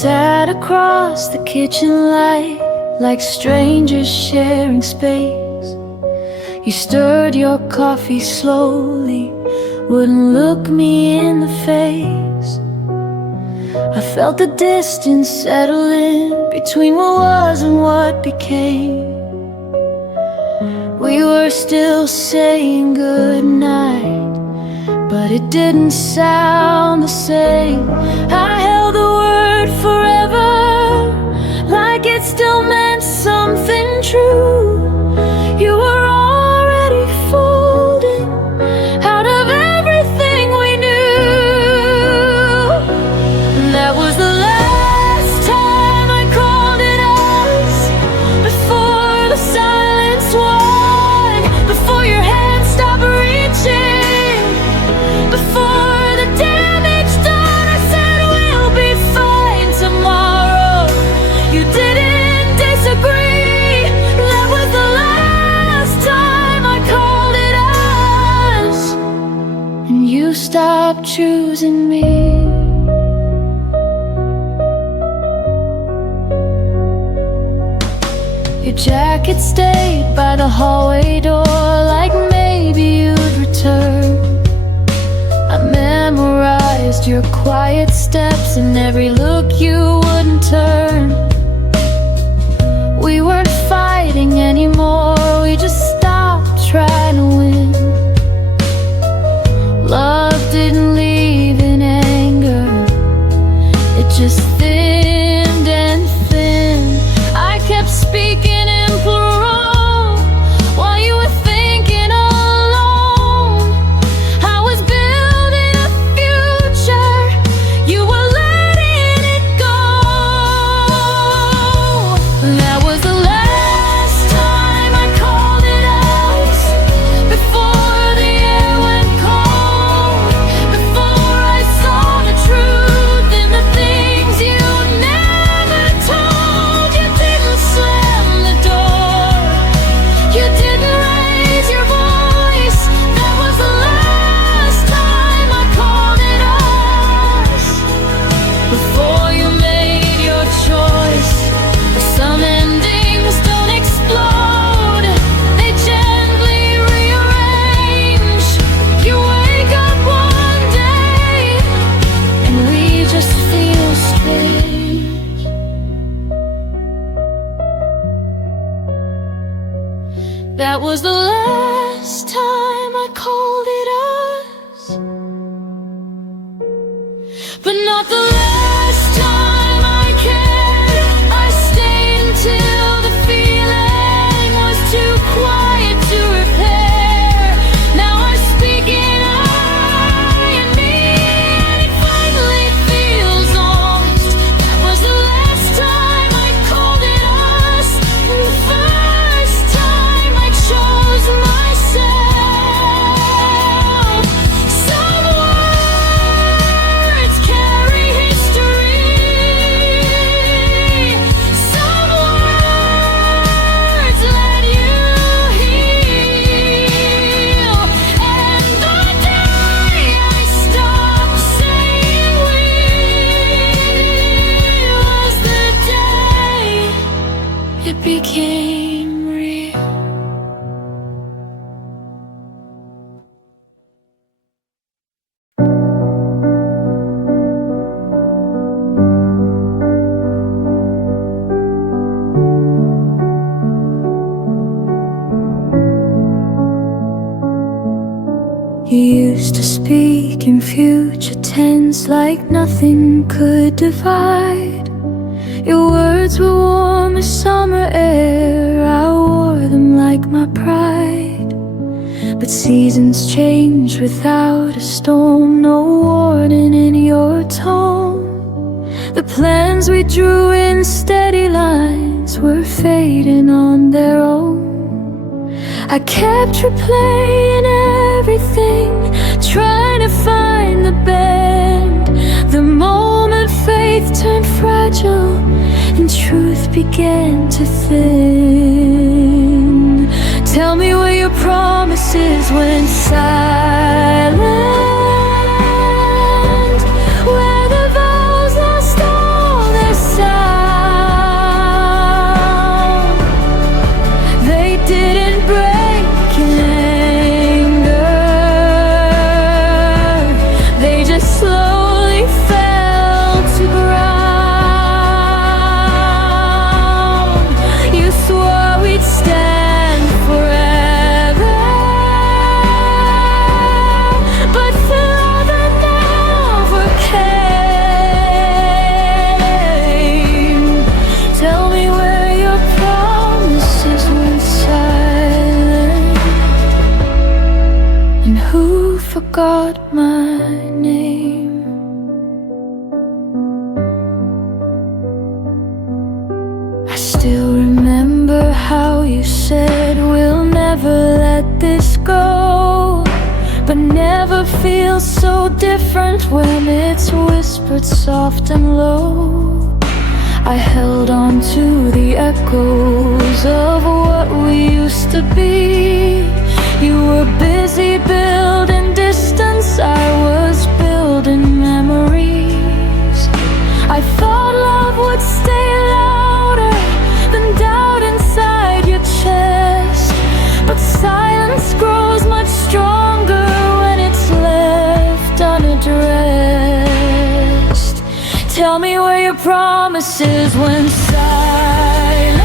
sat across the kitchen light like strangers sharing space. You stirred your coffee slowly, wouldn't look me in the face. I felt the distance settle in between what was and what became. We were still saying goodnight, but it didn't sound the same. I held the word forever like it still meant something true. You were already folding out of everything we knew. And that was the last time I called it us, before the silence won, before your hand stopped reaching, before the damage done. I said we'll be fine tomorrow. You didn't disagree. That was the last time I called it us, and you stopped choosing me. Your jacket stayed by the hallway door like maybe you'd return. I memorized your quiet steps and every look you wouldn't turn. We weren't fighting anymore, we just stopped trying to win. Love didn't leave in anger, it just thinned and thin. I kept speaking in plural while you were thinking alone. I was building a future, you were letting it go. That was the last time I called it us, before the air went cold, before I saw the truth in the things you never told. You didn't slam the door, you didn't raise your voice. That was the last time I called it us, before you made your choice. Some endings don't explode, they gently rearrange. You wake up one day and we just feel strange. That was the last time I called it us, but not the last time I cared. I stayed until the feeling was too quiet to repair. Now I speak in I and me, and it finally feels honest. That was the last time I called it us, and the first time I chose myself. Some words carry history, some words let you heal. And the day I stopped saying we was the day it became real. You used to speak in future tense like nothing could divide. Your words were warm as summer air, I wore them like my pride. But seasons change without a storm, no warning in your tone. The plans we drew in steady lines were fading on their own. I kept replaying everything, trying to find the bend. The moment faith turned fragile and truth began to thin. Tell me where your promises went silent, where the vows lost all their forgot my name. I still remember how you said we'll never let this go, but never feels so different when it's whispered soft and low. I held on to the echoes of what we used to be. You were busy building distance, I was building memories. I thought love would stay louder than doubt inside your chest, but silence grows much stronger when it's left unaddressed. Tell me where your promises went silent,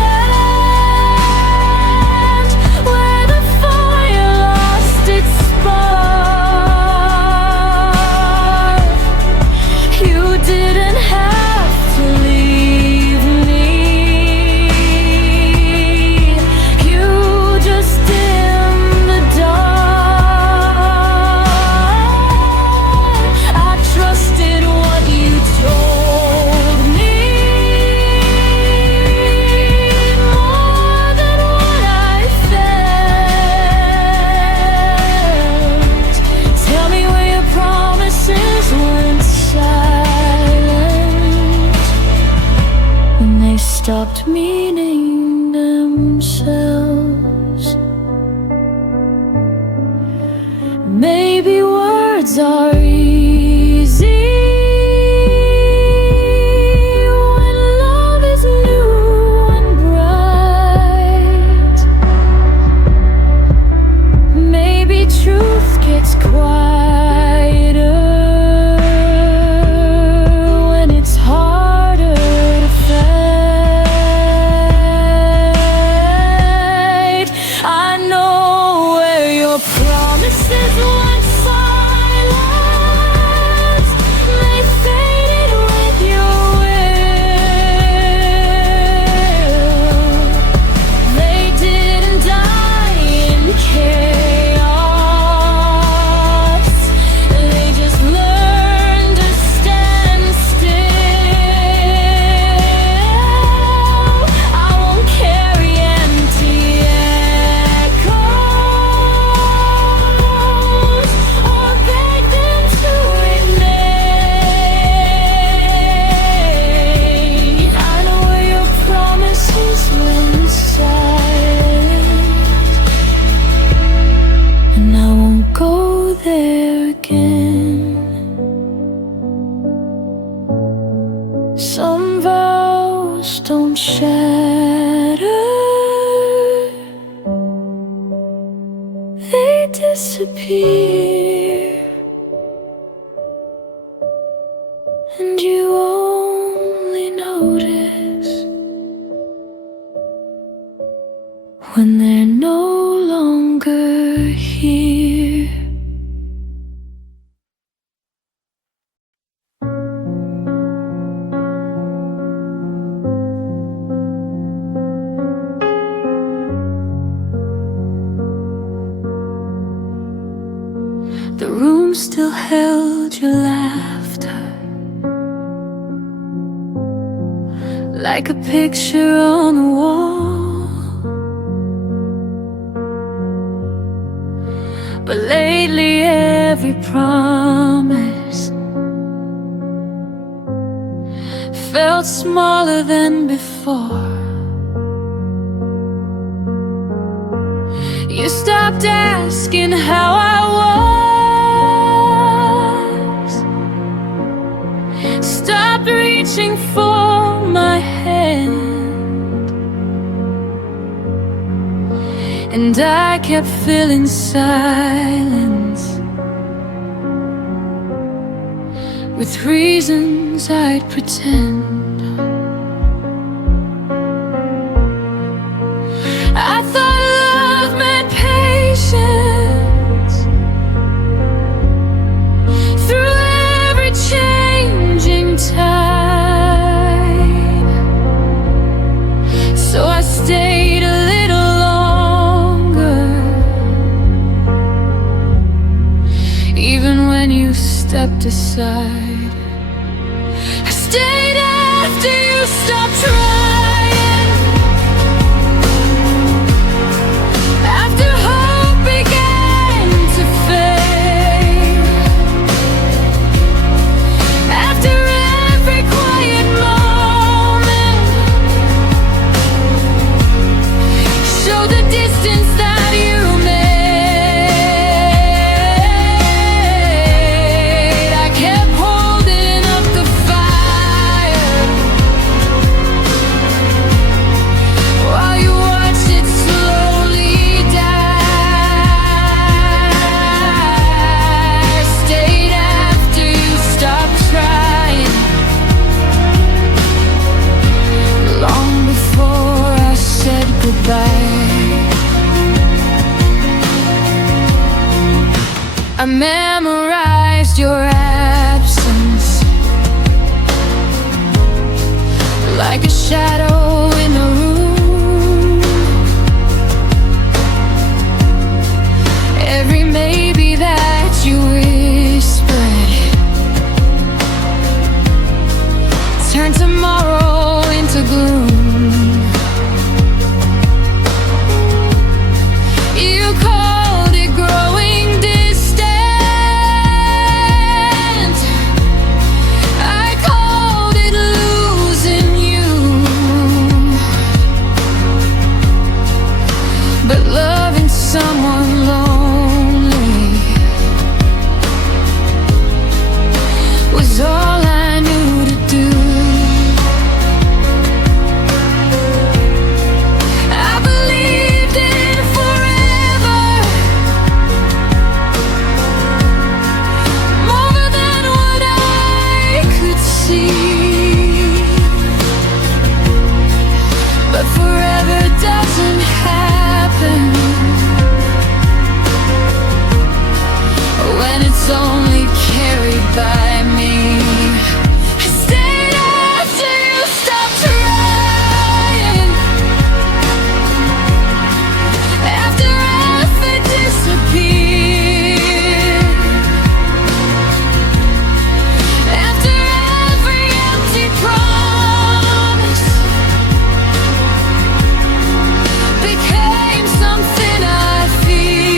where the fire lost its spark. You didn't have to leave me, you just dimmed the dark. I trusted what you told me more than what I felt. Tell me where your promises went silent, when they stopped meaning themselves. Maybe words are easy when love is new and bright. Maybe truth gets quieter when it's harder to fight. I know where your promises went silent, they faded with your will. They didn't die in chaos, they just learned to stand still. I won't carry empty echoes or beg them to remain. I know where your promises went silent, and I won't go there again. Some vows don't shatter, they disappear, and you only notice when they're no longer here. The room still held your laughter, like a picture on the wall. But lately every promise felt smaller than before. You stopped asking how I was, stopped reaching for my hand, and I kept filling silence with reasons I'd pretend. I thought love meant patience through every changing tide, so I stayed a little longer, even side. I stayed after you stopped trying, after hope began to fade, after every quiet moment showed the distance that you made. I kept holding up the fire while you watched it slowly die. Stayed after you stopped trying, long before I said goodbye. I memorized your absence like a shadow in a room. Every maybe that you whispered turned tomorrow into gloom. You called it growing distant, I called it losing you. But loving someone lonely was all I knew to do. I believed in forever, more than what I could see. But forever doesn't happen when it's only carried by me. I stayed after you stopped trying, after effort disappeared, after every empty promise became something I feared.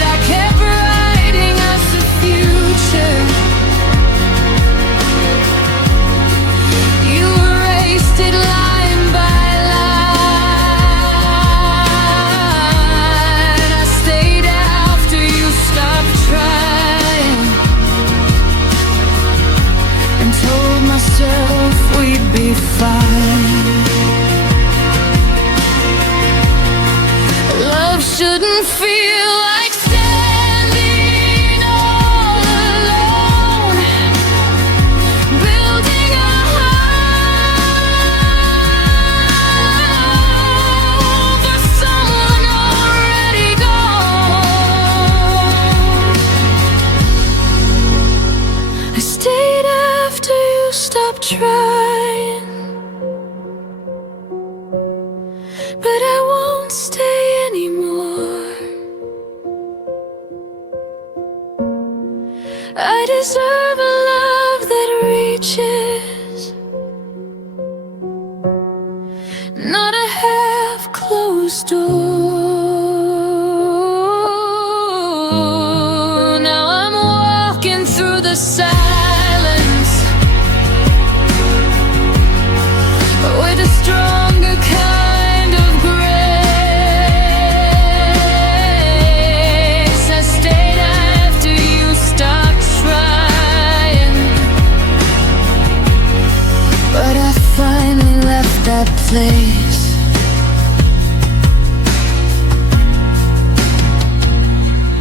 I kept writing us a future, you erased it line by line. I stayed after you stopped trying and told myself we'd be fine. Love shouldn't feel like standing all alone, building a home for someone already gone. I stayed after you stopped trying, but I won't stay anymore. I deserve a love that reaches, not a half-closed door. Now I'm walking through the silence with a stronger kind of grace. I stayed after you stopped trying, but I finally left that place.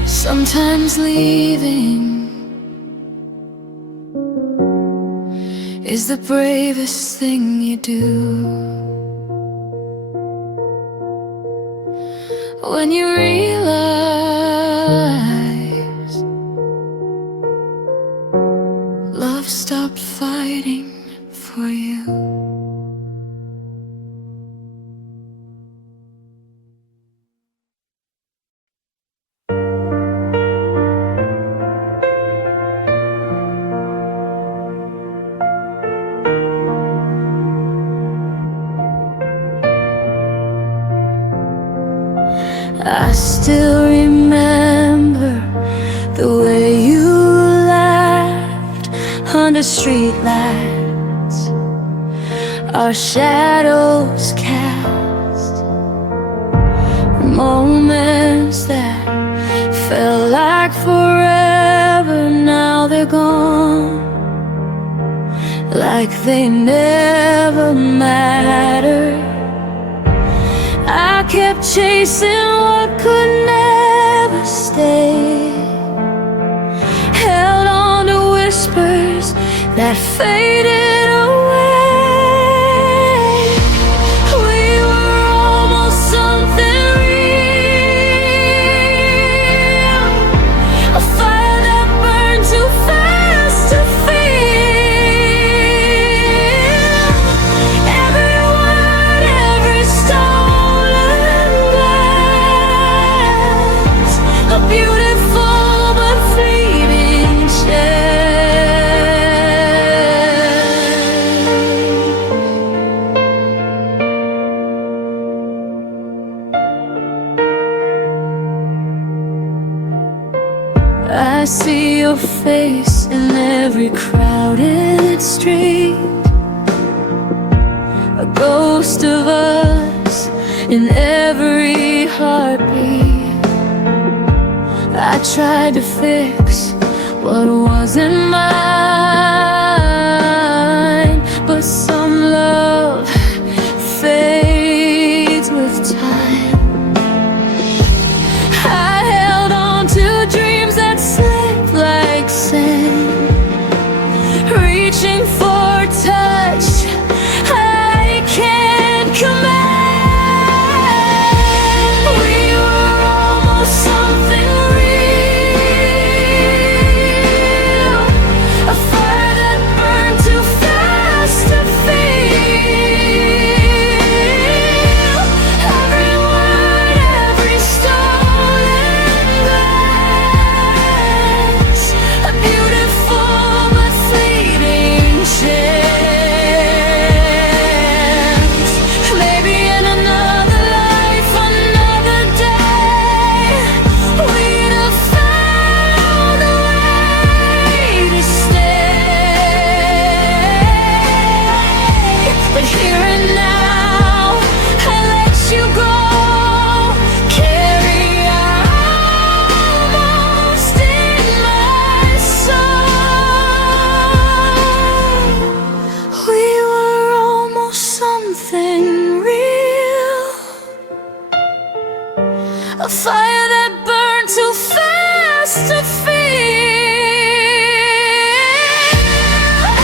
Sometimes leaving is the bravest thing you do. When you realize love stopped fighting for you. I still remember the way you laughed under streetlights, our shadows cast, moments that felt like forever. Now they're gone, like they never mattered. I kept chasing what could never stay, held on to whispers that faded away. We were almost something real, a fire that burned too fast to feel. Every word, every stolen glance, a beautiful but fleeting I see your face in every crowded street, a ghost of us in every heartbeat. I tried to fix what wasn't mine, but some love fades with time. I held on to dreams that slipped like sand, reaching for touch I can't command. We were almost something real, a fire that burned too fast to feel. Every word, every stolen glance, a beautiful but fleeting chance. Maybe in another life, another day, we'd have found a way to stay. But here and now, I let you go, carry almost in my soul. We were almost something real, a fire that burned too fast to feel.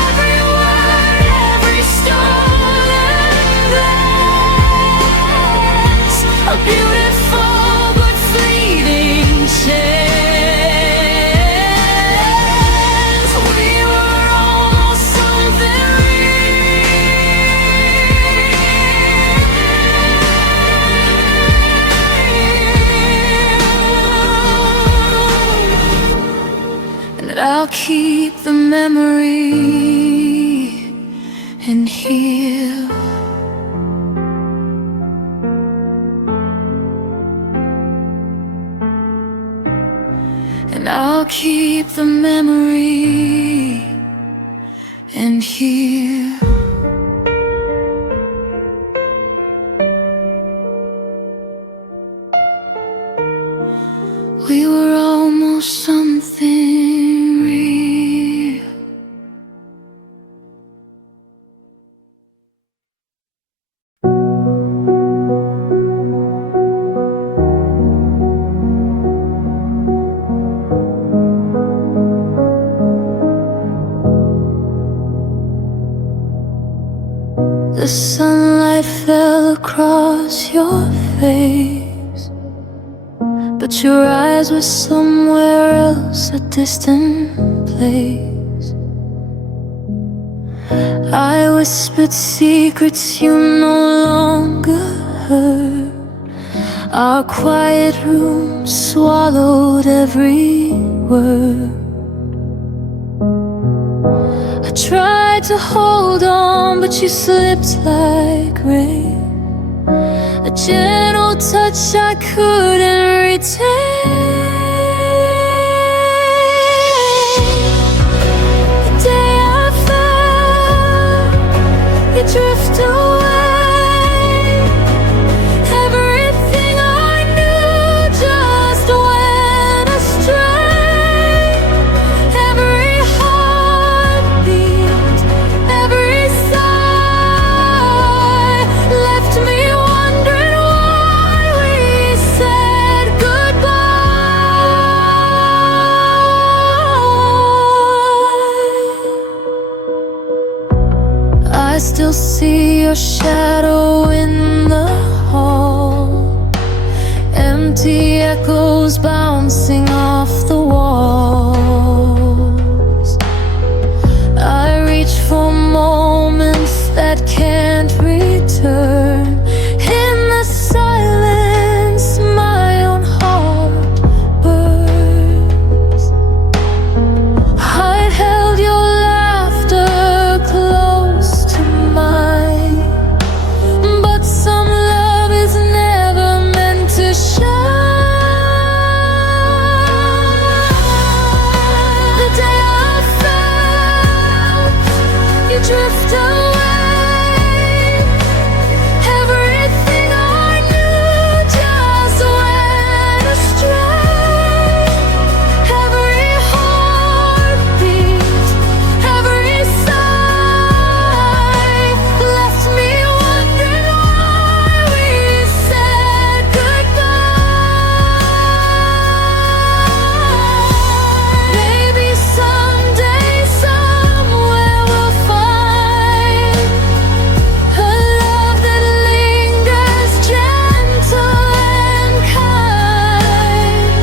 Every word, every stolen glance, a beautiful but fleeting chance. We were almost something real, and I'll keep the memory and heal. And I'll keep the memory and heal. We were almost something real. The sunlight fell across your face, but your eyes were somewhere else, a distant place. I whispered secrets you no longer heard. Our quiet room swallowed every word. I tried to hold on, but you slipped like rain. a gentle touch I couldn't retain. The day I felt you drift away, everything I knew just went astray. Every heartbeat, every sigh left me wondering why we said goodbye. I still see your shadow in the hall, empty echoes bouncing off the walls. I reach for moments that can't return. In the silence, my own heart burns. I held your laughter close to mine, but some love is never meant to shine. The day I felt you drift away, everything I knew just went astray. Every heartbeat, every sigh left me wondering why we said goodbye. Maybe someday, somewhere we'll find a love that lingers gentle and kind.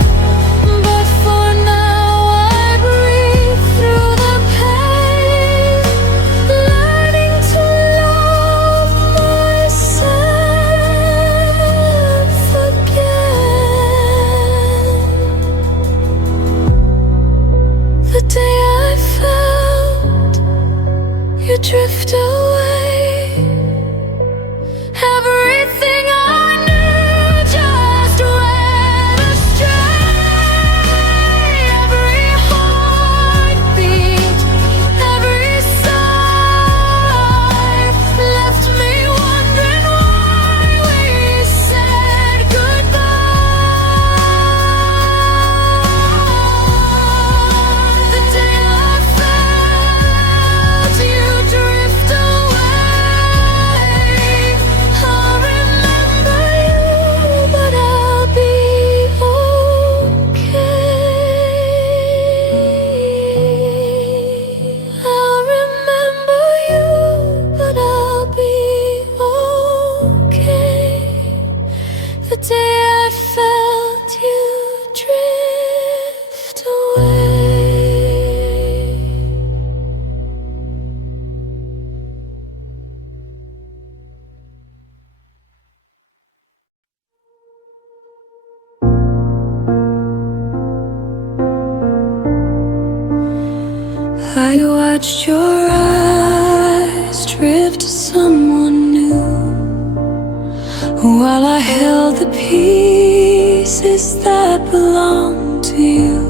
But for now I breathe through the pain, learning to love myself again. The day I felt you drift away, everything I knew just went astray. Every heartbeat, every sigh left me wondering why we said goodbye. The day I felt you drift away, I'll remember you, but I'll be okay. I'll remember you, but I'll be okay. The day I felt you drift away. I watched your eyes drift to someone new, while I held the pieces that belonged to you.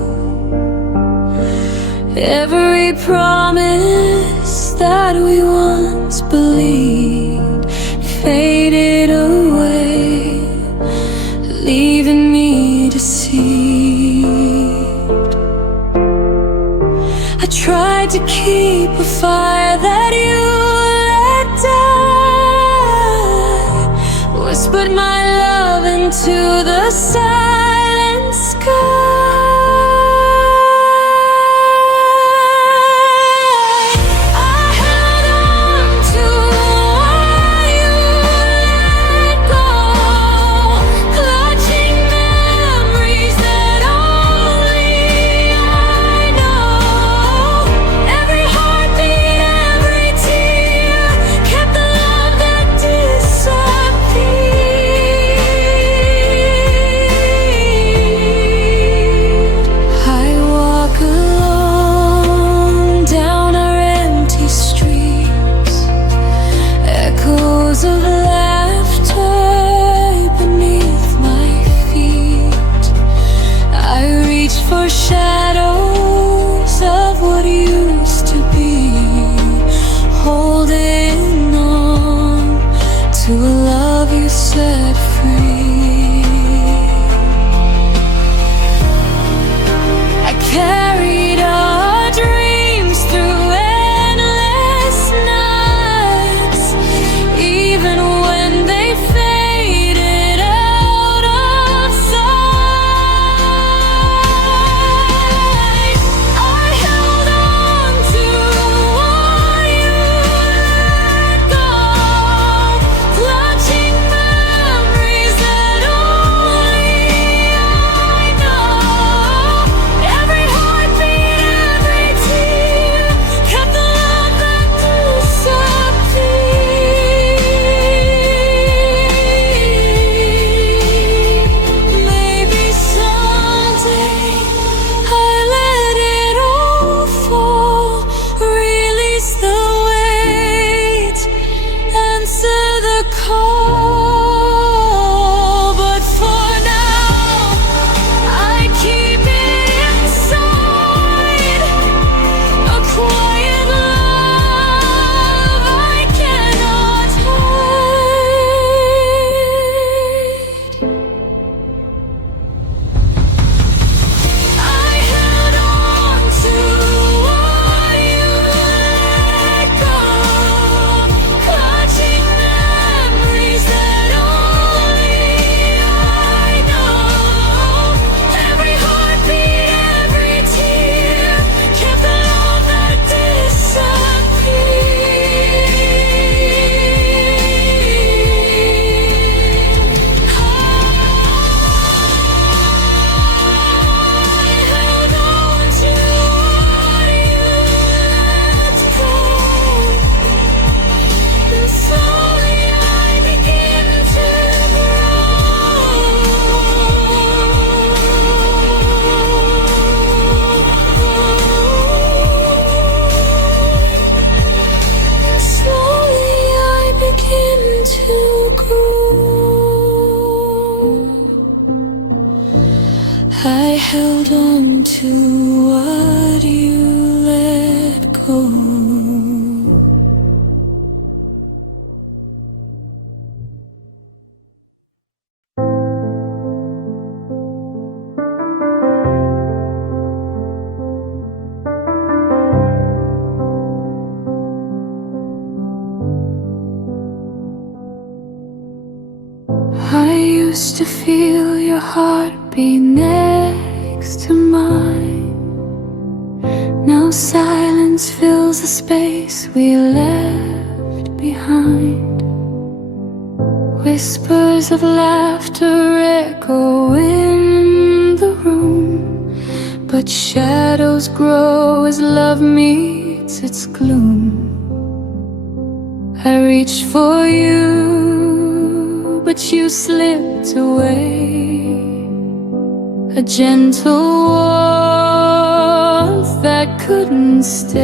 Every promise that we once believed faded away, leaving me deceived. I tried to keep a fire that you let die, whispered my love into the silent sky. set free. I carried our dreams through endless nights, even when they faded out of sight. I held on to what you let go, clutching memories that only I know. Every heartbeat, every tear kept the love that disappeared. Maybe someday I let it all fall, release the weight, answer the call. But for now, I keep it inside, a quiet love I cannot hide. I held on to what you let go, clutching memories that only I know. Every heartbeat, every tear kept the love that disappeared. I held on to what you let go, and slowly I begin to grow. Slowly I begin to grow. I held on to what you let go. I used to feel your heartbeat next to mine. Now silence fills the space we left behind. Whispers of laughter echo in the room, but shadows grow as love meets its gloom. I reached for you, but you slipped away. A gentle warmth that couldn't stay.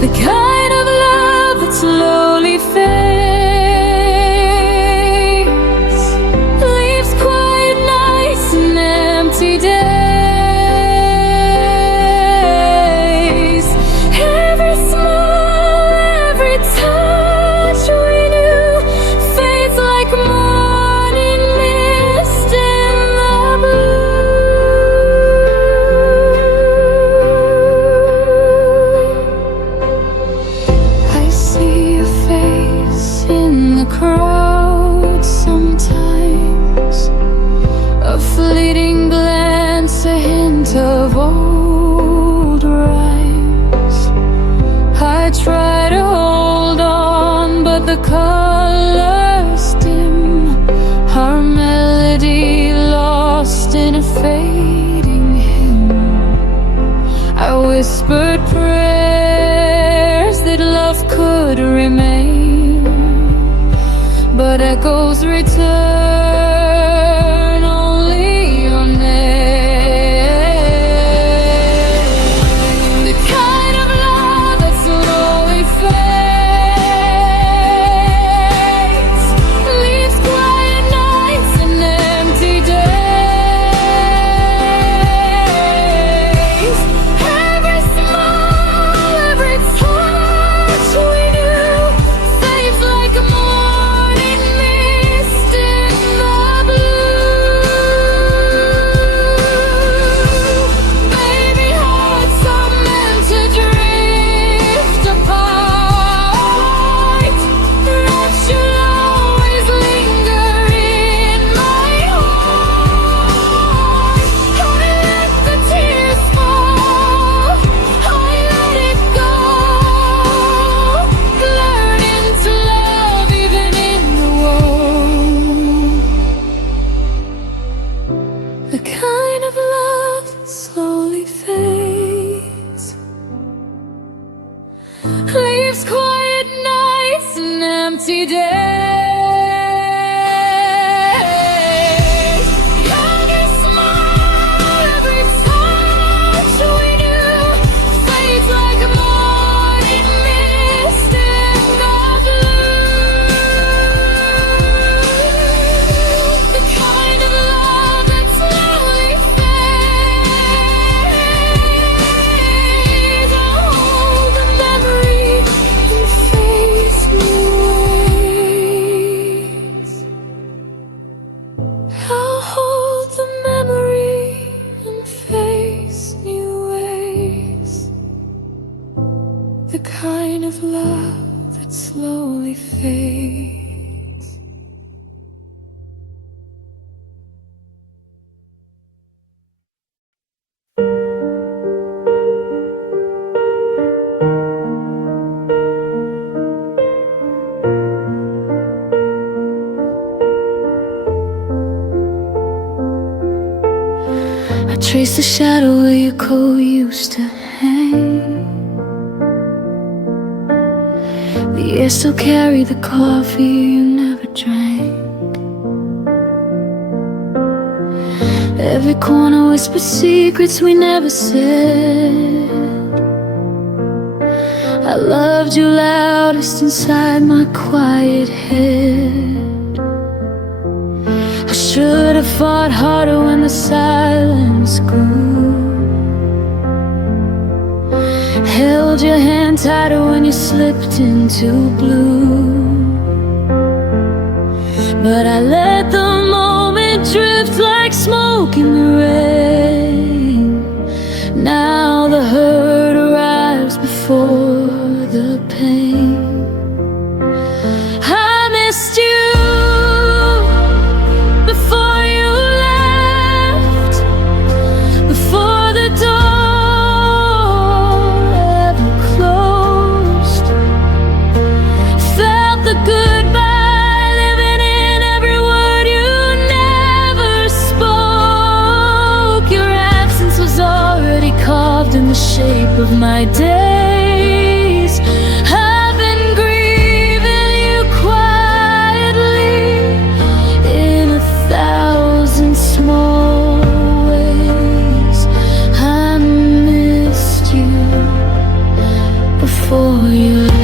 The kind of love that slowly fades, leaves quiet nights and empty days. Every smile, every touch we knew fades like morning mist in the blue. I see your face in the crowd sometimes, a fleeting glance, a hint of old rhymes. I try to hold on, but the colors dim, our melody lost in a fading hymn. I whispered prayers that love could remain, but echoes return only your name. The kind of love that slowly fades, leaves quiet nights and empty days. Every smile, every touch we knew empty days. Your smile, every touch we knew fades like a morning mist in the blue. The kind of love that slowly fades. I'll hold the memory and face new ways. I'll hold the memory and face new ways. The kind of love that slowly fades. I trace the shadow where your coat used to hang. The air still carried the coffee you never drank. Every corner whispered secrets we never said. I loved you loudest inside my quiet head. I should have fought harder when the silence grew. Held your hand tighter when you slipped into blue. But I let the moment drift like smoke in the rain. Now the hurt arrives before the pain. I missed you before you left, before the door ever closed. Felt the goodbye living in every word you never spoke. Your absence was already carved in the shape of my days. I've been grieving you quietly in 1,000 small ways. I missed you before you left.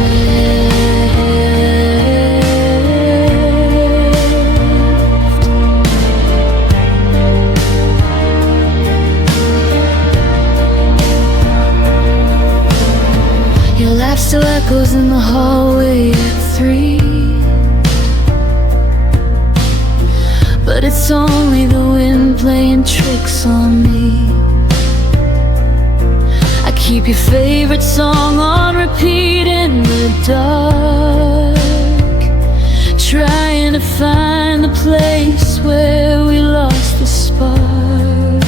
Your laugh still echoes in the hallway at 3. But it's only the wind playing tricks on me. I keep your favorite song on repeat in the dark, trying to find the place where we lost the spark.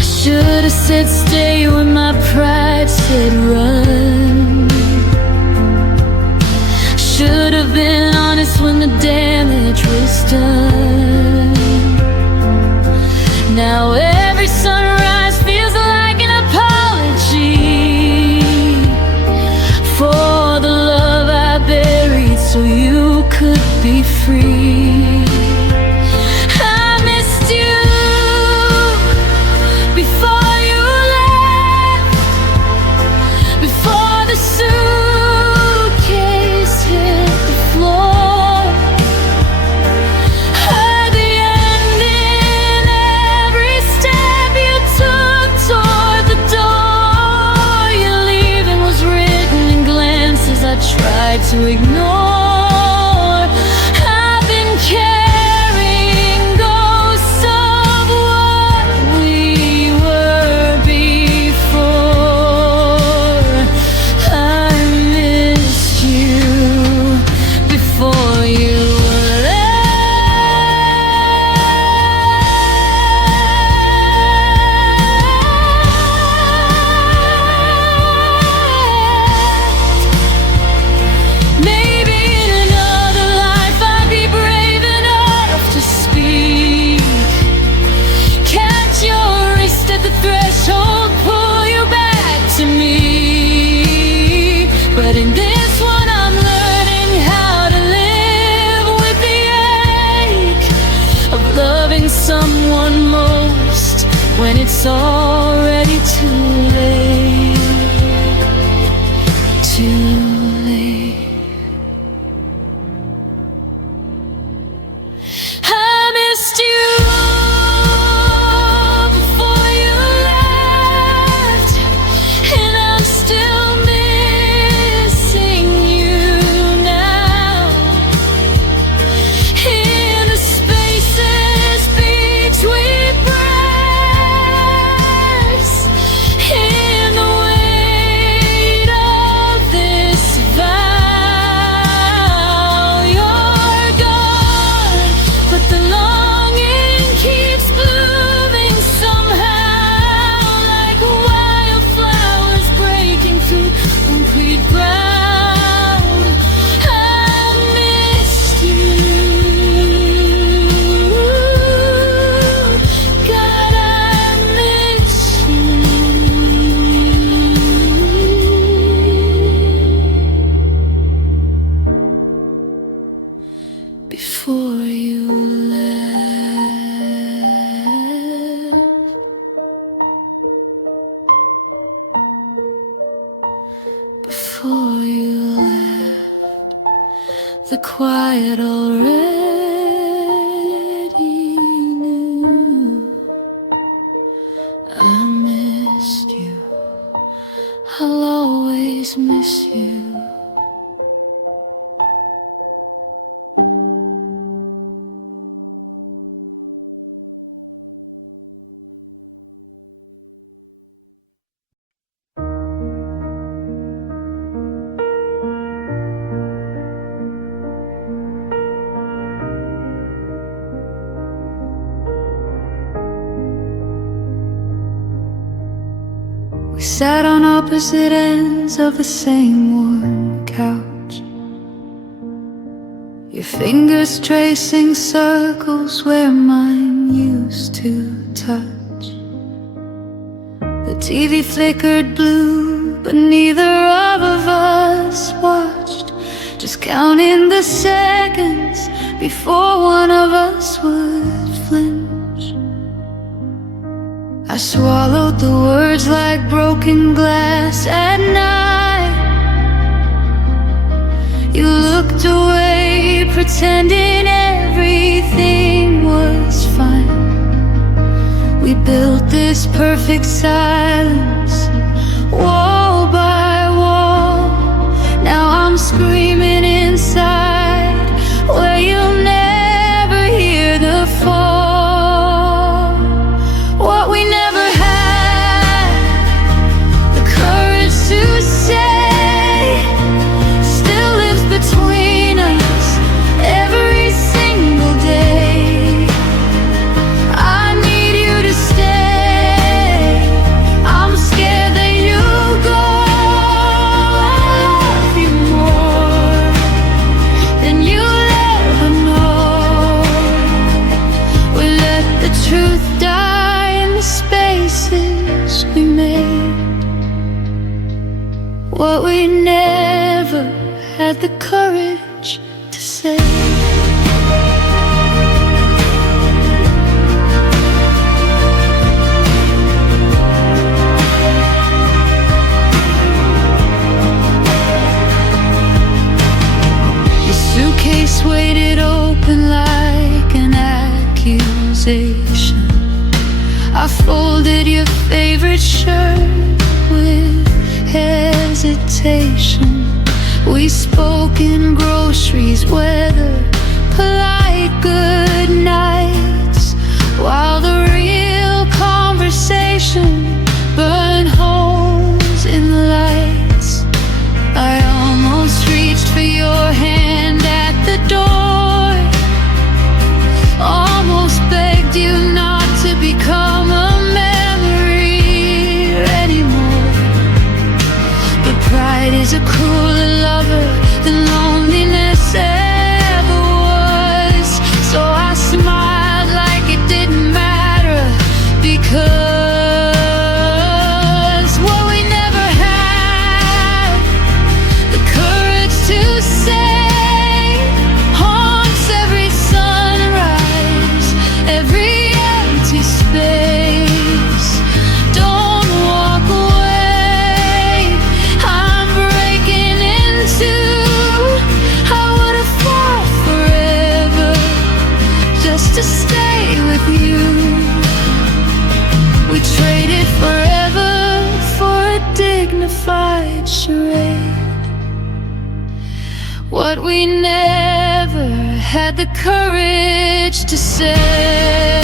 I should have said stay when my pride said run. Should have been honest when the damage was done. Now every sunrise feels like an apology for the love I buried so you could be free. I missed you before you left, before the suitcase hit the floor. Heard the end in every step you took toward the door. Your leaving was written in glances I tried to ignore. I've been carrying ghosts of what we were before. I missed you before you left. Maybe it's already too late. Too late. I missed you before you left, and I'm still missing you now. In the spaces between breaths, in the weight of this vow, you're gone, but the longing keeps blooming somehow, like wildflowers breaking through concrete ground. I missed you, God, I miss you. Before you left, before you left, the quiet already knew I missed you. I'll always miss you. We sat on opposite ends of the same worn couch, your fingers tracing circles where mine used to touch. The TV flickered blue, but neither of us watched, just counting the seconds before one of us would flinch. I swallowed the words like broken glass at night. You looked away, pretending everything was fine. We built this perfect silence, wall by wall. Now I'm screaming inside, where you'll never hear the fall. What we never had the courage to say still lives between us every single day. I need you to stay. I'm scared that you'll go. I love you more than you'll ever know. We let the truth die in the spaces we made. What we never had the courage to say. Your suitcase weighted open like an accusation. I folded your favorite shirt with hesitation. We spoke in groceries, weather, polite good nights, while the real conversation burned holes in the lights. I almost reached for your hand at the door, almost begged you not to become a memory anymore. But pride is a crueler lover than loneliness ever was. So I smiled like it didn't matter, because what we never had the courage to say haunts every sunrise, every empty space. we never had the courage to say.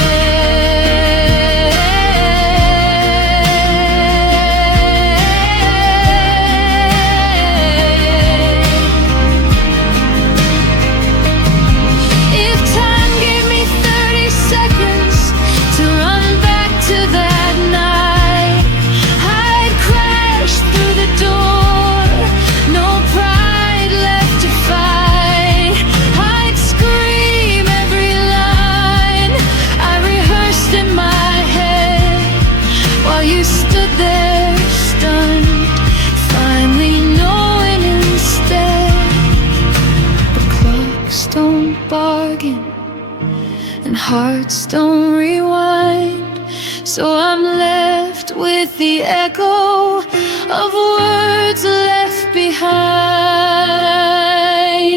Hearts don't rewind, so I'm left with the echo of words left behind.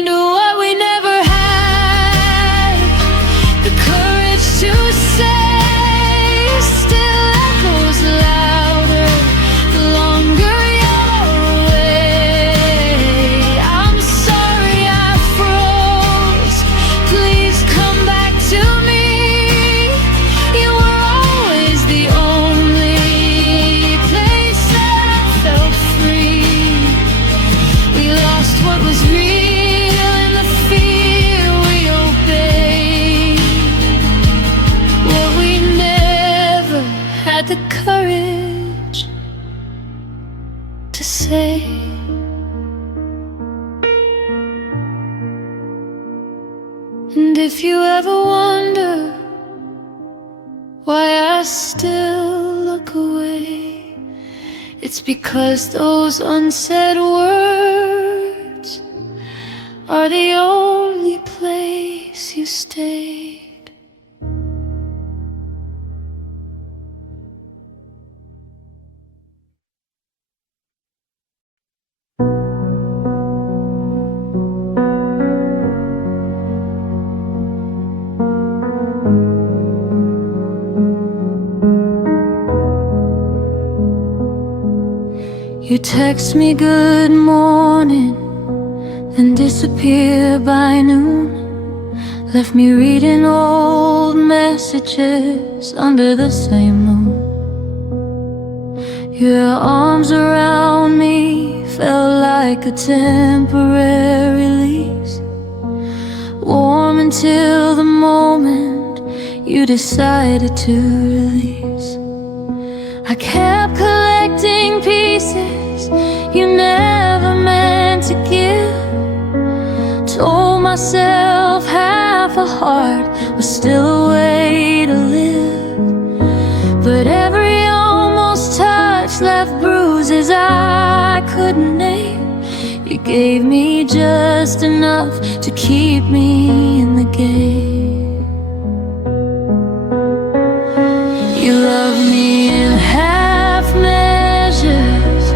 What we never had the courage to say still echoes louder the longer you're away. I'm sorry I froze, please come back to me. The courage to say. And if you ever wonder why I still look away, it's because those unsaid words are the only place you stayed. You text me good morning, then disappear by noon. Left me reading old messages under the same moon. Your arms around me felt like a temporary release, warm until the moment you decided to release. I kept collecting pieces you never meant to give. Told myself half a heart was still a way to live, but every almost touch left bruises I couldn't name. You gave me just enough to keep me in the game. You love me in half measures,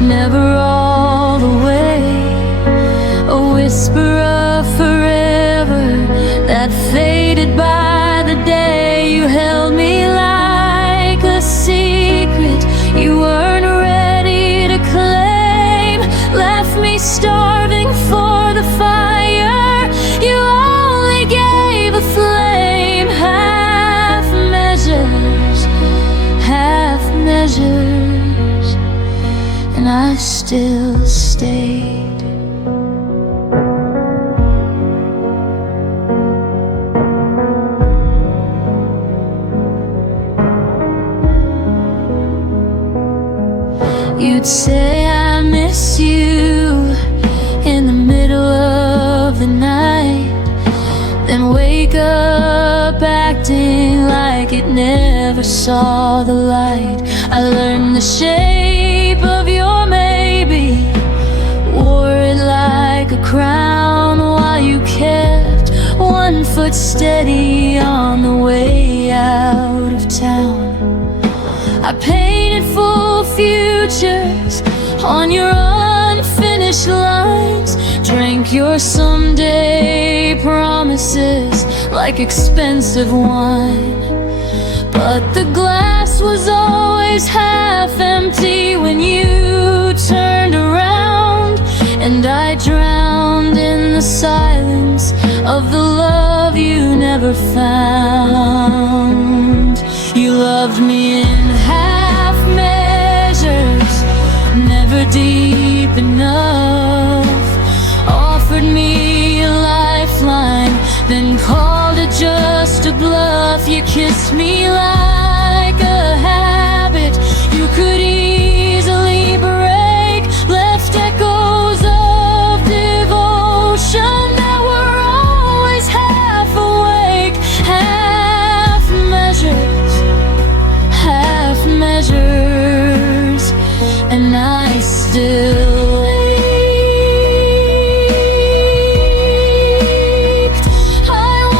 never all the way. A whisper of forever that faded by the day. You held me like a secret you weren't ready to claim. Left me starving for the fire you only gave a flame. Half measures, and I still stayed. You'd say I miss you in the middle of the night, then wake up acting like it never saw the light. I learned the shape of your maybe, wore it like a crown, while you kept one foot steady on the way out of town. I painted full futures on your unfinished lines, drank your someday promises like expensive wine. But the glass was always half empty when you turned around, and I drowned in the ever found. You loved me in half measures, never deep enough. Offered me a lifeline, then called it just a bluff. You kissed me like a habit you could easily break, left echoes of devotion that were always half awake. Half measures, and I still ached. I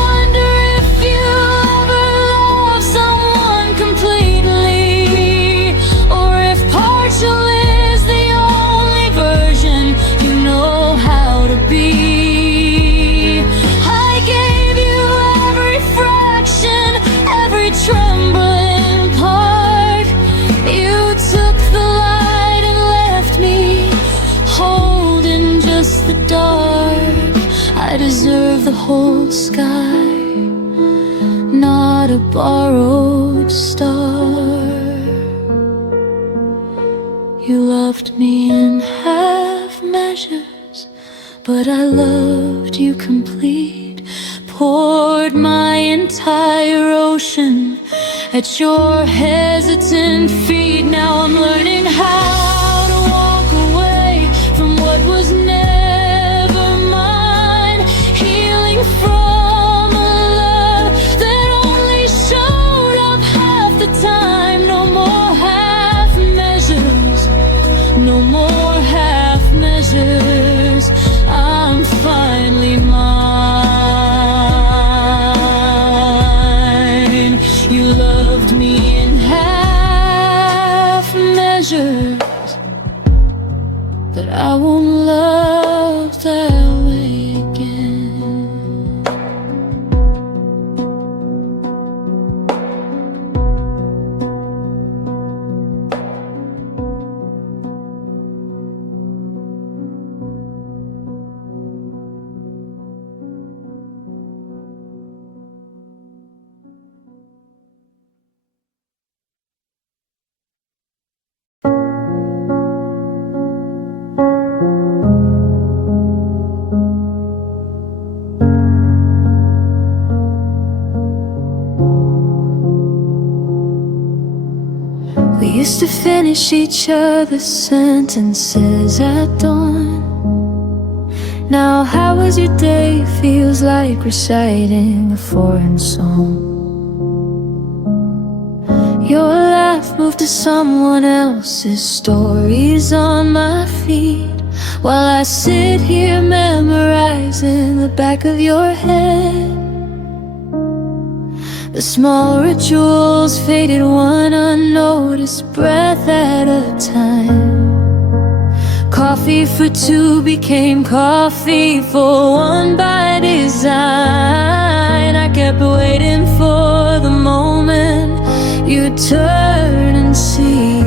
wonder if you ever love someone completely, or if partial is the only version you know how to be. I gave you every fraction, every trembling part. You took the light and left me holding just the dark. I deserve the whole sky, not a borrowed star. You loved me in half measures, but I loved you complete. Poured my entire ocean at your hesitant feet. Now I'm learning how to walk away from what was never mine, healing from a love that only showed up half the time. No more half measures, no more half measures. I'm finally mine. You loved me in half measures, but I won't love that way again. We used to finish each other's sentences at dawn. Now how was your day feels like reciting a foreign song. Your laugh moved to someone else's stories on my feet, while I sit here memorizing the back of your head. The small rituals faded one unnoticed breath at a time. Coffee for two became coffee for one by design. I kept waiting for the moment you'd turn and see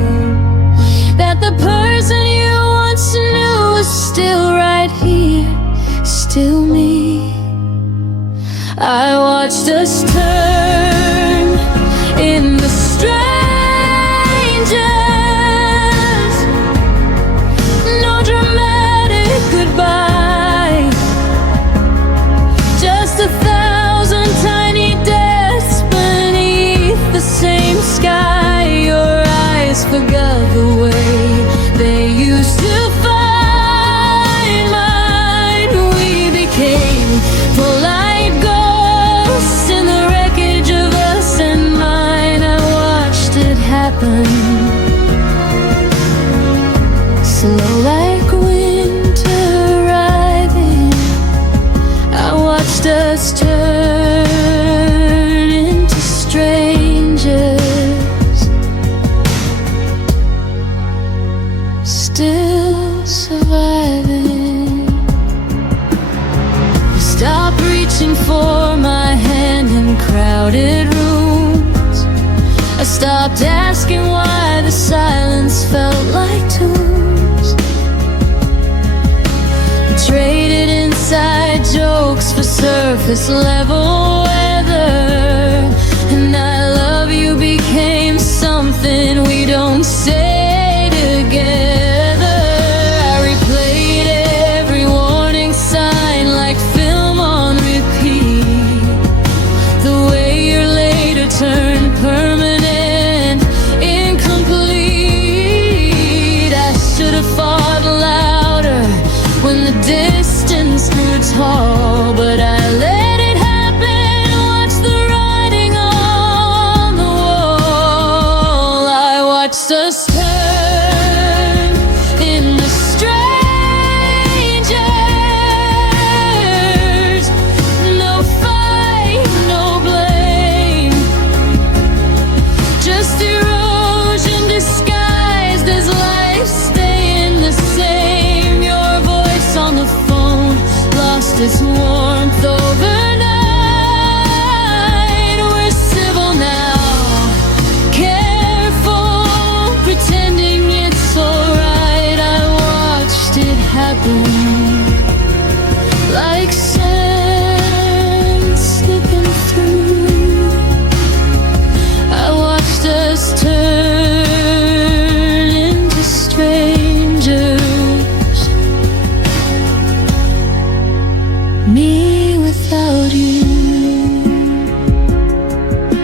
that the person you once knew was still right here, still me. I watched us turn into strangers. No dramatic goodbye, just 1,000 tiny deaths beneath the same sky. Your eyes forgot the way they used to find mine. We became polite ghosts in the wreckage of us and mine. I watched it happen, slow like winter arriving. I watched us turn into strangers, still surviving. Stop reaching for my hand in crowded rooms. I stopped asking why the silence felt like tunes. Traded inside jokes for surface level weather. happen, like sand slipping through. I watched us turn into strangers, me without you.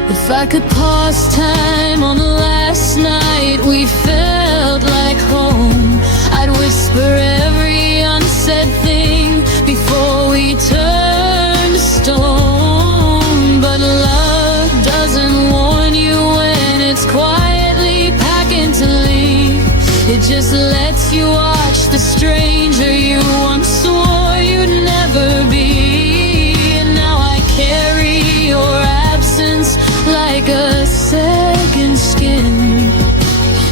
If I could pause time on the last night we felt like home, I'd whisper every unsaid thing before we turned to stone. But love doesn't warn you when it's quietly packing to leave. It just lets you watch the stranger you once swore you'd never be. And now I carry your absence like a second skin.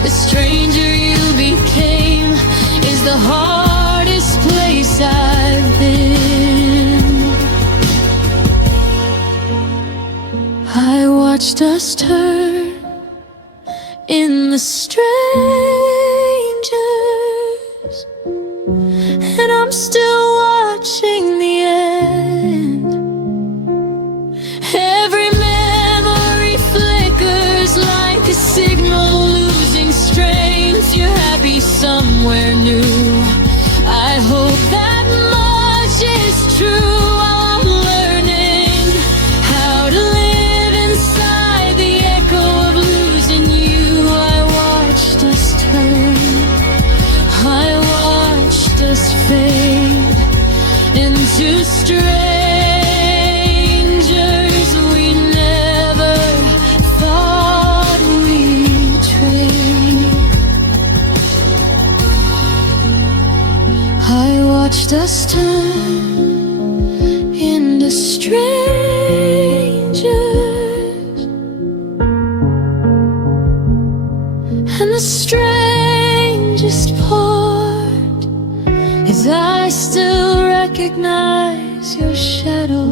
The stranger you became is the hardest place I've been. I watched us turn in the strangers, and I'm still watching the end. Every memory flickers like a signal losing strength. You're happy somewhere new. I hope that much is true. I'm learning how to live inside the echo of losing you. I watched us turn, I watched us fade into strangers we never thought we'd trade. I watched us turn into strangers, and the strangest part is I still recognize your shadow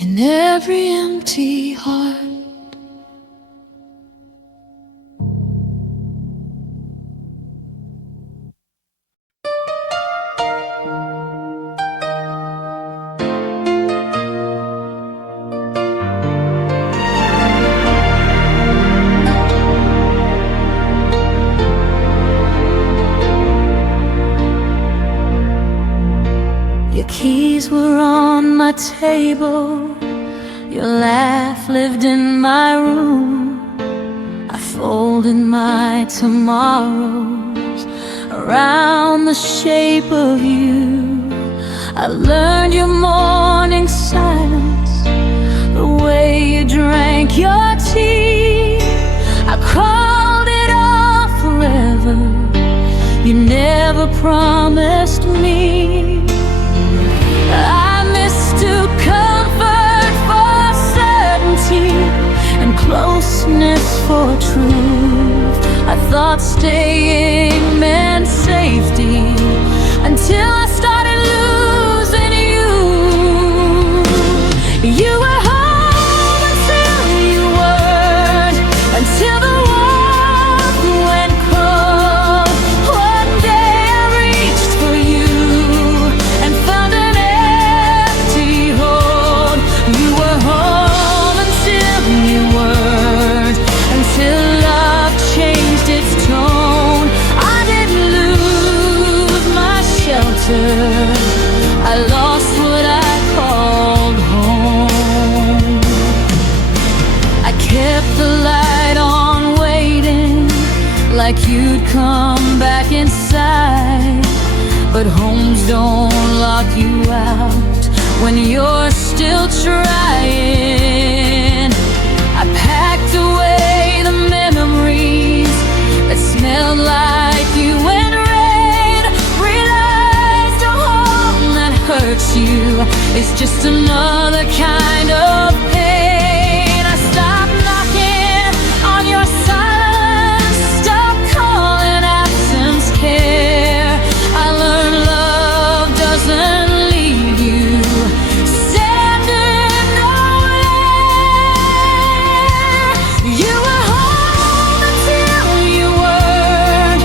in every empty heart. Your keys were on my table, your laugh lived in my room. I folded my tomorrows around the shape of you. I learned your morning silence, the way you drank your tea. I called it all forever, you never promised me. I mistook comfort for certainty and closeness for truth. I thought staying meant safety until I started losing you. You were home until you weren't, until the warmth went cold. One day I reached for you and found an empty hold. You were home until you weren't, until love changed its tone. I didn't lose my shelter, I lost what I called home. I kept the light on waiting, like you'd come back inside. But homes don't lock you out when you're still trying. I packed away the memories that smelled like you and rain. Realized a home that hurts you is just another kind of pain. I stopped knocking on your silence, stopped calling absence care. I learned love doesn't leave you standing nowhere. You were home until you weren't,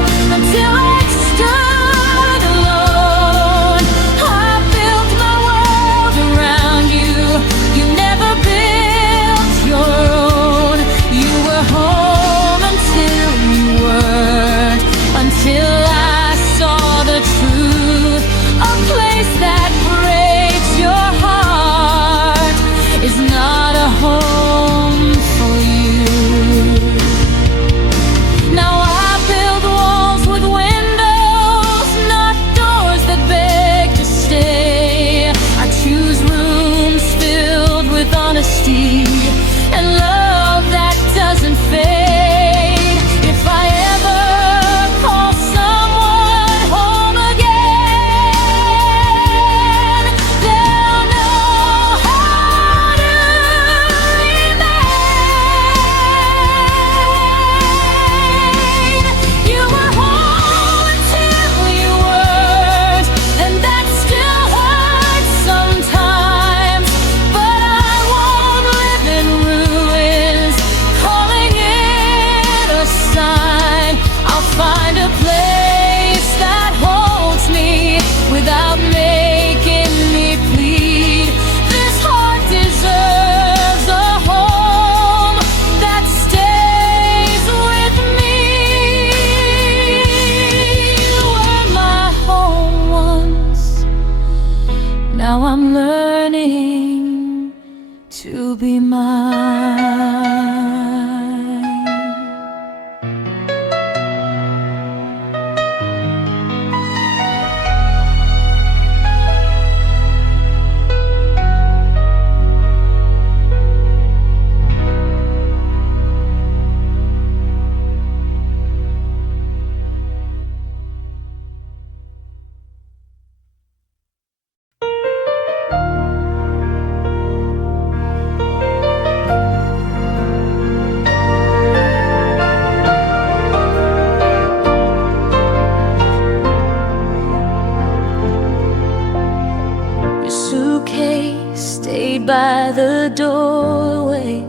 the doorway,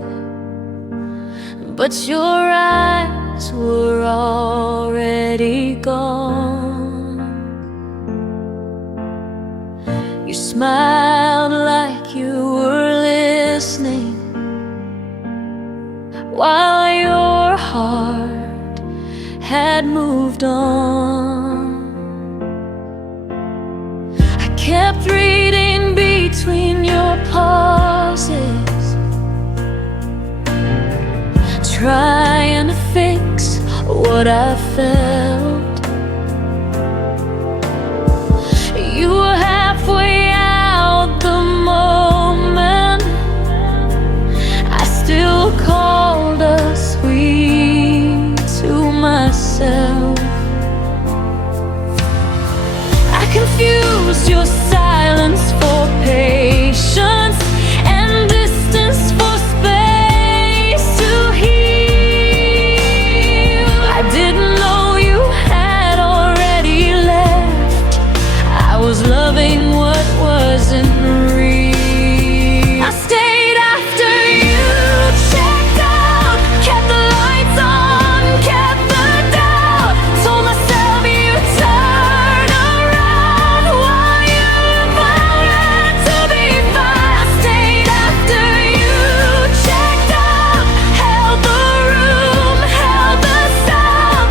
but your eyes were already gone. You smiled like you were listening, while your heart had moved on. I kept reading between your pauses, trying to fix what I felt. You were halfway out the moment I still called us sweet to myself. I confused your silence for patience and distance for space to heal. I didn't know you had already left. I was loving what wasn't real. I stayed after you checked out, kept the lights on, kept the doubt. Told myself you'd turn around while you wanted to be fine. I stayed after you checked out, held the room, held the sound.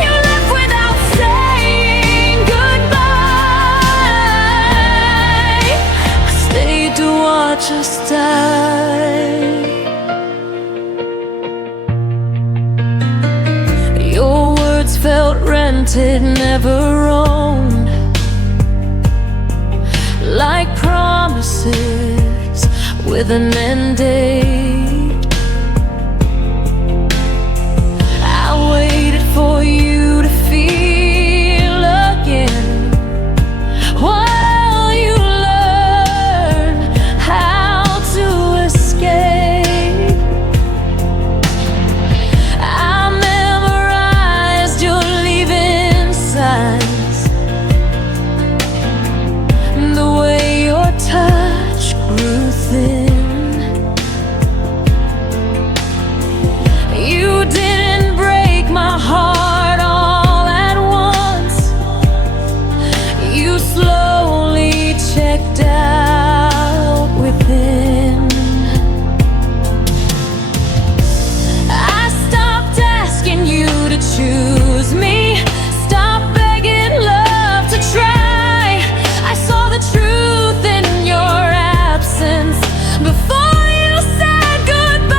You left without saying goodbye. I stayed to watch us die. Your words felt rented, never owned, like promises with an end date. I waited for you to feel again while you learn how to escape. I memorized your leaving signs, the way your touch grew thin. You didn't break my heart all at once. You slowly checked out within. I stopped asking you to choose me, stopped begging love to try. I saw the truth in your absence before you said goodbye.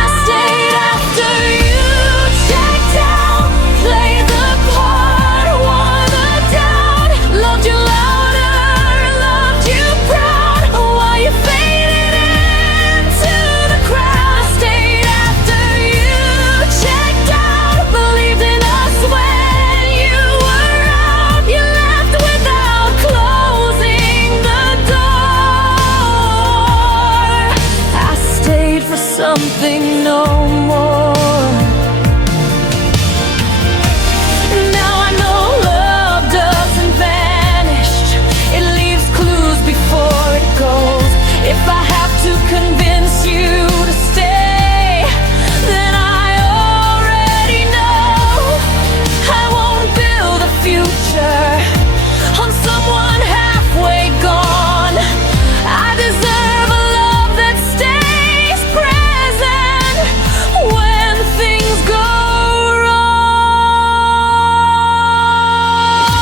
I stayed after you checked out, played the part, wore the doubt. Loved you louder, loved you proud, while you faded into the crowd. I stayed after you checked out, believed in us when you were out. You left without closing the door. I stayed for something no more. Now I know love doesn't vanish, it leaves clues before it goes. If I have to convince you to stay, then I already know I won't build a future on someone halfway gone. I deserve a love that stays present when things go wrong.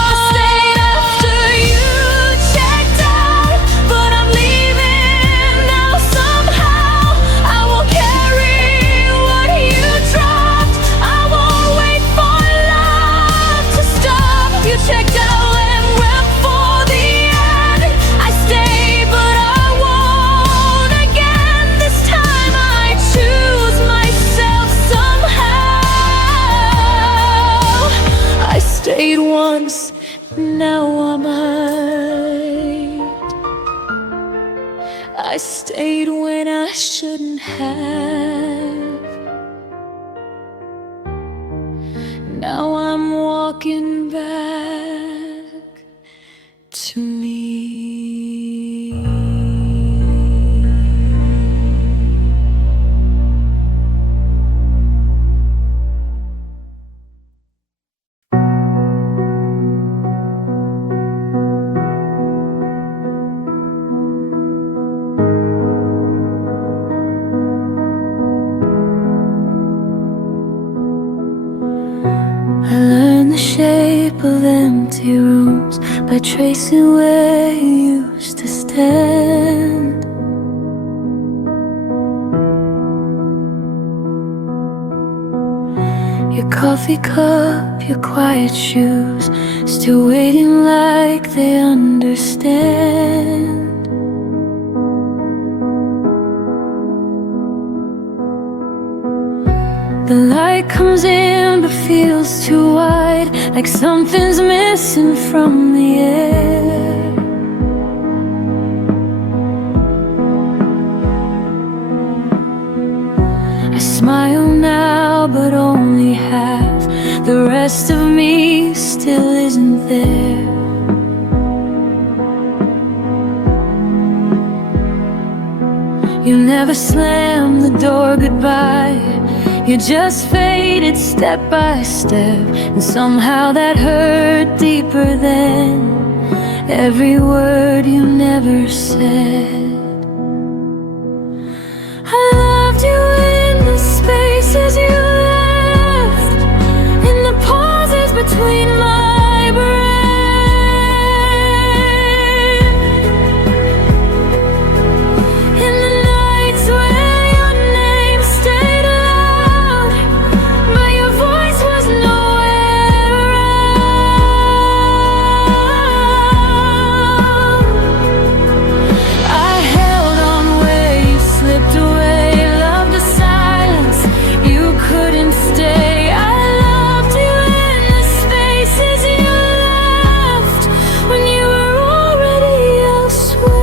I stayed after you checked out, but I'm leaving now somehow. I will carry what you dropped. I won't wait for love to stop. You checked out and went for the end. I stayed, but I won't again. This time I choose myself somehow. I stayed once, now I might. I stayed when I shouldn't have. Now I'm walking back to me. shape of empty rooms by tracing where you used to stand. Your coffee cup, your quiet shoes, still waiting like they understand. The light comes in but feels too wide, like something's missing from the air. I smile now but only half, the rest of me still isn't there. You never slammed the door goodbye, you just faded step by step, and somehow that hurt deeper than every word you never said. I loved you in the spaces you left, in the pauses between my breath, in the nights where your name stayed loud, but your voice was nowhere around. I held on where you slipped away, loved the silence, you couldn't stay. I loved you in the spaces you left when you were already elsewhere.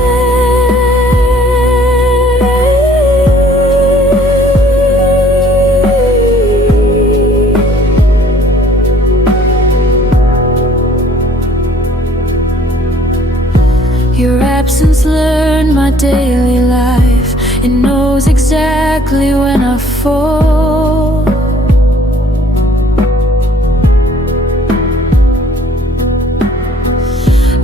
Your absence learned my daily life, it knows exactly when I fall.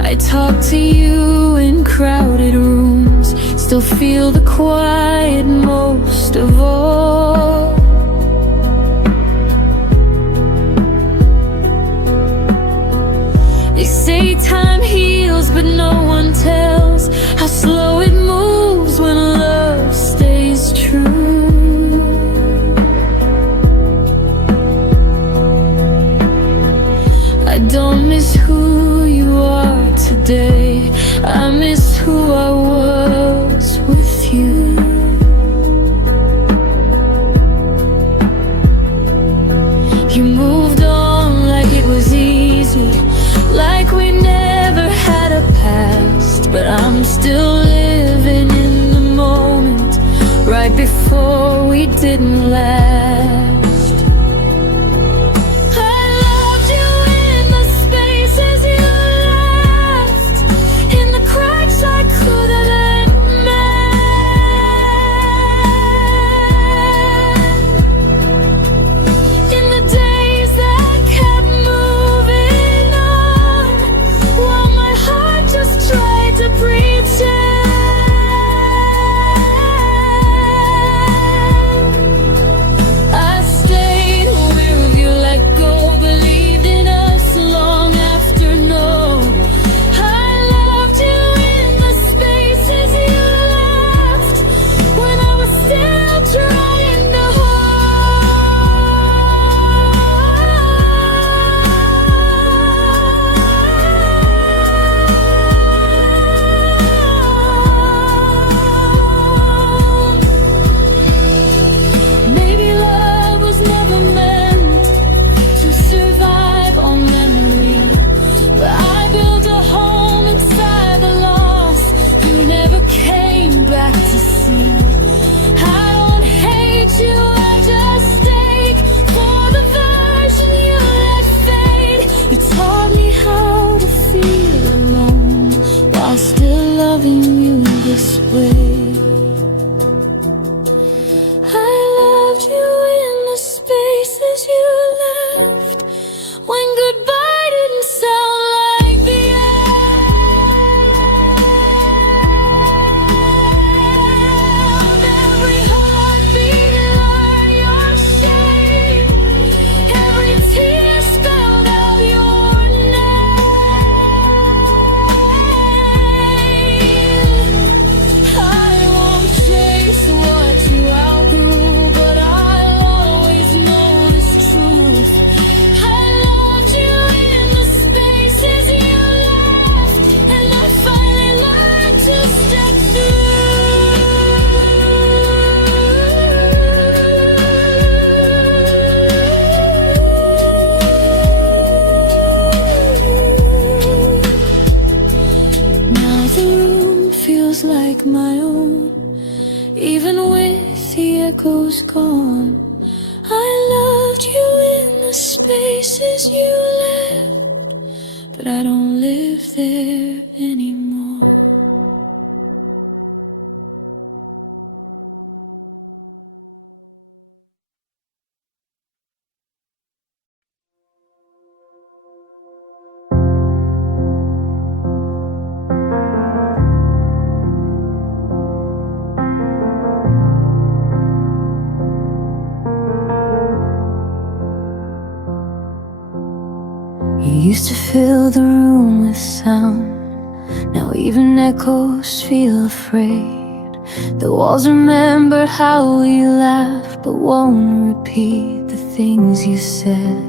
I talk to you in crowded rooms, still feel the quiet most of all. They say time heals, but no one tells how slow it moves when love stays true. I don't miss who you are today, I miss who I was with you. You moved on like it was easy, like we never had a past, but I'm still living in the moment, right before we didn't last. I loved you in the spaces you left, in the cracks I could have mended, in the days that kept moving on, while my heart just tried to pretend. echo's gone. I loved you in the spaces you left, but I don't live there anymore. You used to fill the room with sound. Now even echoes feel afraid. The walls remember how we laughed, but won't repeat the things you said.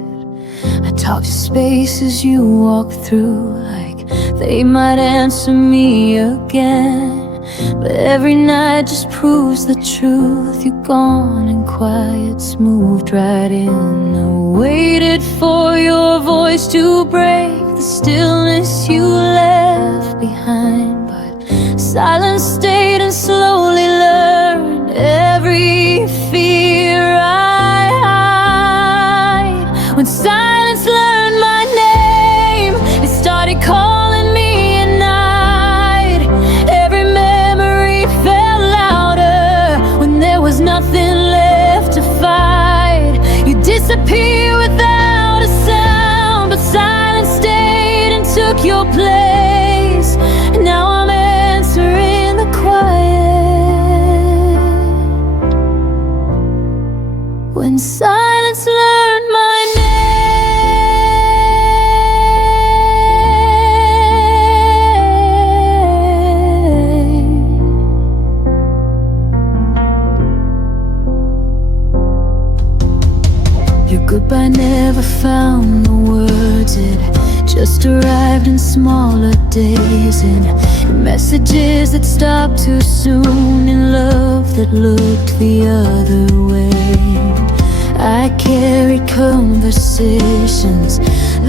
I talk to spaces you walk through, like they might answer me again. But every night just proves the truth. You're gone and quiet's moved right in. I waited for your voice to break the stillness you left behind, but silence stayed and slowly learned every fear I hide. When silence learned my name, it started calling me at night. Every memory felt louder when there was nothing left to fight. You disappear without a sound, but silence stayed and took your place. And now I'm answering the quiet. When silence learned my name. Your goodbye never found the words. It just arrived in smaller days, in messages that stopped too soon, in love that looked the other way. I carried conversations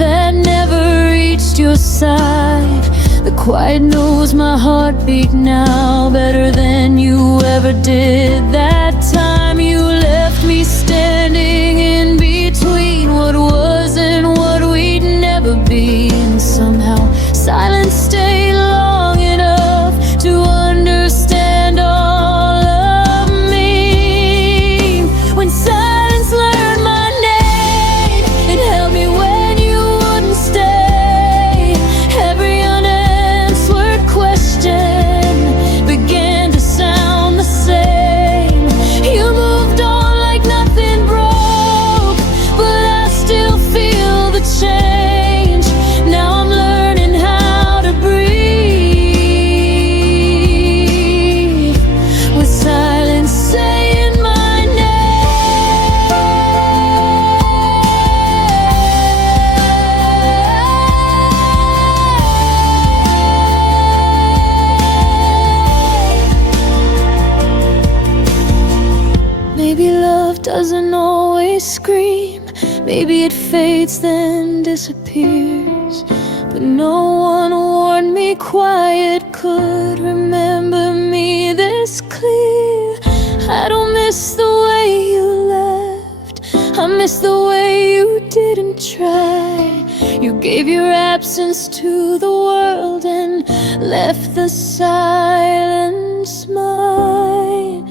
that never reached your side. The quiet knows my heartbeat now better than you ever did that time. You left me standing in between what was and what we'd never be, and somehow silence stayed long enough to understand all of me. When silence learned my name, it held me when you wouldn't stay. Every unanswered question began to sound the same. You moved on like nothing broke, but I still feel the change. Now I'm learning how to breathe with silence saying my name. Maybe love doesn't always scream. Maybe it fades then disappears. But no one warned me quiet could remember me this clear. I don't miss the way you left, I miss the way you didn't try. You gave your absence to the world and left the silence mine.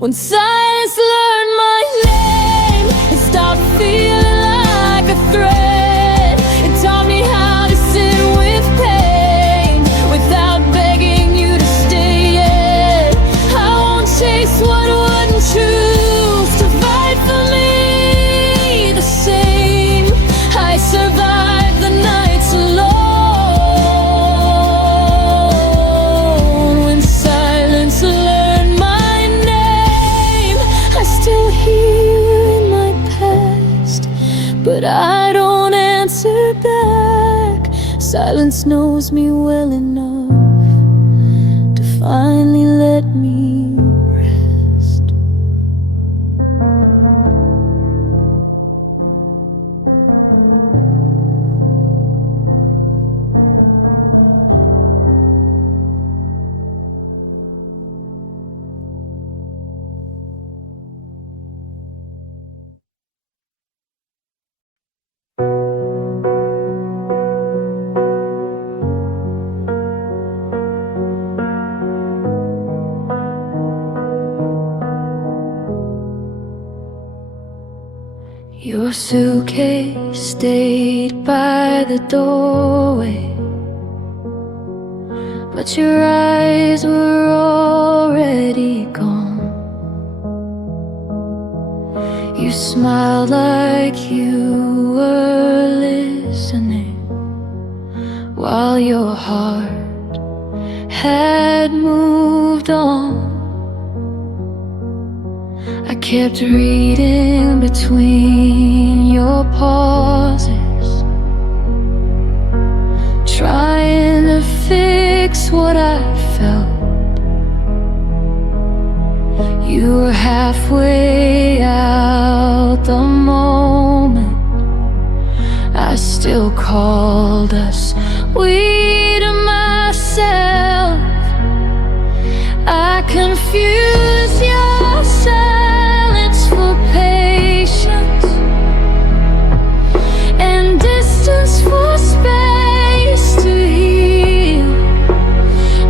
When silence learned my name, it stopped feeling like a threat. It taught me how to sit with pain without begging you to stay yet. I won't chase what wouldn't choose to fight for me the same. I survived the nights alone. When silence learned my name, I still hear you in my past, but I don't answer back. Silence knows me well enough to finally let me rest. Your suitcase stayed by the doorway, but your eyes were already gone. You smiled like you were listening, while your heart had moved on. I kept reading between your pauses, trying to fix what I felt. You were halfway out the moment I still called us we to myself. I confused your silence for patience and distance for space to heal.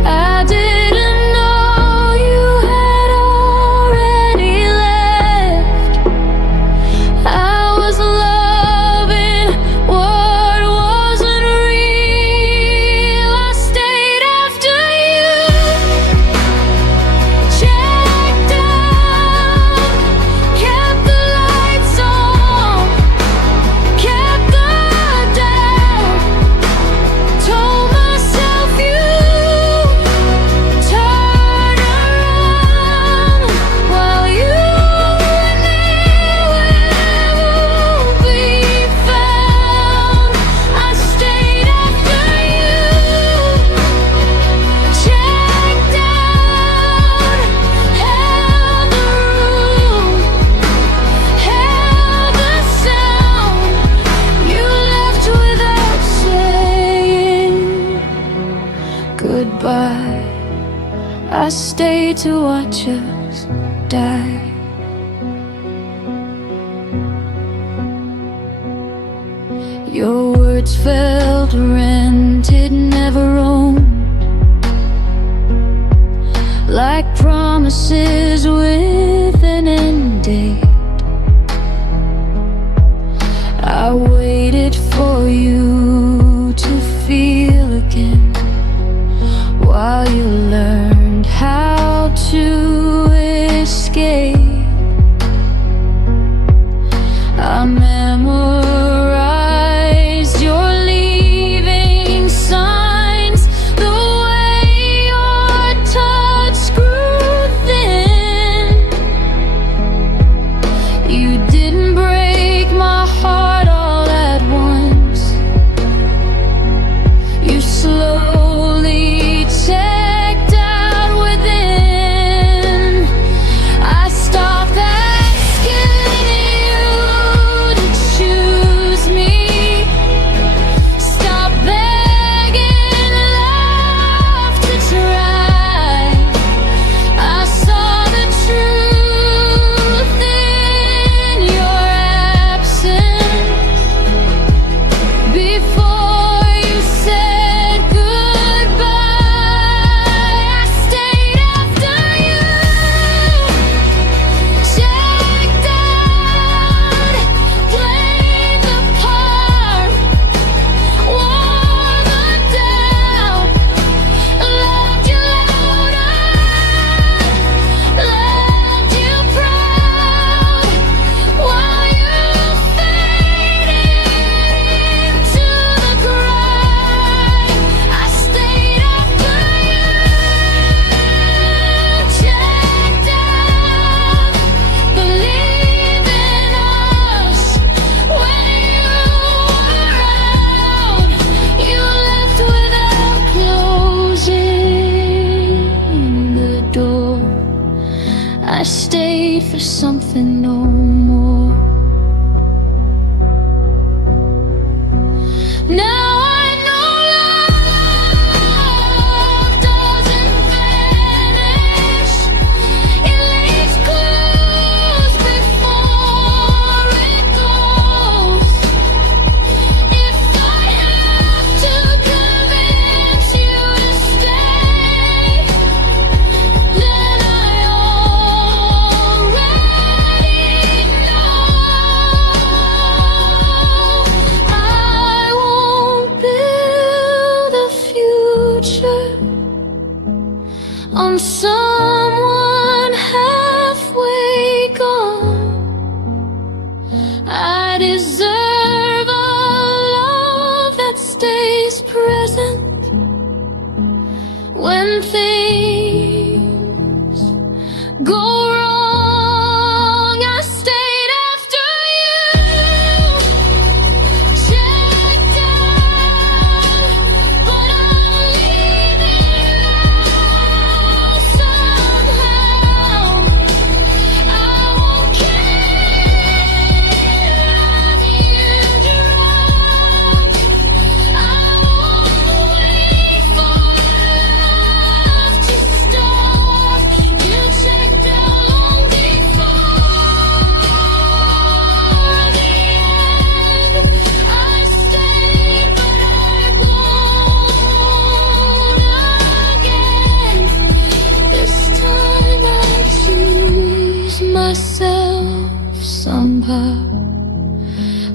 I didn't know you had already left. I was loving what wasn't real. I stayed after you, checked out, kept the lights on, kept the doubt, told myself you'd turn around while you were nowhere to be found. I stayed after you, checked out, held the room, held the sound. You left without saying goodbye. I stayed to watch us die. Your words felt rented, never owned, like promises with an end date. I waited for you to feel again while you learned how to escape. I memorized your leaving signs, the way your touch grew thin. You didn't break my heart all at once. You slowly checked out within. I stopped asking you to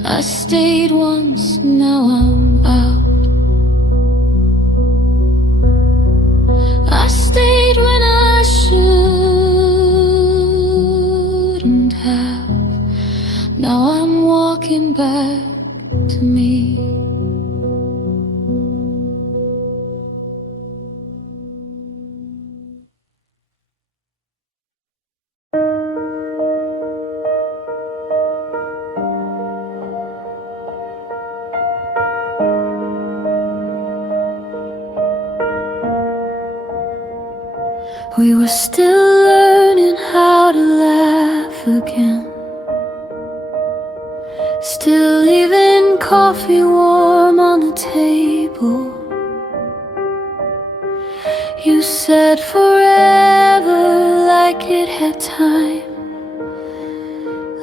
I stayed once, now I'm out. I stayed when I shouldn't have. Now I'm walking back to me. We were still learning how to laugh again, still leaving coffee warm on the table. You said forever like it had time,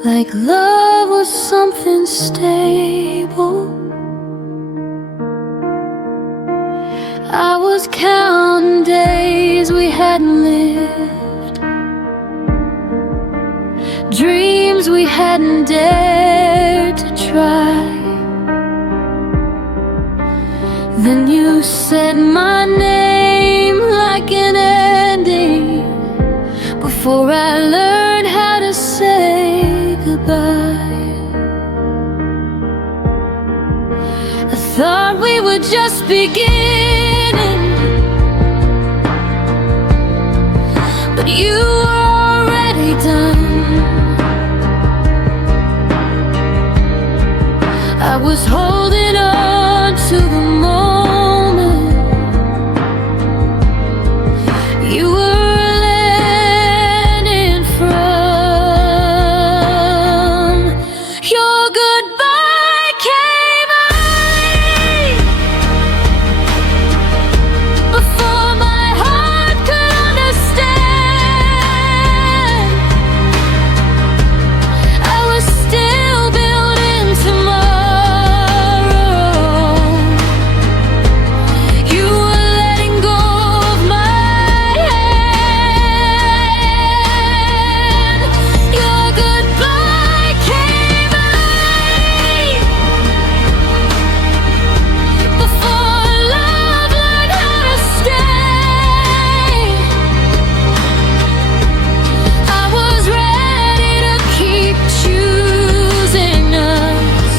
like love was something stable. I was counting days we hadn't lived, dreams we hadn't dared to try. Then you said my name like an ending, before I learned how to say goodbye. I thought we were just beginning, but you were already done. I was holding on to the moment you were landing from. Your goodbye came early, before my heart could understand. I was still building tomorrow. You were letting go of my hand. Your goodbye came early, before love learned how to stay. I was ready to keep choosing us.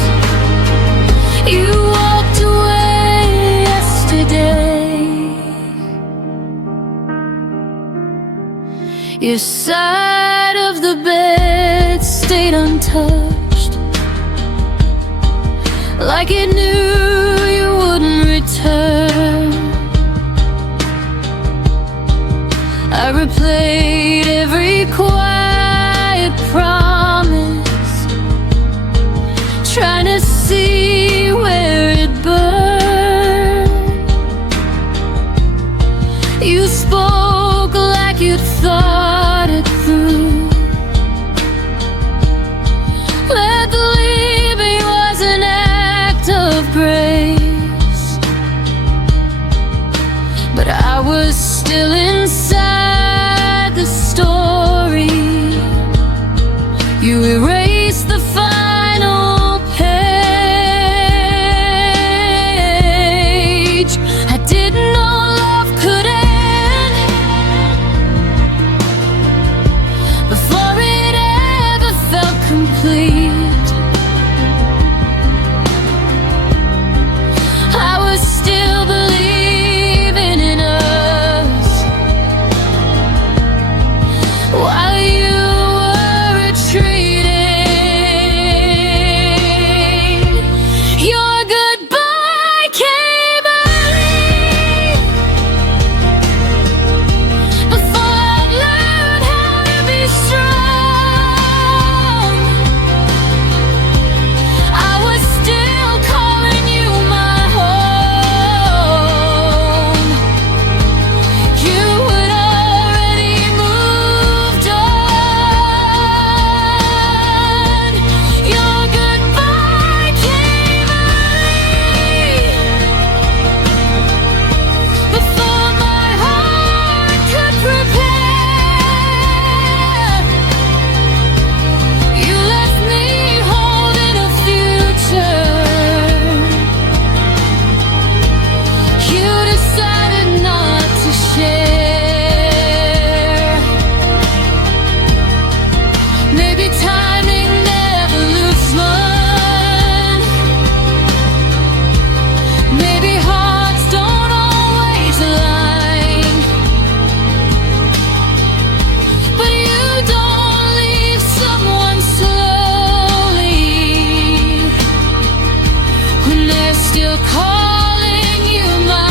You walked away yesterday. Your side of the bed stayed untouched, like it knew you wouldn't return. I replayed every quiet promise, trying to see where it burned. You spoke like you'd thought it through. That the leaving was an act of grace. still calling you mine.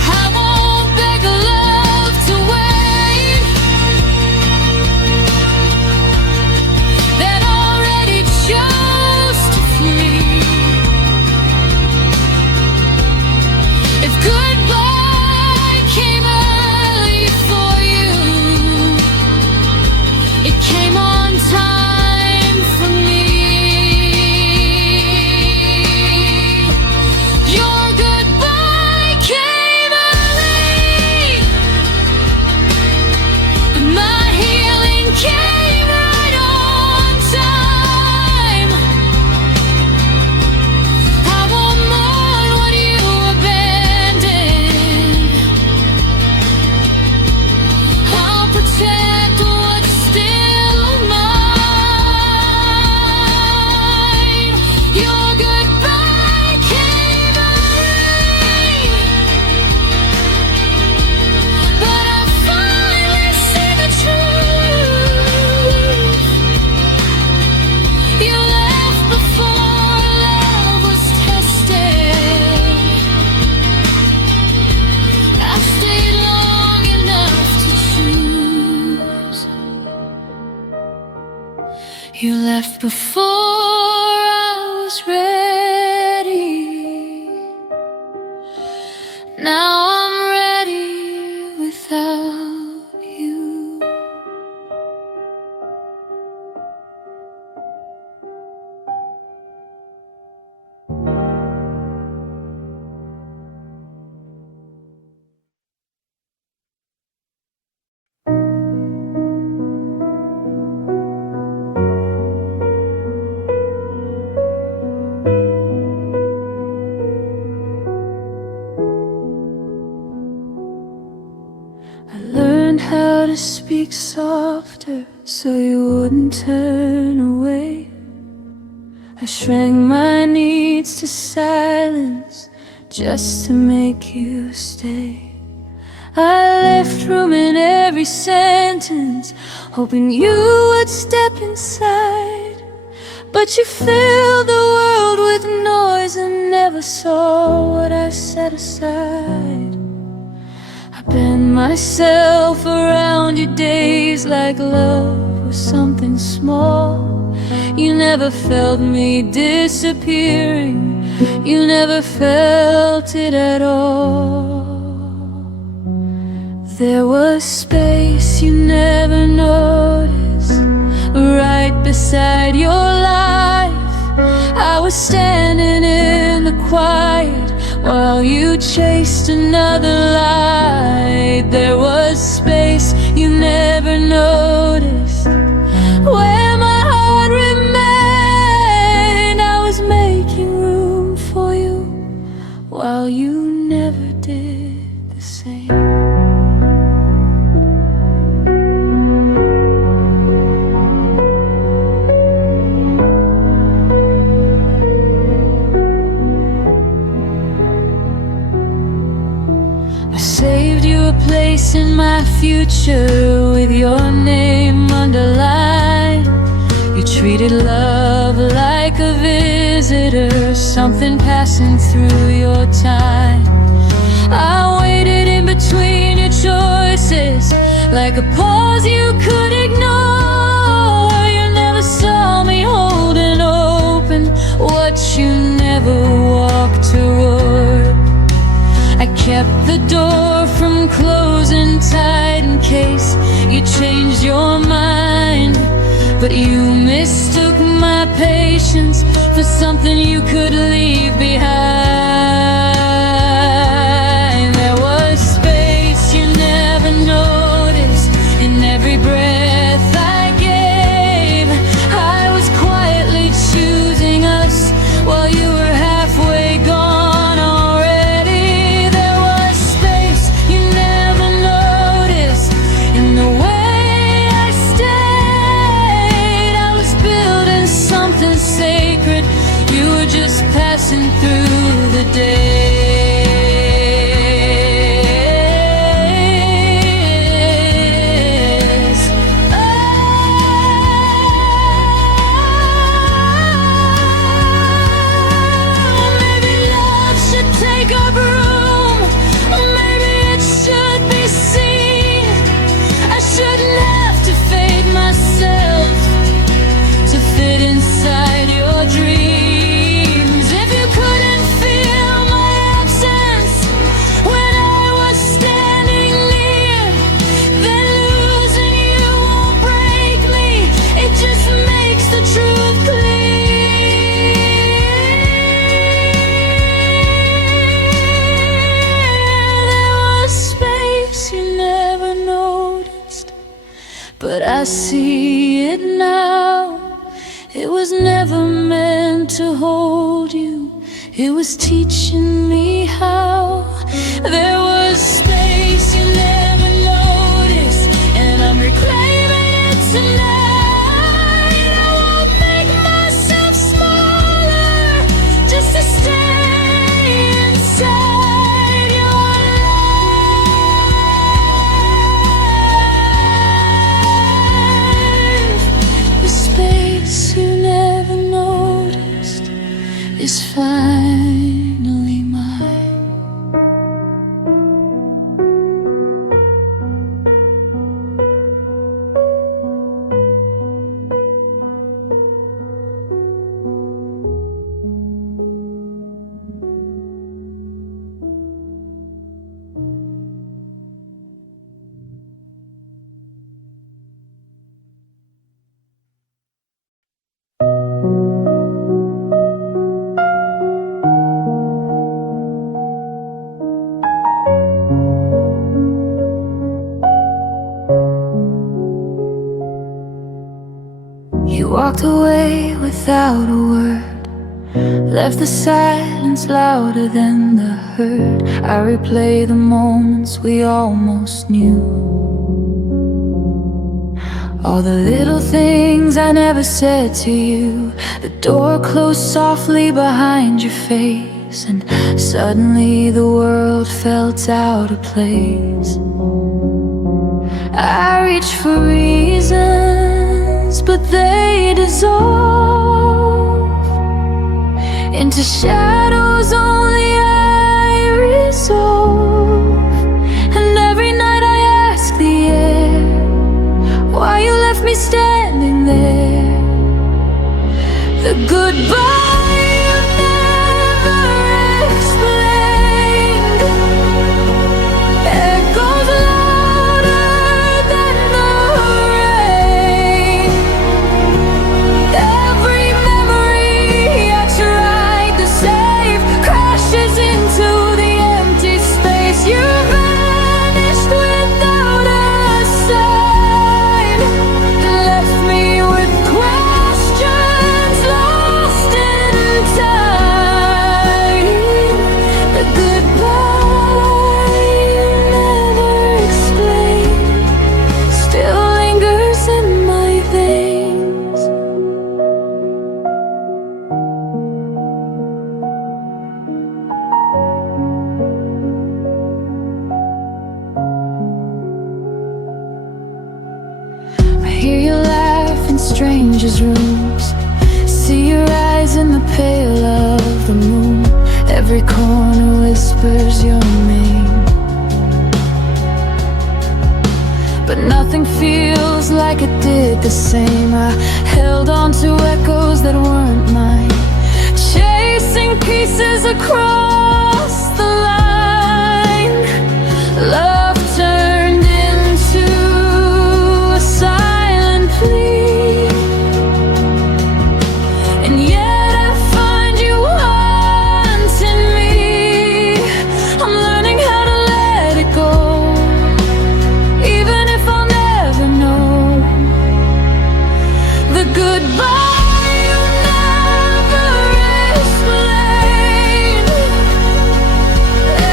I won't beg love to wait, that already chose to flee. If goodbye came early for you, it came on time for me. Your goodbye came early, but my healing came right on time. I won't mourn what you abandoned. I'll protect what's still mine. Your goodbye came early, but I finally see the truth. You left before love was tested. I stayed long enough to choose. You left before I was ready. Now I'm ready without you. I learned how to speak softer so you wouldn't turn away. I shrank my needs to silence just to make you stay. I left room in every sentence, hoping you would step inside. But you filled the world with noise and never saw what I set aside. I bend myself around your days like love was something small. You never felt me disappearing, you never felt it at all. There was space you never noticed, right beside your life. I was standing in the quiet while you chased another light. There was space you never noticed, where my heart remained. I was making room for you while you never did the same. Saved you a place in my future with your name underlined. You treated love like a visitor, something passing through your time. I waited in between your choices, like a pause you could ignore. You never saw me holding open what you never walked toward. I kept the door from closing tight in case you changed your mind. But you mistook my patience for something you could leave behind. There was space you never noticed in every breath I gave. I was quietly choosing us while you were halfway gone. Sacred, you were just passing through. was never meant to hold you, it was teaching me how. There was space you never noticed, and I'm reclaiming it tonight. I won't make myself smaller just to stay inside your life. The space you never noticed is finally mine. You walked away without a word, left the silence louder than the hurt. I replay the moments we almost knew, all the little things I never said to you. The door closed softly behind your face, and suddenly the world felt out of place. I reached for reasons, but they dissolve into shadows only I resolve. And every night I ask the air why you left me standing there. The goodbye you never explained echoes louder than the rain. Every memory I tried to save crashes into the empty space. You vanished without a sign, left me with questions lost in time. The goodbye you never explained still lingers in my veins. I hear you laugh in strangers' rooms, see your eyes in the pale of the moon. Every corner whispers your name, but nothing feels like it did the same. I held on to echoes that weren't mine, chasing pieces across the line. Love turned into a silent plea, and yet I find you haunting me. I'm learning how to let it go, even if I'll never know. The goodbye you never explained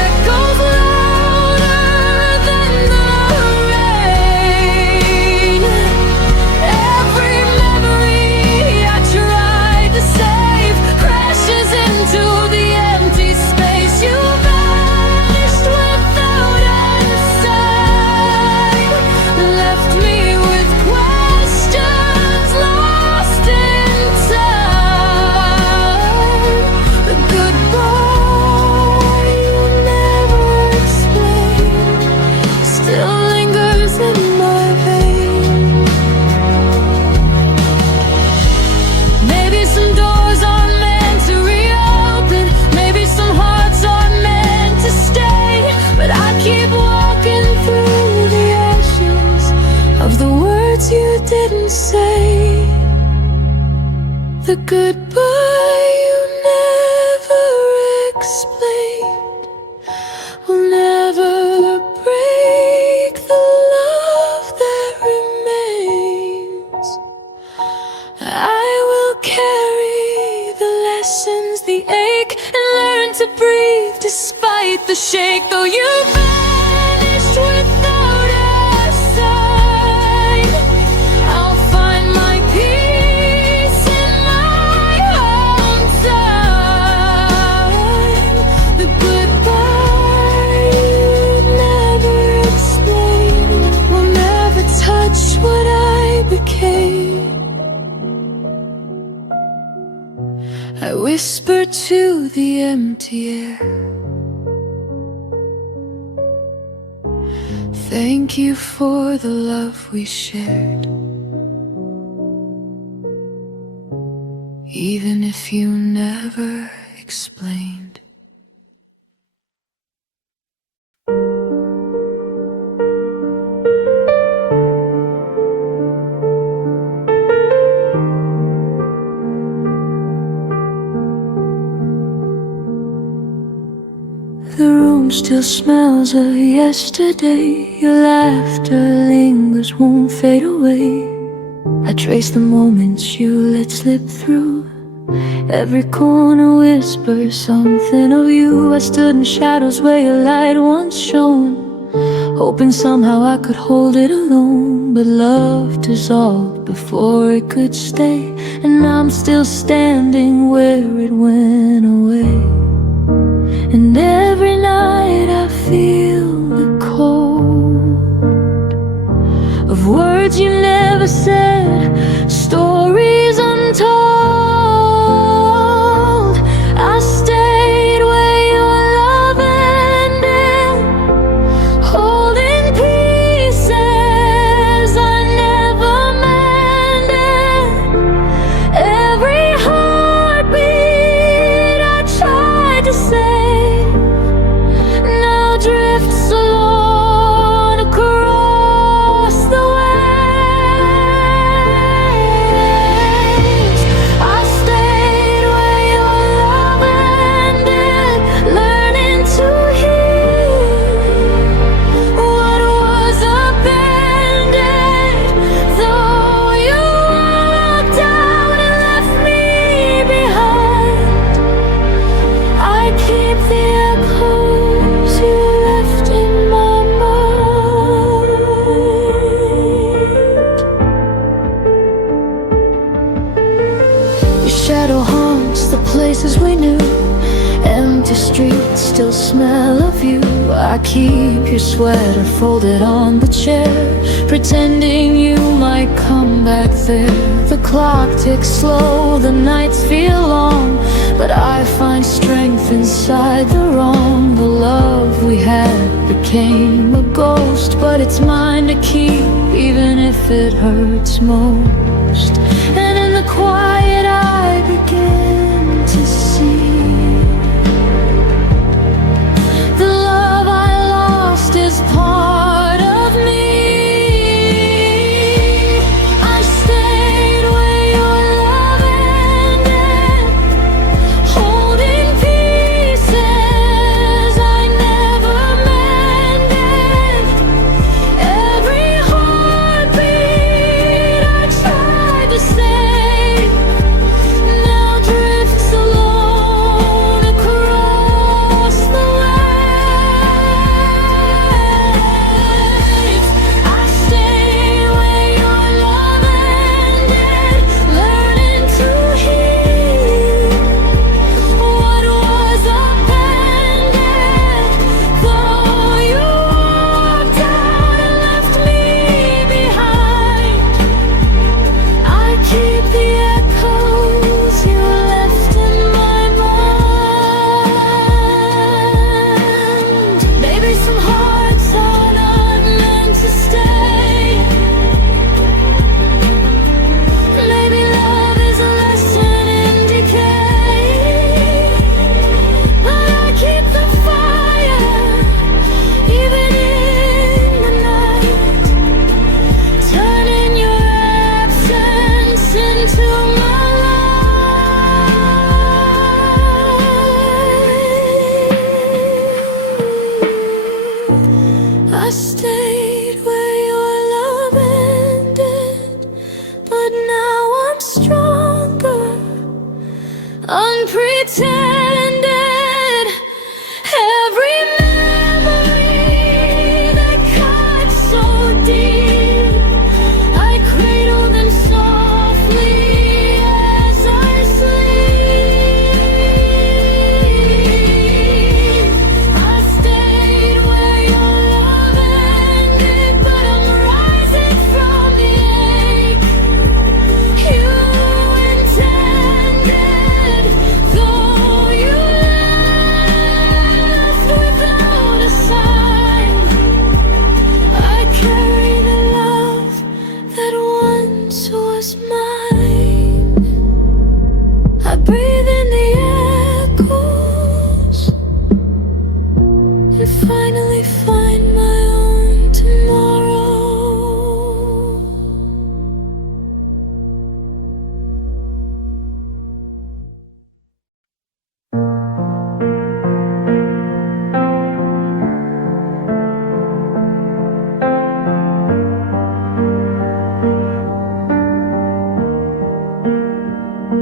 echoes louder than the rain. Every memory I tried to save crashes into the empty space. You vanished without a sign, left me with questions lost in time. The goodbye you never explained still lingers in my veins. Maybe some doors aren't meant to reopen, maybe some hearts aren't meant to stay, but I keep walking through the ashes of the words you didn't say. The goodbye you never explained will never break the love that remains. I will carry the lessons, the ache, and learn to breathe despite the shake. Though you vanished without a sign, I'll find my peace in my own time. The goodbye you'd never explain will never touch what I became. I whisper to the empty air, thank you for the love we shared. Even if you never explained. The room still smells of yesterday. Your laughter lingers, won't fade away. I trace the moments you let slip through. Every corner whispers something of you. I stood in shadows where your light once shone, hoping somehow I could hold it alone. But love dissolved before it could stay, and I'm still standing where it went away. And every night I feel the cold of words you never said, stories untold. I stayed where your love ended, holding pieces I never mended. Every heartbeat I tried to save drifts alone across the waves. I stayed where your love ended, learning to heal what was abandoned. Though you walked out and left me behind, I keep the echoes you left in my mind. Your shadow haunts the places we knew. Empty streets still smell of you. I keep your sweater folded on the chair, pretending you might come back there. The clock ticks slow, the nights feel long, but I find strength inside the wrong. The love we had became a ghost, but it's mine to keep, even if it hurts most. And in the quiet I begin to see the love I lost is part of me. I stayed where your love ended, holding pieces I never mended. Every heartbeat I tried to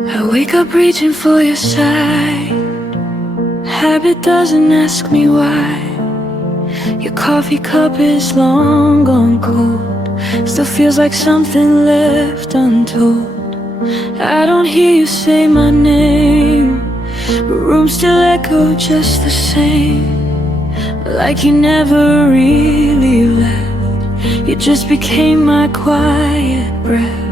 I wake up reaching for your side. Habit doesn't ask me why. Your coffee cup is long gone cold. Still feels like something left untold. I don't hear you say my name, but rooms still echo just the same. Like you never really left. You just became my quiet breath.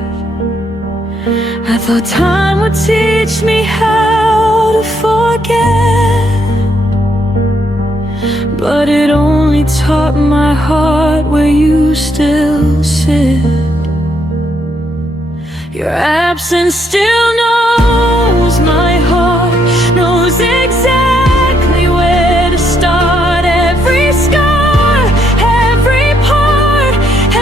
I thought time would teach me how to forget, but it only taught my heart where you still sit. Your absence still knows my heart, knows exactly where to start. Every scar, every part,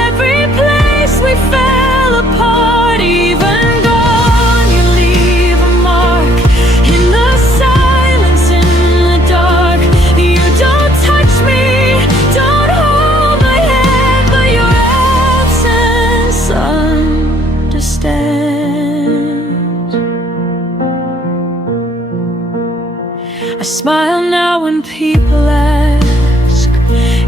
every place we fell apart. Even gone, you leave a mark in the silence, in the dark. You don't touch me, don't hold my hand, but your absence understands. I smile now when people ask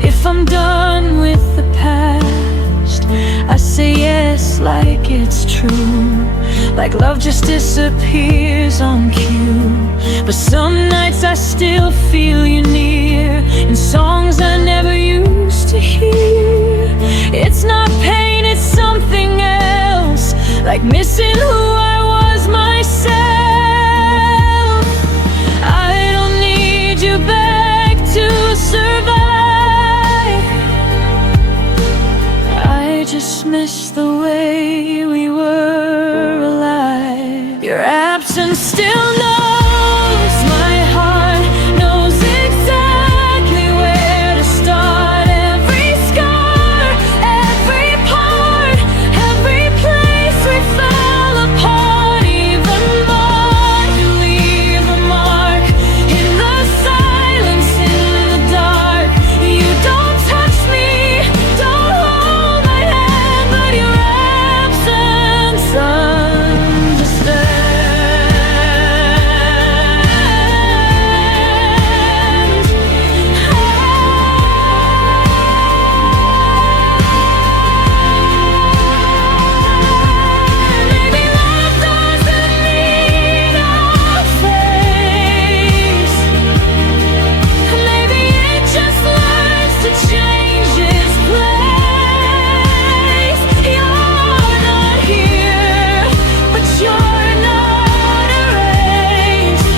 if I'm done with the past. I say yes like it's true, like love just disappears on cue. But some nights I still feel you near, in songs I never used to hear. It's not pain, it's something else, like missing who I was myself. I don't need you back to survive. I just miss the way we were alive. Your absence still knows my heart, knows exactly where to start. Every scar, every part, every place we fell apart. Even more, you leave a mark in the silence, in the dark. You don't touch me, don't hold my hand, but your absence understands. Maybe love doesn't need a face. Maybe it just learns to change its place. You're not here, but you're not erased.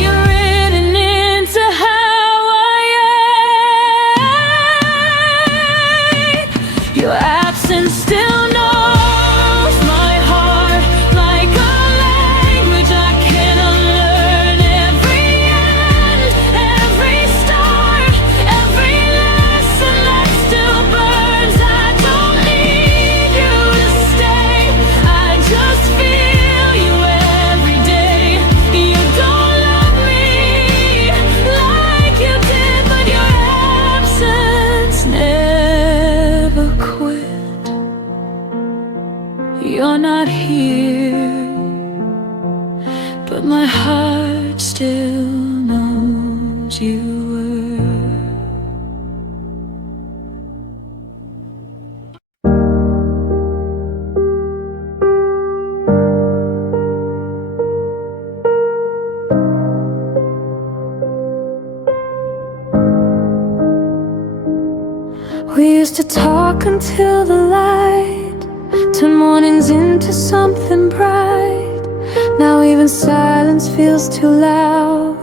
You're written into how I am. Your absence still knows my heart, like a language I cannot learn. Every end, every start, every lesson that still burns. I don't need you to stay, I just feel you every day. You don't love me like you did, but your absence never quit. You're not here, but my heart still knows you were. We used to talk until the light turn mornings into something bright. Now even silence feels too loud,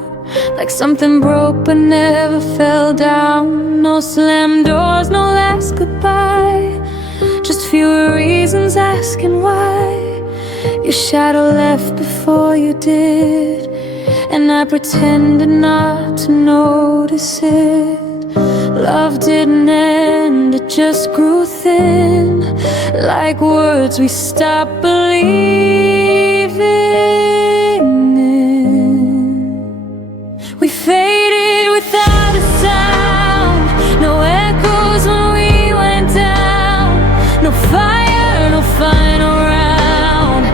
like something broke but never fell down. No slammed doors, no last goodbye, just fewer reasons asking why. Your shadow left before you did, and I pretended not to notice it. Love didn't end, it just grew thin, like words we stopped believing in. We faded without a sound, no echoes when we went down. No fire, no final round,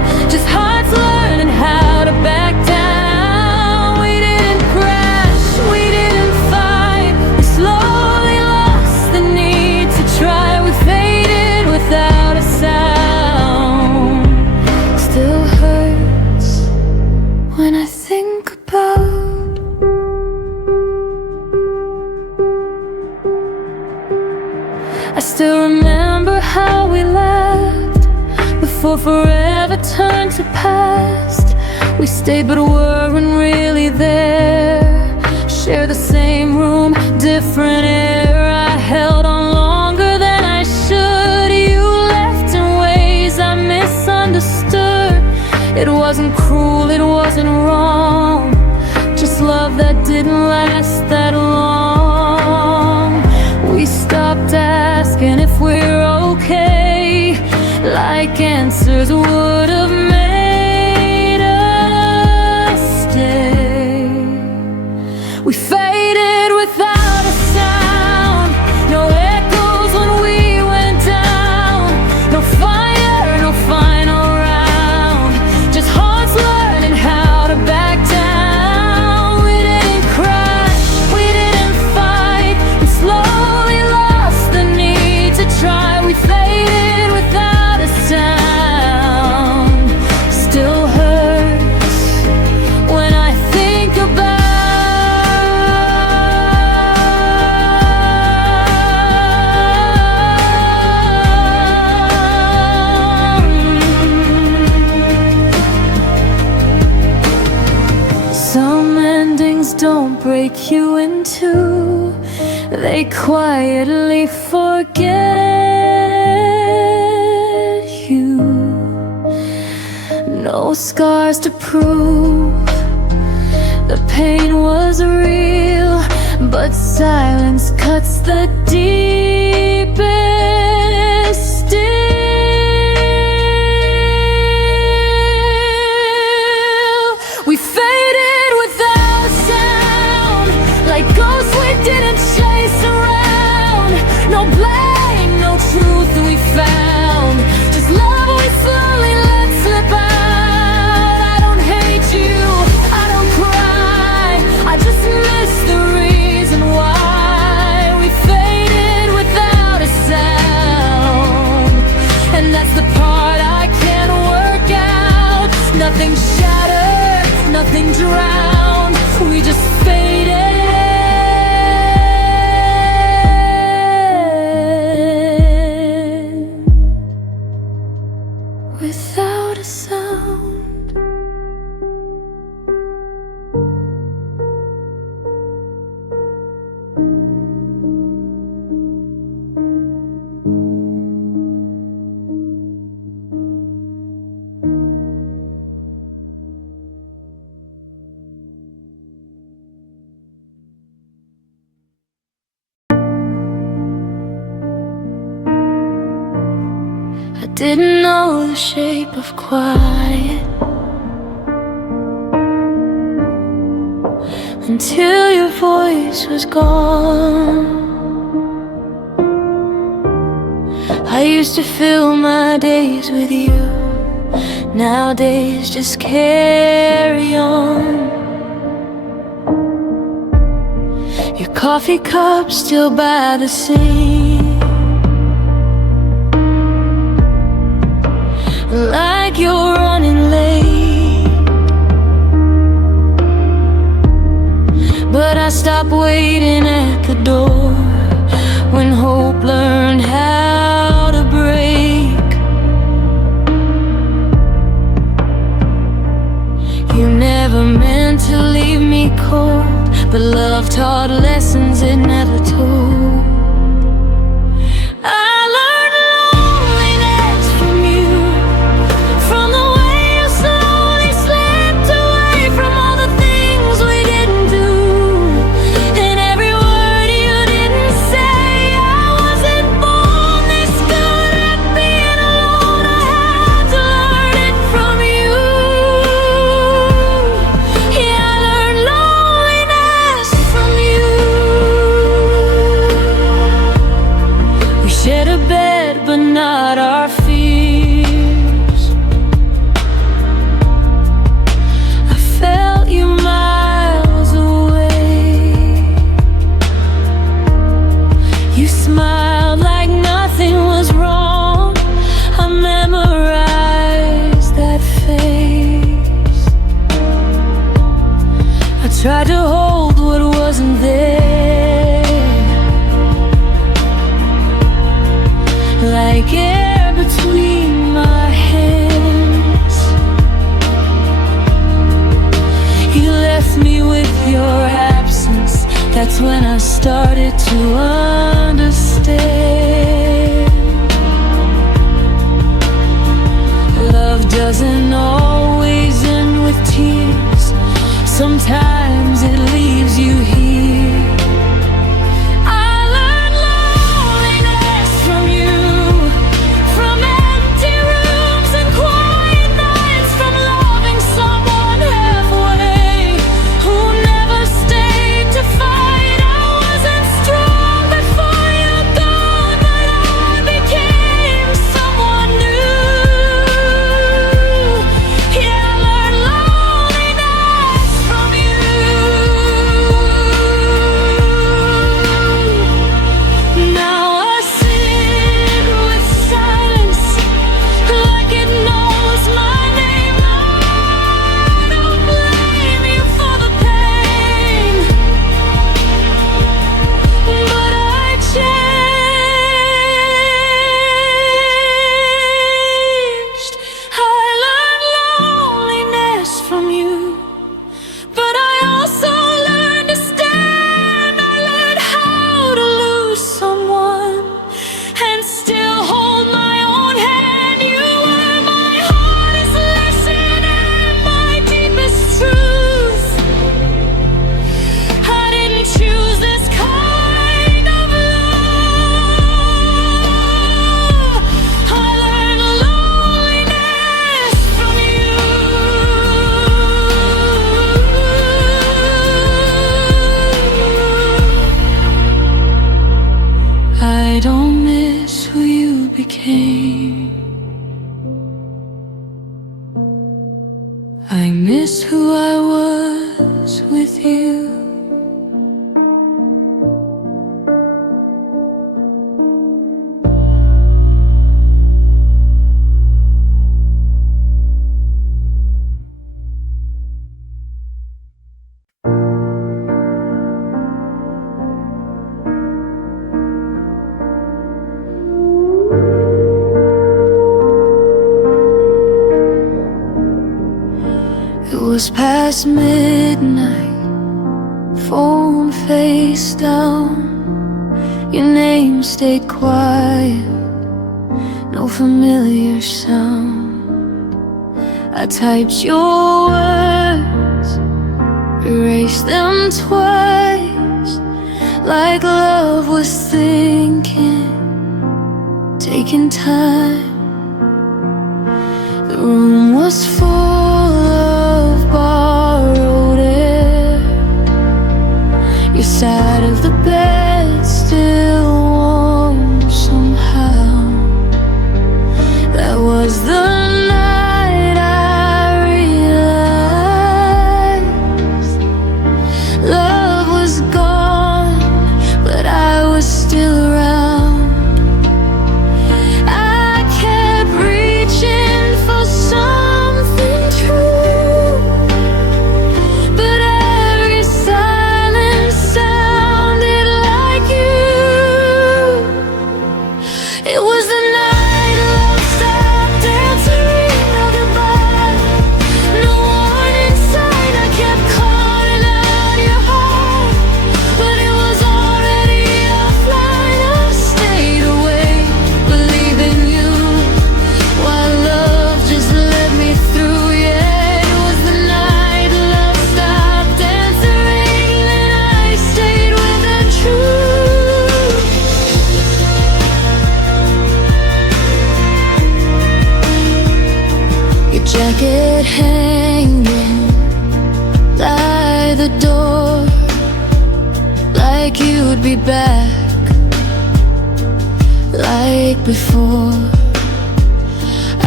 forever turned to past. We stayed but weren't really there. Share the same room, different air. I held on longer than I should. You left in ways I misunderstood. It wasn't cruel, it wasn't wrong, just love that didn't last that long. We stopped asking if we're okay, like answers would have made us stay. We faded without a sound, no echoes when we went down, no fire, no final round, just hearts learning how to back down. We didn't crash, we didn't fight, we slowly lost the need to try. We faded without a sound, still hurts when I think about. Some endings don't break you in two, they quietly forget you. No scars to prove the pain was real, but silence cuts the deepest still. We faded without a sound, like ghosts we didn't chase around. No blame, no truth we found, just love we slowly let slip out. I don't hate you, I don't cry, I just miss the reason why. We faded without a sound, and that's the part I can't work out. Nothing shattered, nothing drowned, we just faded without a sound. I didn't know the shape of quiet until your voice was gone. I used to fill my days with you, nowadays just carry on. Your coffee cup still by the sink, like you're running late, but I stopped waiting at the door when hope learned how to break. You never meant to leave me cold, but love taught lessons it never told. your absence, that's when I started to understand. Love doesn't always end with tears. Sometimes it leaves you here. I learned loneliness from you, from empty rooms and quiet nights, from loving someone halfway who never stayed to fight. I wasn't strong before you're gone, but I became someone new. Yeah, I learned loneliness from you. Now I sit with silence like it knows my name. I don't blame you for the pain, but I changed. I learned loneliness from you, but I also learned to stand. I learned how to lose someone and still hold my own hand. You were my hardest lesson and my deepest truth. I didn't choose this kind of love. I learned loneliness from you. I don't miss who you became. I miss who I was with you. It was past midnight, phone face down. Your name stayed quiet, no familiar sound. I typed your words, erased them twice, like love was thinking, taking time. The room was full of borrowed air. Your side of the bed still warm somehow. That was the night I realized love was gone, but I was still around. I kept reaching for something true, but every silence sounded like you. It was the night love stopped answering our goodbye. No warning sign, I kept calling out your heart, but it was already offline. I stayed awake, believing you, while love just let me through. Yeah, it was the night love stopped answering, and I stayed with the truth. Your jacket hanging by the door, like you'd be back, like before.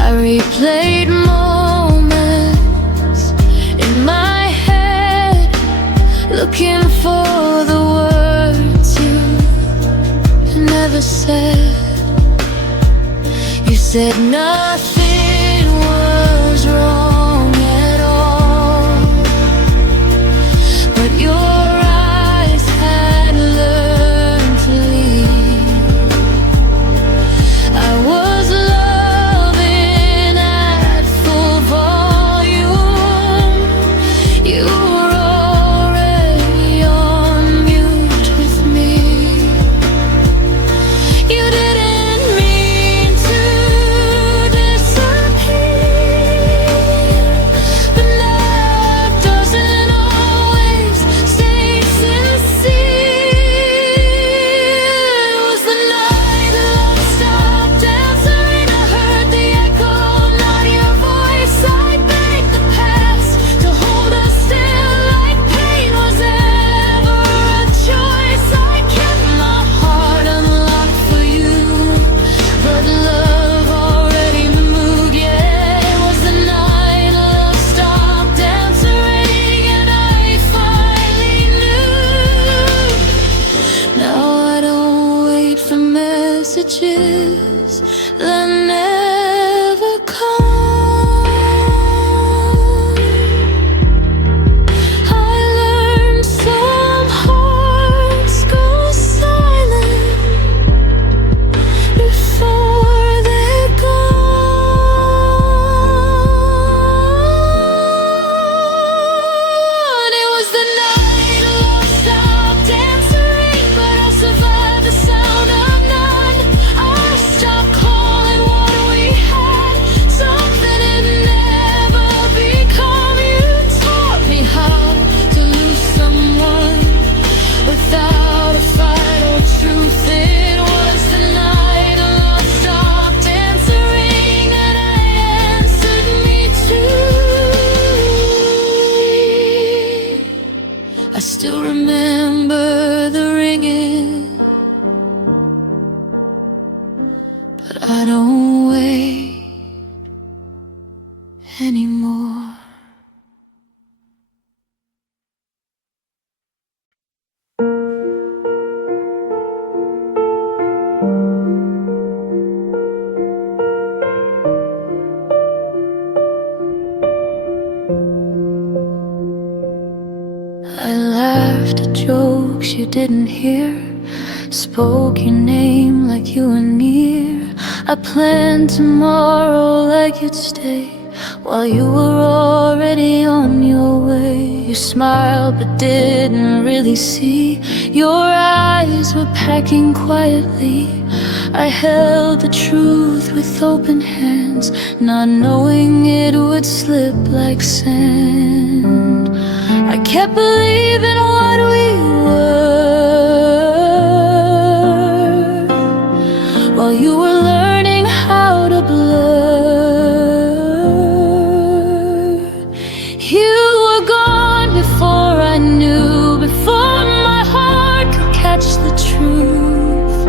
I replayed moments in my head, looking for the words you never said. You said nothing was wrong at all, but your eyes had learned to leave. I was loving at full volume. You were already anymore. I laughed at jokes you didn't hear, spoke your name like you were near. I planned tomorrow like you'd stay, while you were already on your way. You smiled but didn't really see, your eyes were packing quietly. I held the truth with open hands, not knowing it would slip like sand. I kept believing what we were, while you were learning how to blur. You were gone before I knew, before my heart could catch the truth.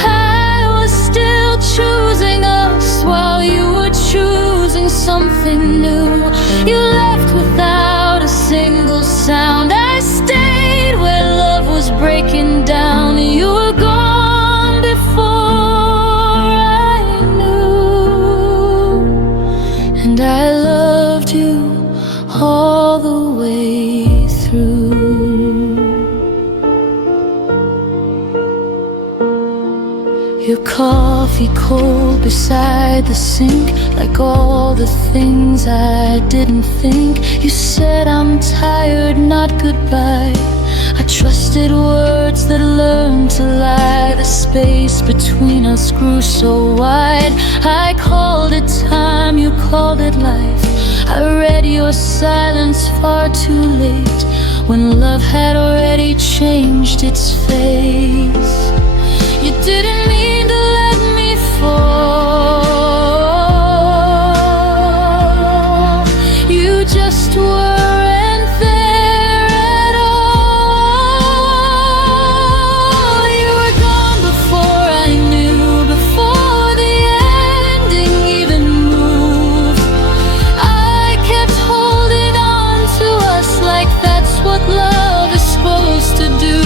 I was still choosing us while you were choosing something new. You left without a single sound. I stayed where love was breaking down. You were gone before I knew, and I loved you all the way through. Your coffee cold beside the sink, like all the things I didn't think. You said I'm tired, not goodbye. I trusted words that learned to lie. The space between us grew so wide. I called it time, you called it life. I read your silence far too late, when love had already changed its face. You didn't mean to let me fall, you just weren't there at all. You were gone before I knew, before the ending even moved. I kept holding on to us like that's what love is supposed to do.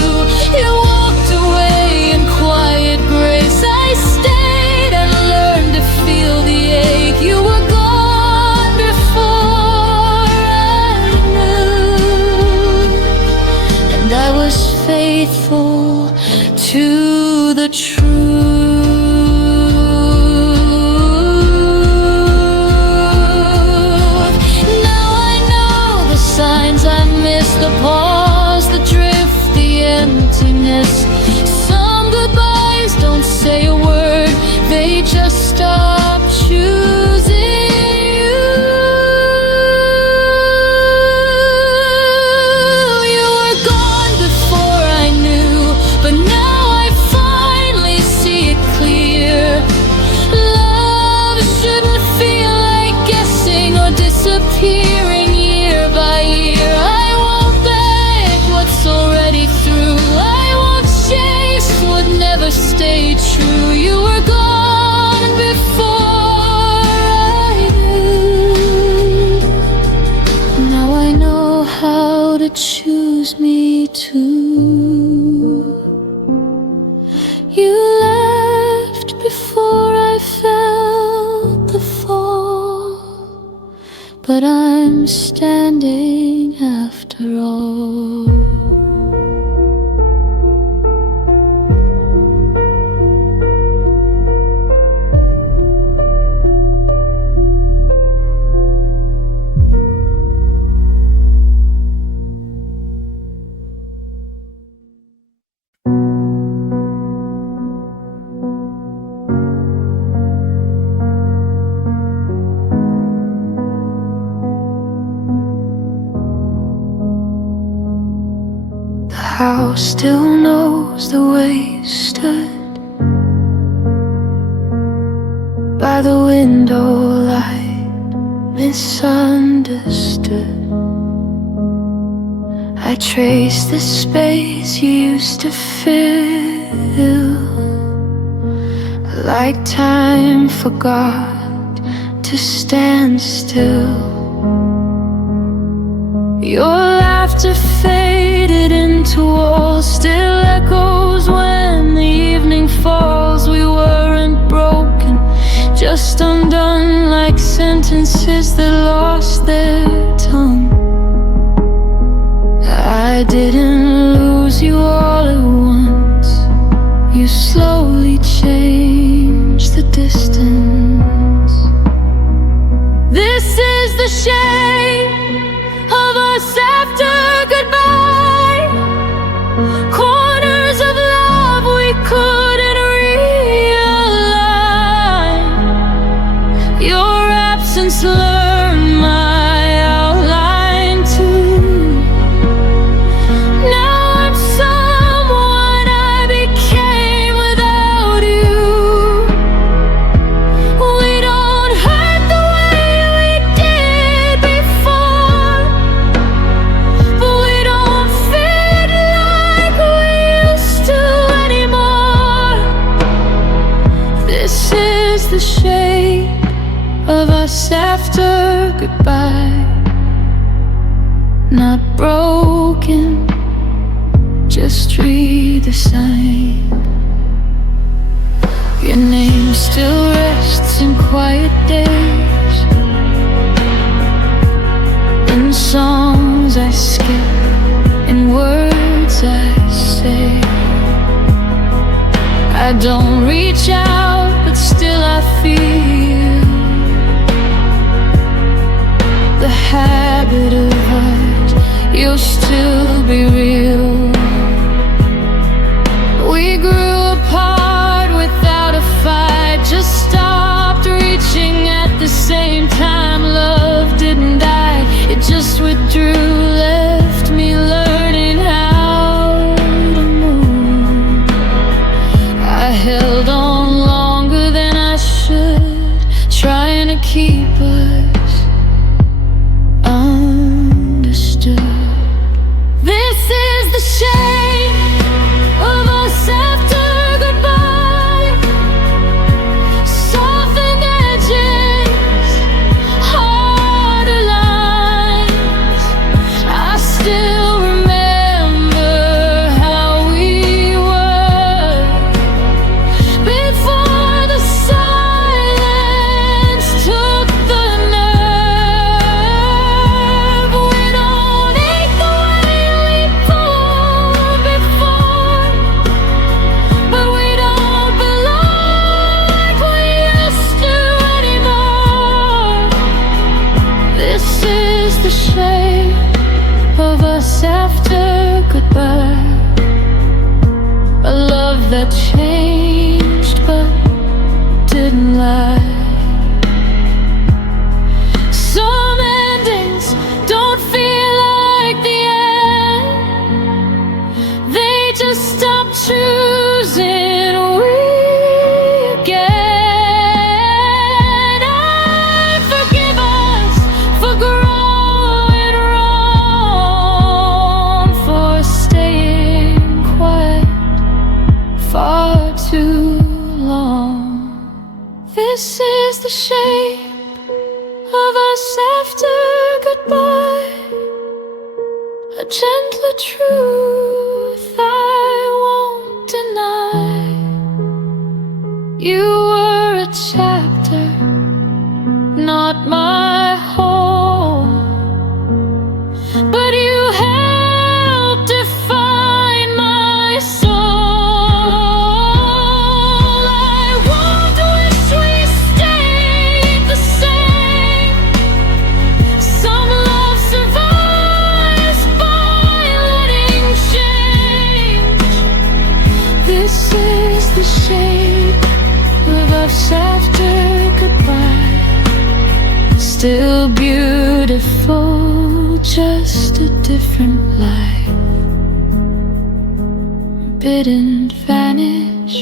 You walked away in quiet grace. I stayed and learned to feel the ache. You were gone before I knew, and I was faithful to the truth. Now I know the signs I missed, the pause, the drift, the emptiness. Some goodbyes don't say a word, they just stop choosing you. You were gone before I knew, but now I finally see it clear. Love shouldn't feel like guessing or disappearing year by year. I won't beg what's already through, I won't chase what never stayed true. You were gone before I knew, now I know how to choose me too. You left before I felt the fall, but I'm standing after all. The house still knows the way you stood by the window light, misunderstood. I trace the space you used to fill, like time forgot to to stand still. Your laughter faded into walls, still echoes when the evening falls. We weren't broken, just undone like sentences that lost their tongue. I didn't lose you all at once. You slowly changed the distance. This is the shape of us after goodbye. Corners of love we couldn't realign. Your absence learned my outline too. Now I'm someone I became without you. We don't hurt the way we did before, but we don't fit like we used to anymore. This is the shape of us after goodbye. Not broken, just redesigned. Your name still rests in quiet days, in songs I skip, in words I say. I don't reach out, but still I feel the habit of us. You'll still be real. We grew apart without a fight, just stopped reaching at the same time. Love didn't die, it just withdrew, left me learning how to move. I held on longer than I should, trying to keep us understood. This is the shape of us after goodbye. Softened edges, harder lines. I still remember how we were before the silence took the nerve. We don't ache the way we pulled before, but we don't belong like we used to anymore. This is the shape of us after goodbye. A love that changed but didn't lie. Some endings don't feel like the end, they just stop choosing we again. I forgive us for growing wrong, for staying quiet far too long. This is the shape of us after goodbye. A gentler truth I won't deny. You were a chapter, not my home, but you helped define my soul. I won't wish we stayed the same. Some love survives by letting change. This is the shape of us after goodbye. Still beautiful, just a different life. Didn't vanish,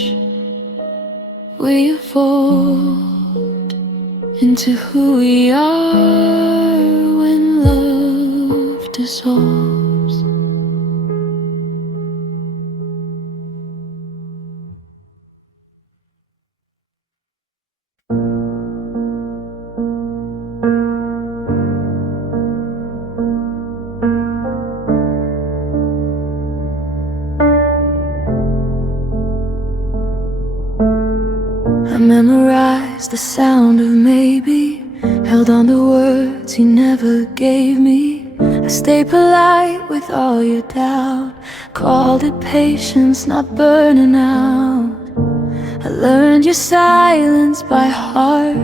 we evolved into who we are when love dissolves. the sound of maybe. Held on to words you never gave me. I stayed polite with all your doubt. Called it patience, not burning out. I learned your silence by heart.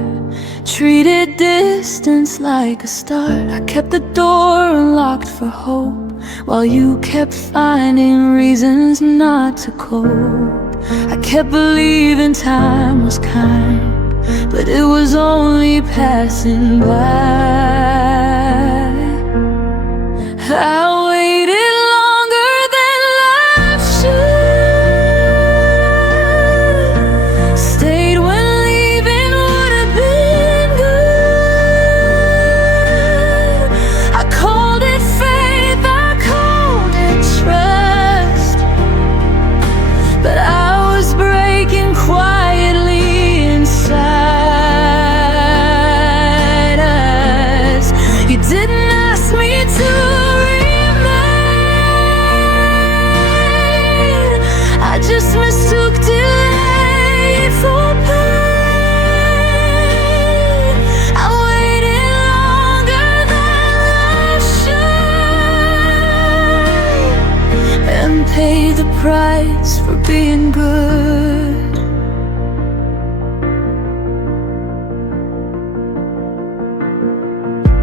Treated distance like a start. I kept the door unlocked for hope, while you kept finding reasons not to cope. I kept believing time was kind, but it was only passing by. I waited longer than life should. Stayed when leaving would have been good. I called it faith, I called it trust, but I was breaking quietly inside us. You didn't ask me to remain. I just mistook delay for pain. I waited longer than life should, and paid the price for being good.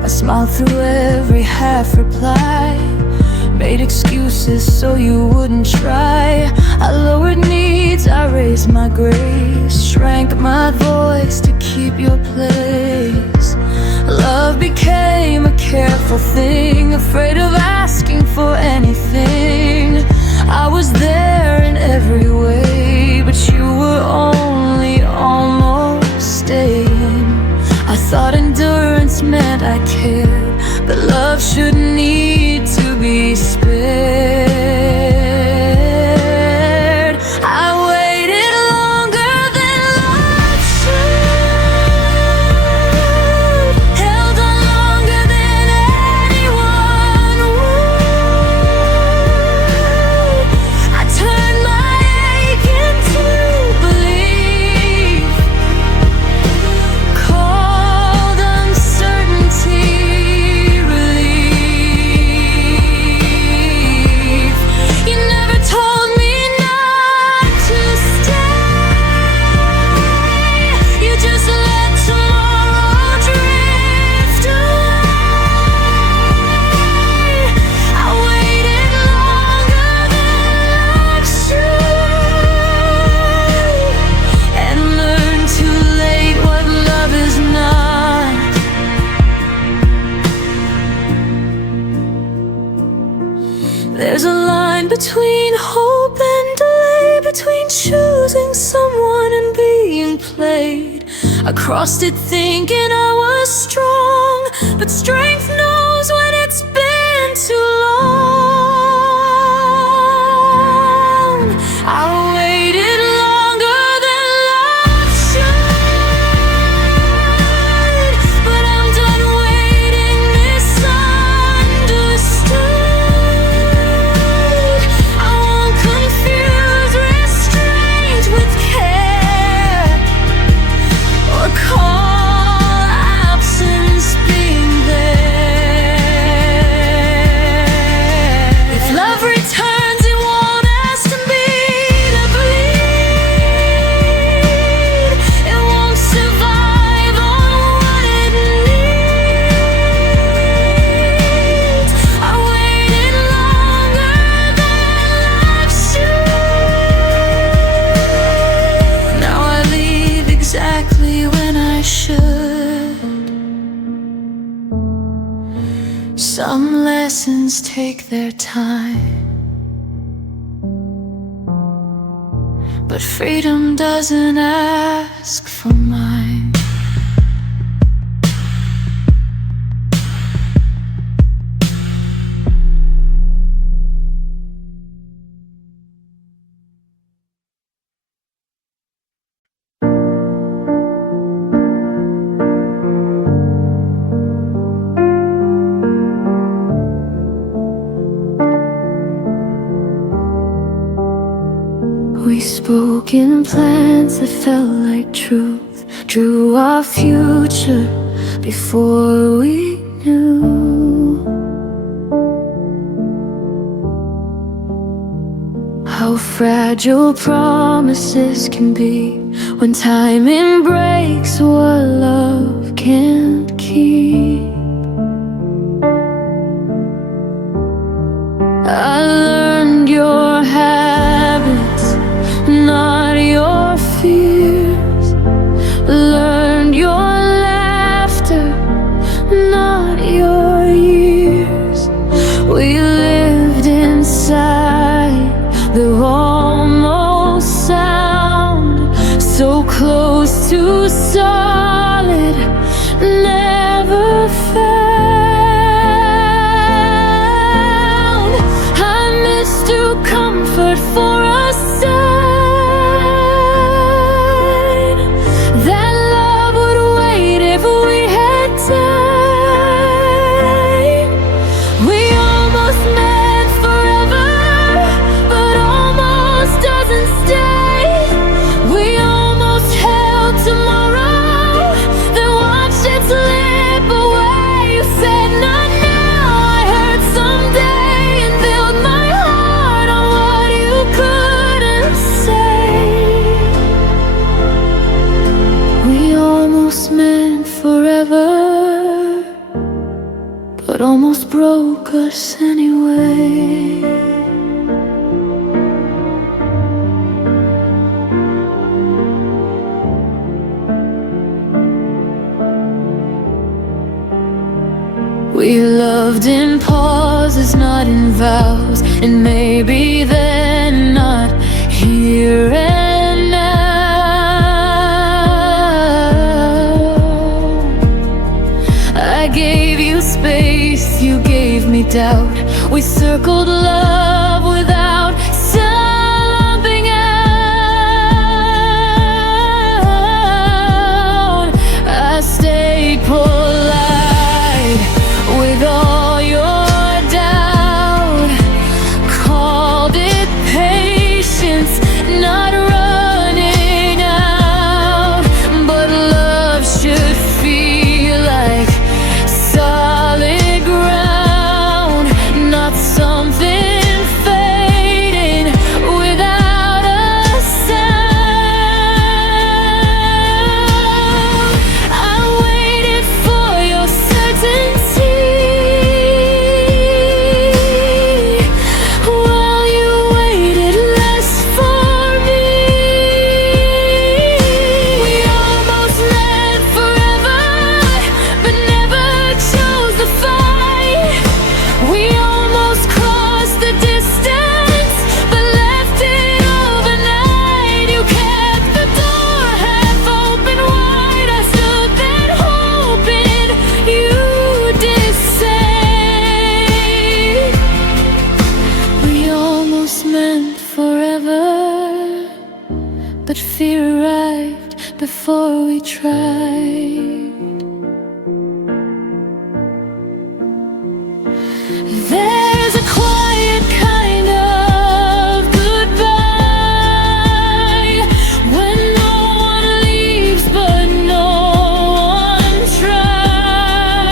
I smiled through every half reply, made excuses so you wouldn't try. I lowered needs, I raised my grace, shrank my voice to keep your place. Love became a careful thing, afraid of asking for anything. I was there in every way, but you were only almost staying. I thought endurance meant I cared, but love shouldn't need to be spared. I waited longer than life should, held on longer than anyone would. I turned my ache into belief, called uncertainty relief. You never told me not to stay. You just let tomorrow drift away. I waited longer than life should, and learned too late what love is not. There's a line between hope and delay, between choosing someone and being played. I crossed it thinking I was strong, but strength knows when it's been too long. I waited longer than life should, but I'm done waiting misunderstood. I won't confuse restraint with care, or call absence being there. If love returns, it won't ask me to bleed. It won't survive on what it needs. I waited longer than life should. Now I leave exactly when I should. Some lessons take their time, but freedom doesn't ask for mine. We spoke in plans that felt like truth, drew our future before we knew how fragile promises can be when timing breaks what love can't keep. I learned your habits, not your fears. Learned your laughter, not your years. We lived inside the almost sound, so close to solid, never found. I missed your comfort for a sign that love would wait if we had time. We almost met forever, but almost doesn't stay. We almost held tomorrow, then watched it slip away. You said not now, I heard someday, and built my heart on what you couldn't say. We almost meant forever, but almost broke us anyway. We loved in pauses, not in vows, and maybe then not here and now. I gave you space, you gave me doubt. We circled love without something out. I stayed polite with all your doubt, called it patience, not running out. But love should feel like solid ground, not something fading without a sound. I waited for your certainty while you waited less for me. We almost met forever, but never chose the fight. We almost crossed the distance, but left it overnight. You kept the door half open wide. I stood there hoping you'd decide. We almost meant forever, but fear arrived before we tried. There's a quiet kind of goodbye when no one leaves but no one tries.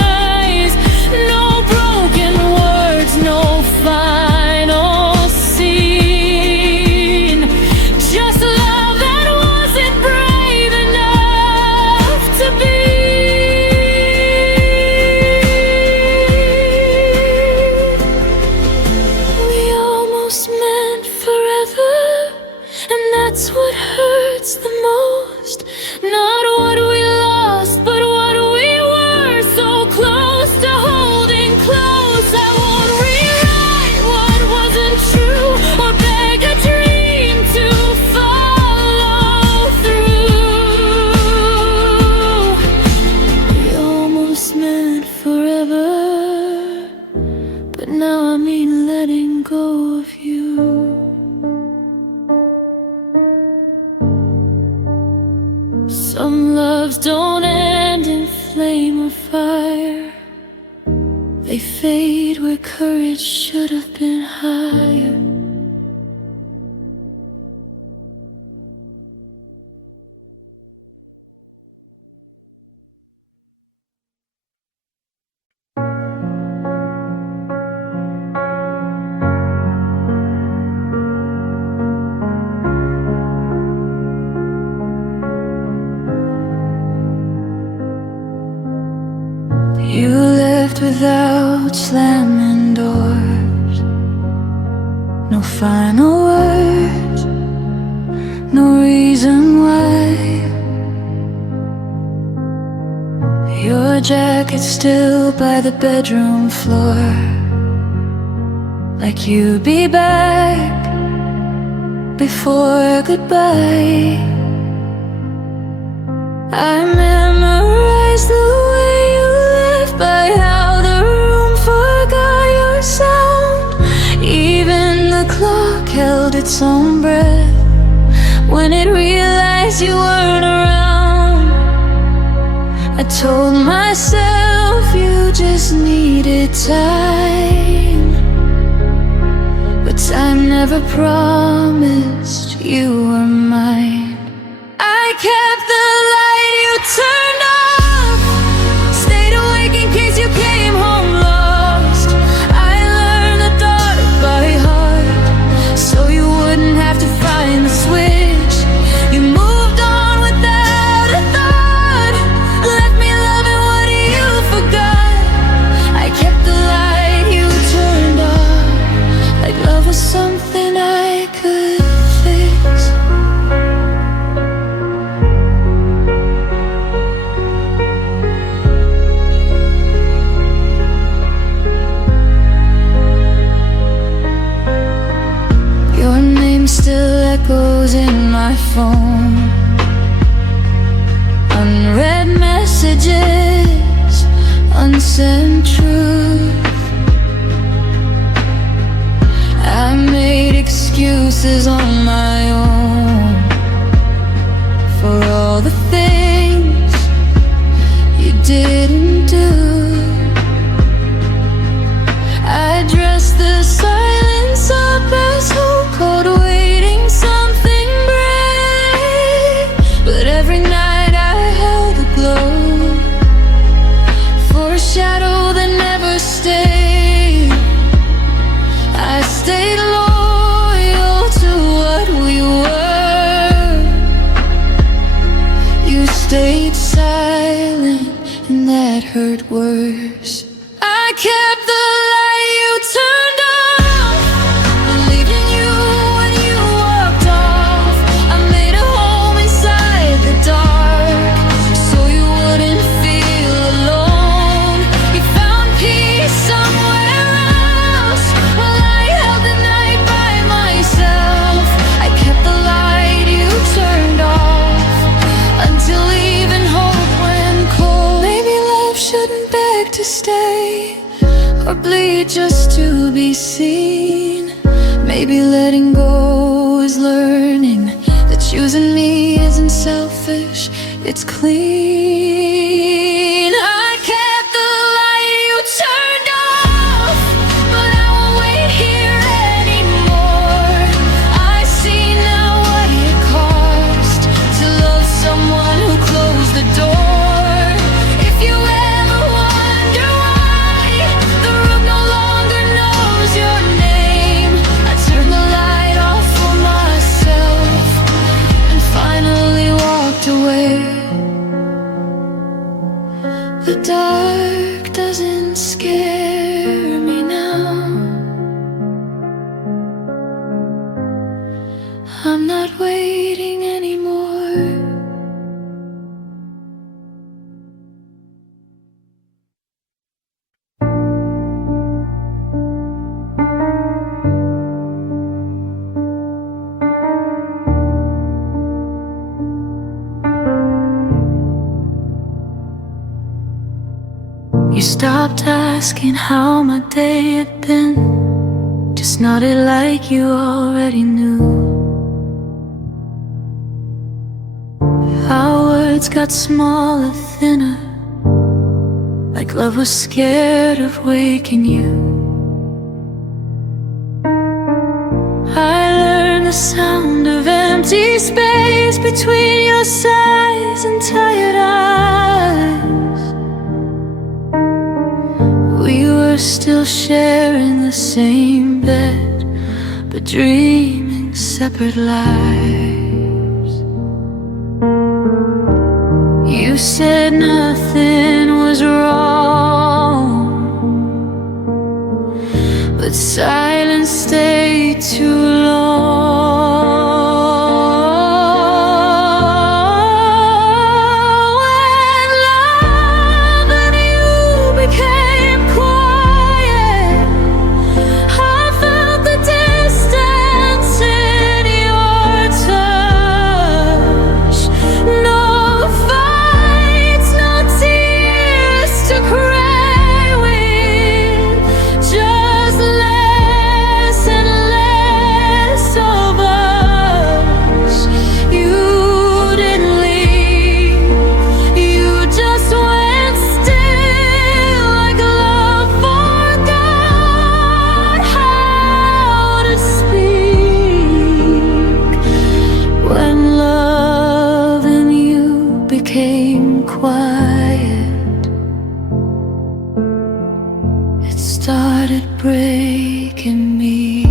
No broken words, no final scene, just love that wasn't brave enough to be. We almost meant forever, and that's what hurts the most. Not what we lost, but what we were, so close to holding close. I won't rewrite what wasn't true or beg a dream to follow through. We almost meant forever, but now I mean letting go of you. Some loves don't end in flame or fire. They fade where courage should have been higher. left without slamming doors. No final words, no reason why. Your jacket's still by the bedroom floor, like you'd be back before goodbye. I memorized the way you left, by how the room forgot your sound. Even the clock held its own breath when it realized you weren't around. I told myself you just needed time, but time never promised you were mine. I kept the light you turned off, stayed awake in case you came home lost. I learned the dark by heart, so you wouldn't have to find the switch. You moved on without a thought, left me loving what you forgot. I kept the light you turned off, like love was something I could fix. Your name still echoes in my phone, unread messages, unsent truth. I made excuses on my own for all the things you didn't do. I dressed the silence up as hope, cold waiting something brave. But every night I held a glow for a shadow that never stayed. I stayed loyal to what we were. You stayed silent, and that hurt worse. I kept the light you turned off, believed in you when you walked off. I made a home inside the dark, so you wouldn't feel alone. You found peace somewhere else, while I held the night by myself. I kept the light you turned off, until even hope went cold. Maybe love shouldn't beg to stay, or bleed just to be seen. Maybe letting go is learning that choosing me isn't selfish, it's clean. I kept the light you turned off, but I won't wait here anymore. I see now what it cost to love someone who closed the door. If you ever wonder why the room no longer knows your name, I turned the light off for myself and finally walked away. The dark doesn't scare me now. I'm not waiting anymore. You stopped asking how my day had been, just nodded like you already knew. Our words got smaller, thinner, like love was scared of waking you. I learned the sound of empty space between your sighs and tired eyes. We were still sharing the same bed, but dreaming separate lives. You said nothing was wrong, started breaking me.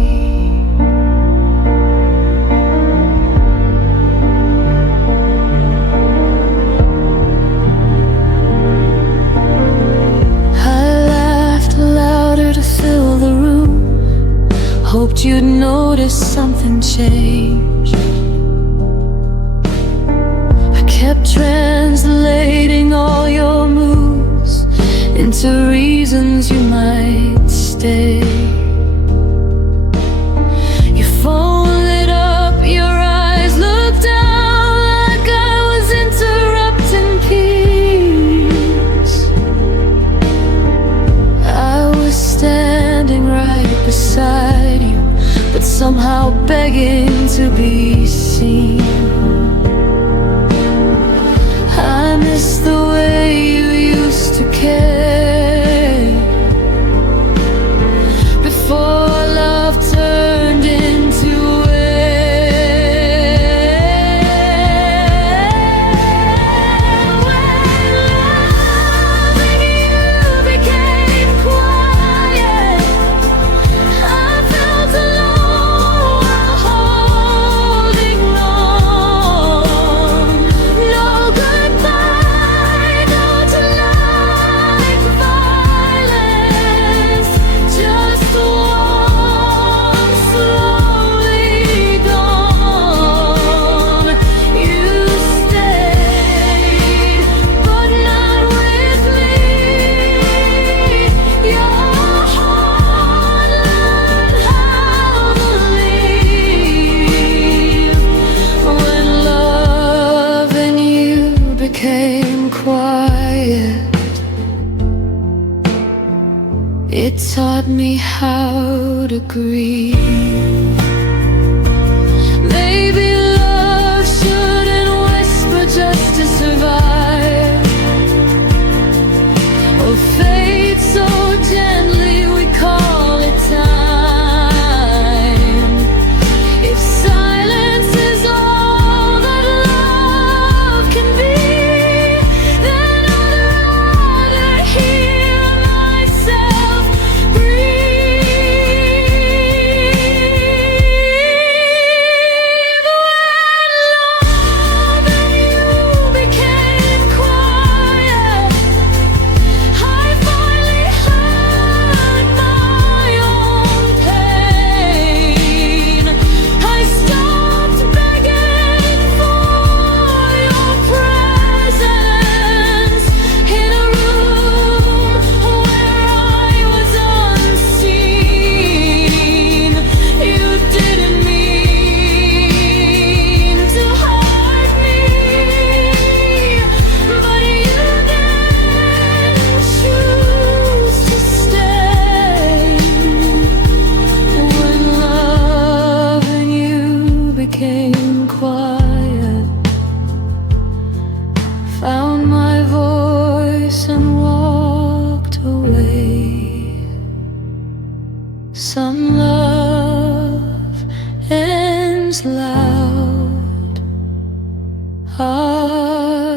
I laughed louder to fill the room, hoped you'd notice something changed. I kept translating all your moves into reasons you might stay. Your phone lit up, your eyes looked down like I was interrupting peace. I was standing right beside you, but somehow begging to be seen. I miss the way you used to care before love turned into it taught me how to grieve. Maybe love shouldn't whisper just to survive, or fade so gently we call it time. If silence is all that love can be, then I'd rather hear myself became quiet, found my voice and walked away. Some love ends loud, ours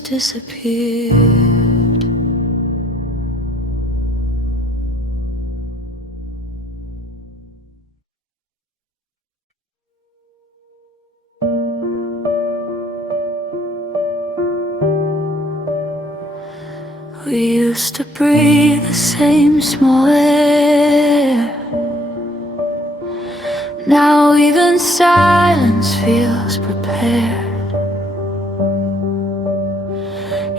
disappeared. We used to breathe the same small air. Now even silence feels prepared.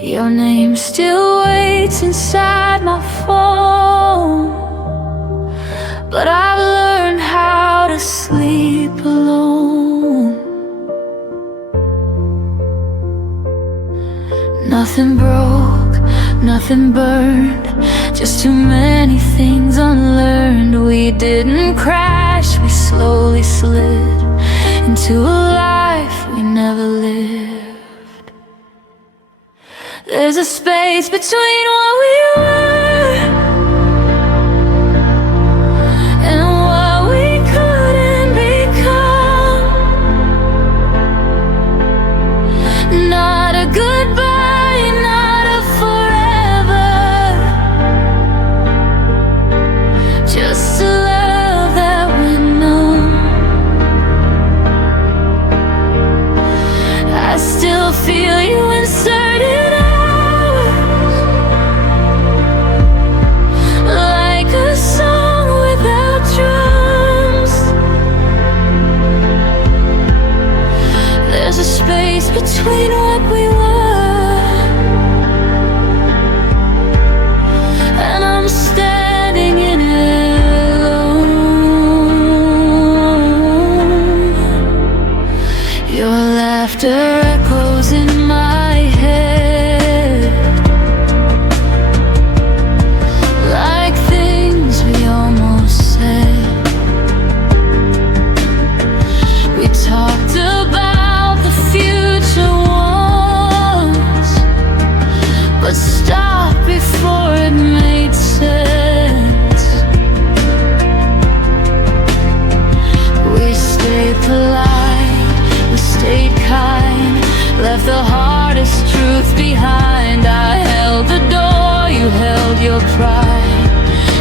Your name still waits inside my phone, but I've learned how to sleep alone. Nothing broke, nothing burned, just too many things unlearned. We didn't crash, we slowly slid into a life we never lived. There's a space between what we were and what we couldn't become. Not a goodbye, not a forever,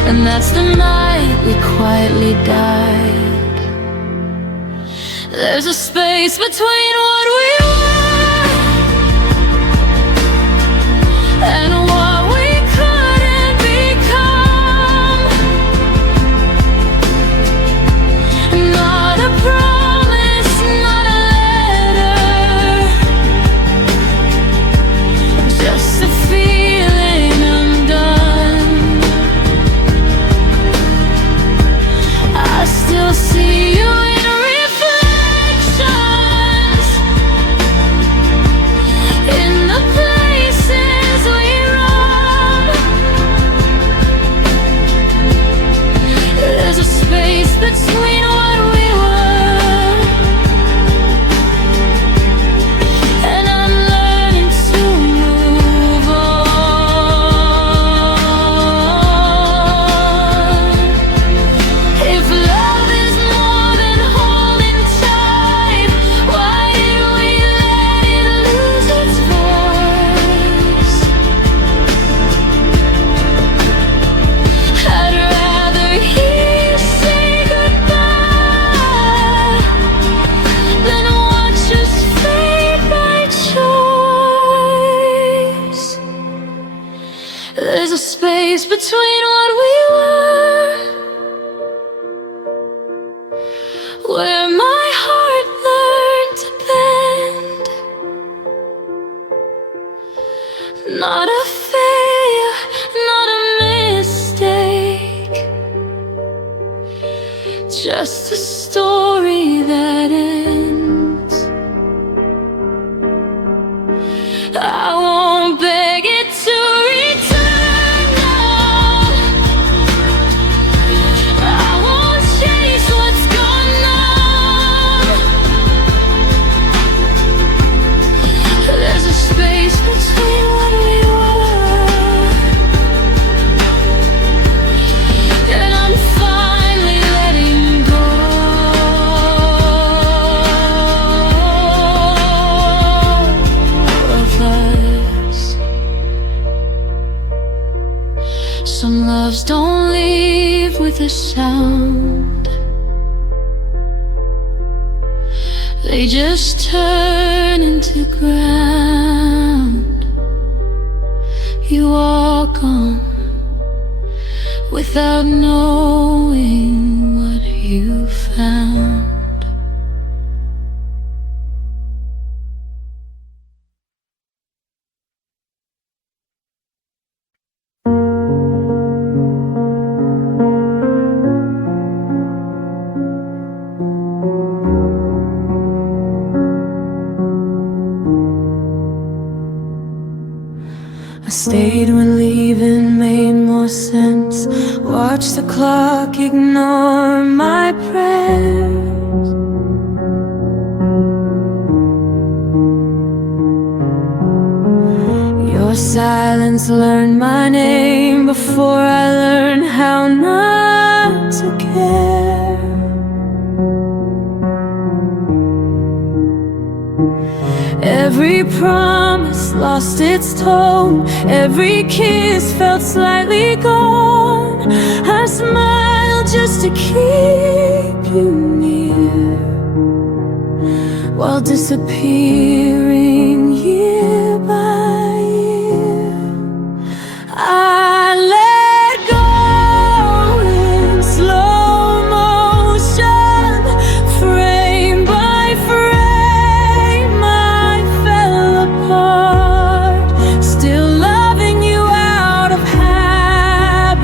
And that's the night we quietly died. There's a space between what we were and what we couldn't become. Not a promise, not a letter, just a feeling undone. I still see you in reflections, in the places we run. There's a space between what we were, and I'm learning to move on. If love is more than holding tight, why did we let it lose its voice? I'd rather hear you say goodbye than watch us fade by choice. There's a space between what we were, where my heart learned to bend. Not a failure, not a mistake, just a story that ends. I won't beg it to return now. I won't chase what's gone now. There's a space between what we were, and I'm finally letting go of us. Some loves don't leave with a sound, they just turn into ground. You walk on without knowing what you found. I stayed when leaving made more sense. Watch the clock ignore my prayers. Your silence learned my name before I learned how not to care. Every promise lost its tone, every kiss felt slightly gone. I smiled just to keep you near, while disappearing year by year. I let go in slow motion, frame by frame I fell apart, still loving you out of habit,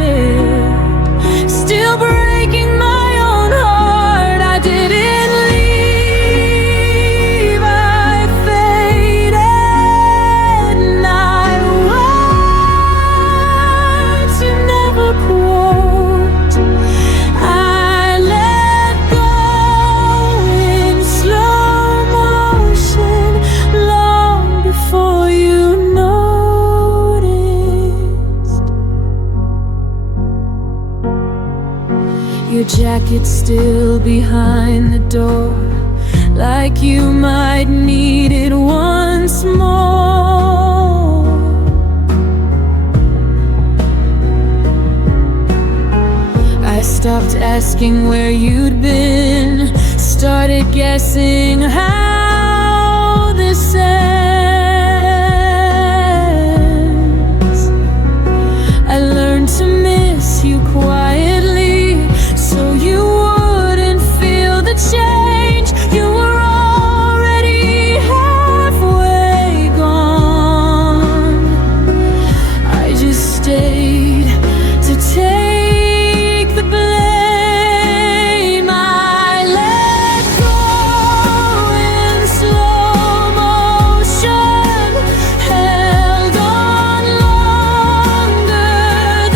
still breaking my own heart. I didn't leave, I faded, and I words you never quote. I let go in slow motion long before you noticed. Your jacket still behind the door, like you might need it once more. stopped asking where you'd been, started guessing how this ends. I learned to miss you quietly, so you wouldn't feel the change. You were already halfway gone. I just stayed to take the blame. I let go in slow motion, held on longer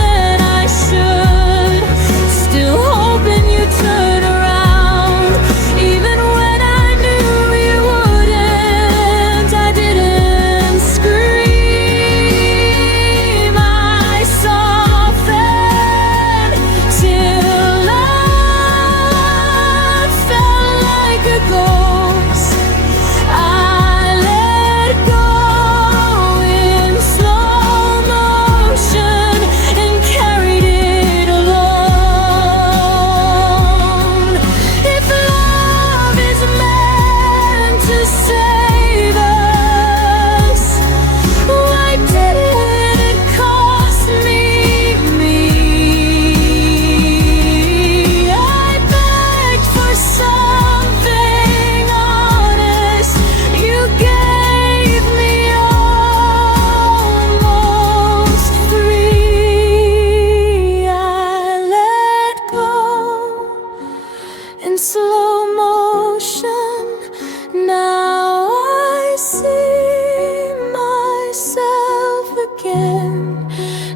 than I should, still hoping you'd turn around, even when I knew you wouldn't. I didn't scream, I softened till I felt like a ghost. I let go in slow motion and carried it alone. If love is meant to save us, why did it cost me? I begged for something honest. You gave me almost free. I let go in slow motion. Now I see myself again.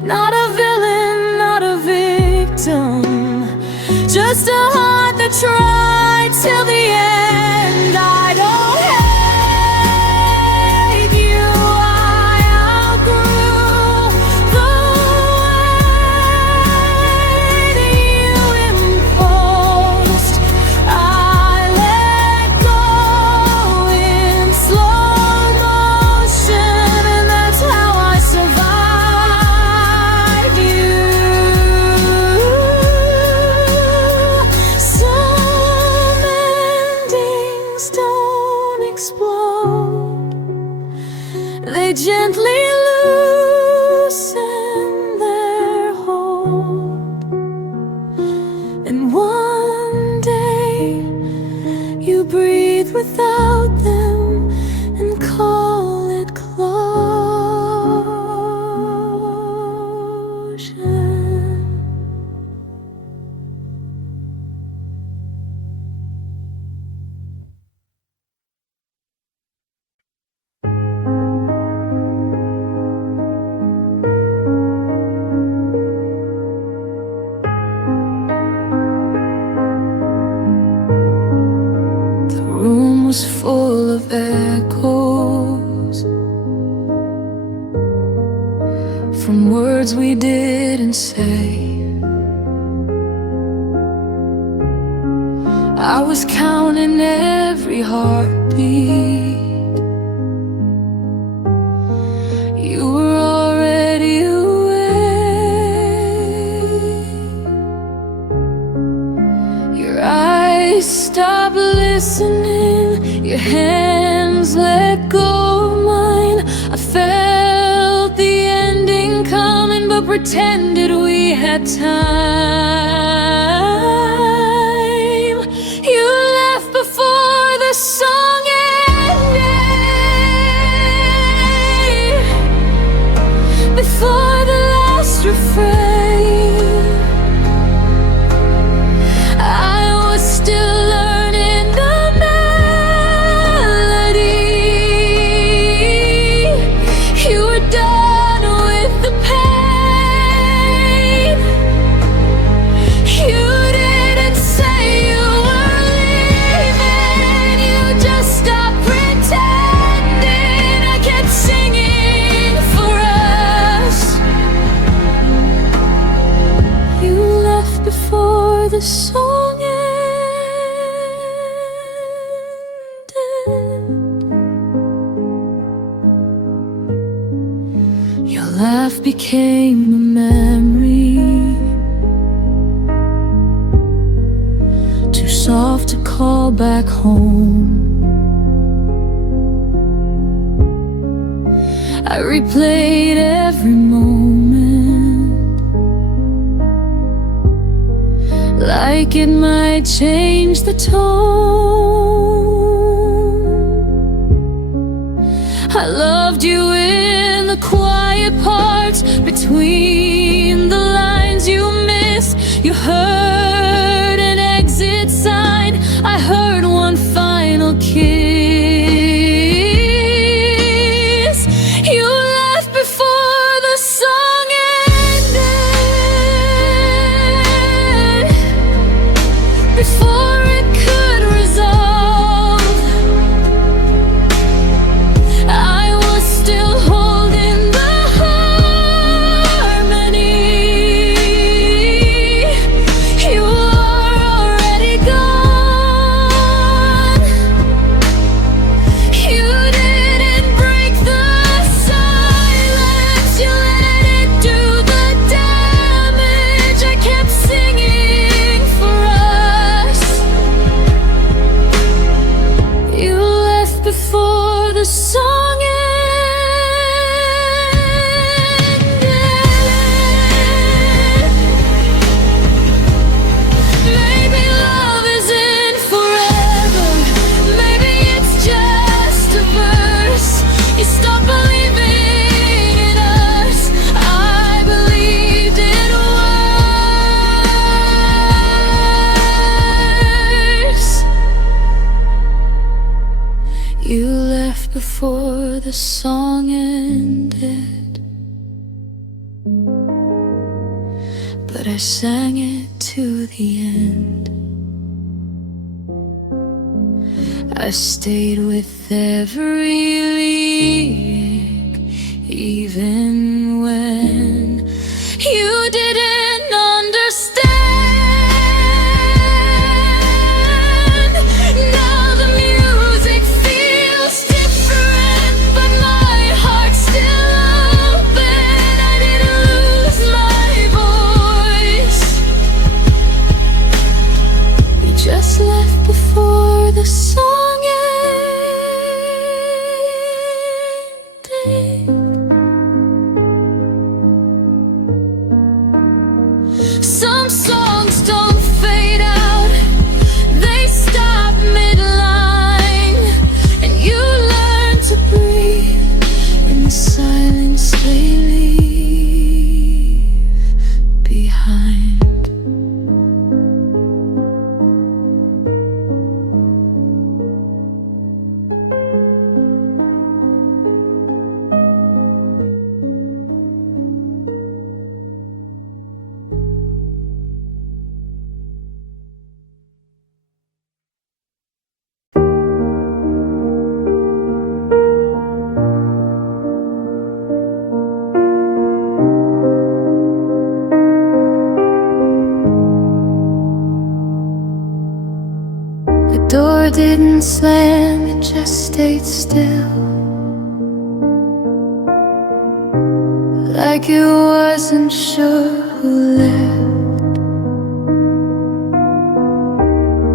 Not a villain, not a victim, just a heart that tried till the end. I don't hate you, I outgrew the way that you imposed. I let go in slow motion, and that's how I survived you. Some endings don't explode, they gently loosen their hold, and one day you breathe without them and call it closure. The room was full of echoes from words we didn't say. I was counting every heartbeat. You were already away. Your eyes stopped listening, your hands let go of mine. I felt the ending coming, but pretended we had time. You left before the song ended, before the last refrain. I was still learning the melody. You were done with the pain. You didn't say you were leaving, you just stopped pretending. I kept singing for us. You left before the song ended. Your laugh became a memory, call back home. I replayed every moment, like it might change the tone. I loved you in the quiet parts, between the lines you missed. You heard an exit sign, I heard one final kiss. You left before the song ended, before it could resolve. I was still holding the harmony. You are already gone. You didn't break the silence, you let it do the damage. I kept singing for us. You left before the song ended. Maybe love isn't forever, maybe it's just a verse. You stopped believing in us, I believed it worse. You left before the song ended, but I sang it to the end. I stayed with every lyric, even when you didn't understand. Now the music feels different, but my heart's still open. I didn't lose my voice. You just left before the song ended. Some songs don't fade out, they stop midline, and you learn to breathe in the silence they leave behind. The door didn't slam, it just stayed still, like it wasn't sure who left.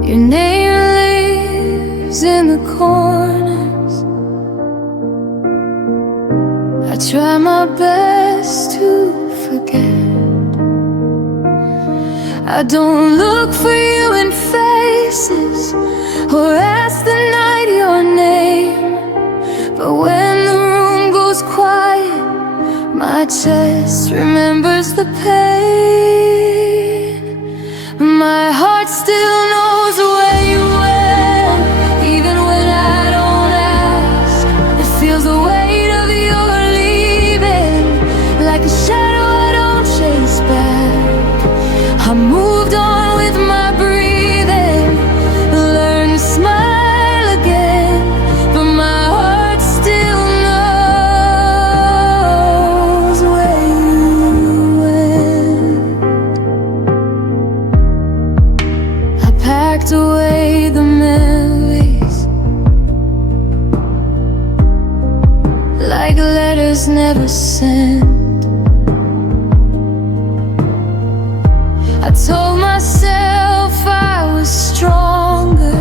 Your name lives in the corners. I try my best to forget. I don't look for you in faces or ask the night your name, but when the room goes quiet, my chest remembers the pain. My heart still knows where you went, even when I don't ask. It feels the weight of your leaving, like a shadow I don't chase back. I moved on with my breathing, learned to smile again, but my heart still knows where you went. I packed away the memories, like letters never sent. I told myself I was stronger,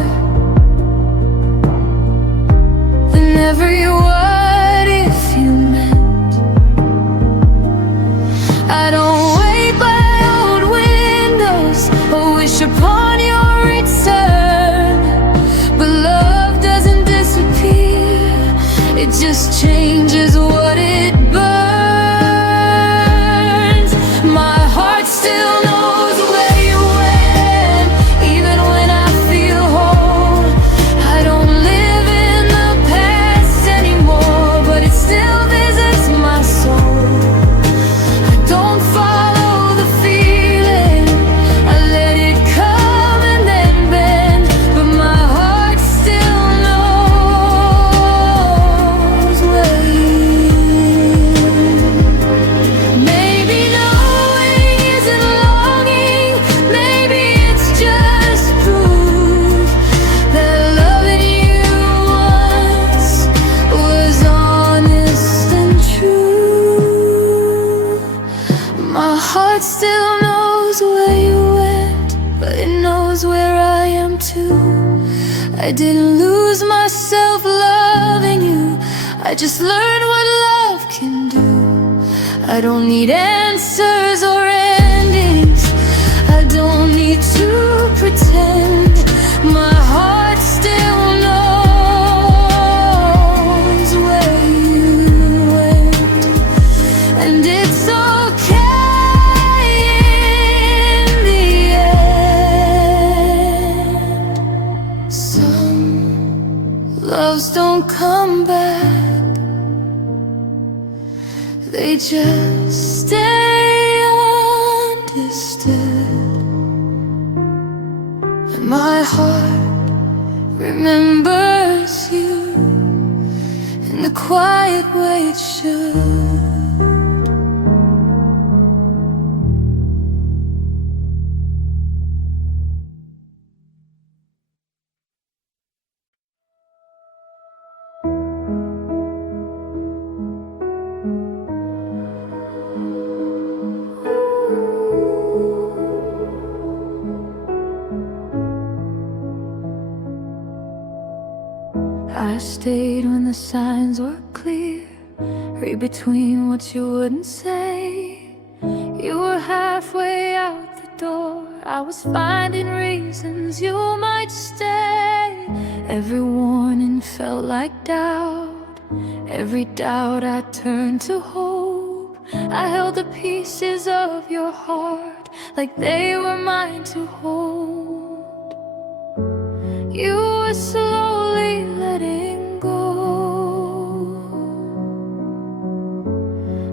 I didn't lose myself loving you, I just learned what love can do. I don't need answers or endings, I don't need to pretend. My heart still knows where you went, and it's okay in the end. Some loves don't come back, they just stay understood. And my heart remembers you in the quiet way it should. I stayed when the signs were clear, read between what you wouldn't say. You were halfway out the door, I was finding reasons you might stay. Every warning felt like doubt, every doubt I turned to hope. I held the pieces of your heart like they were mine to hold. You were slowly letting go,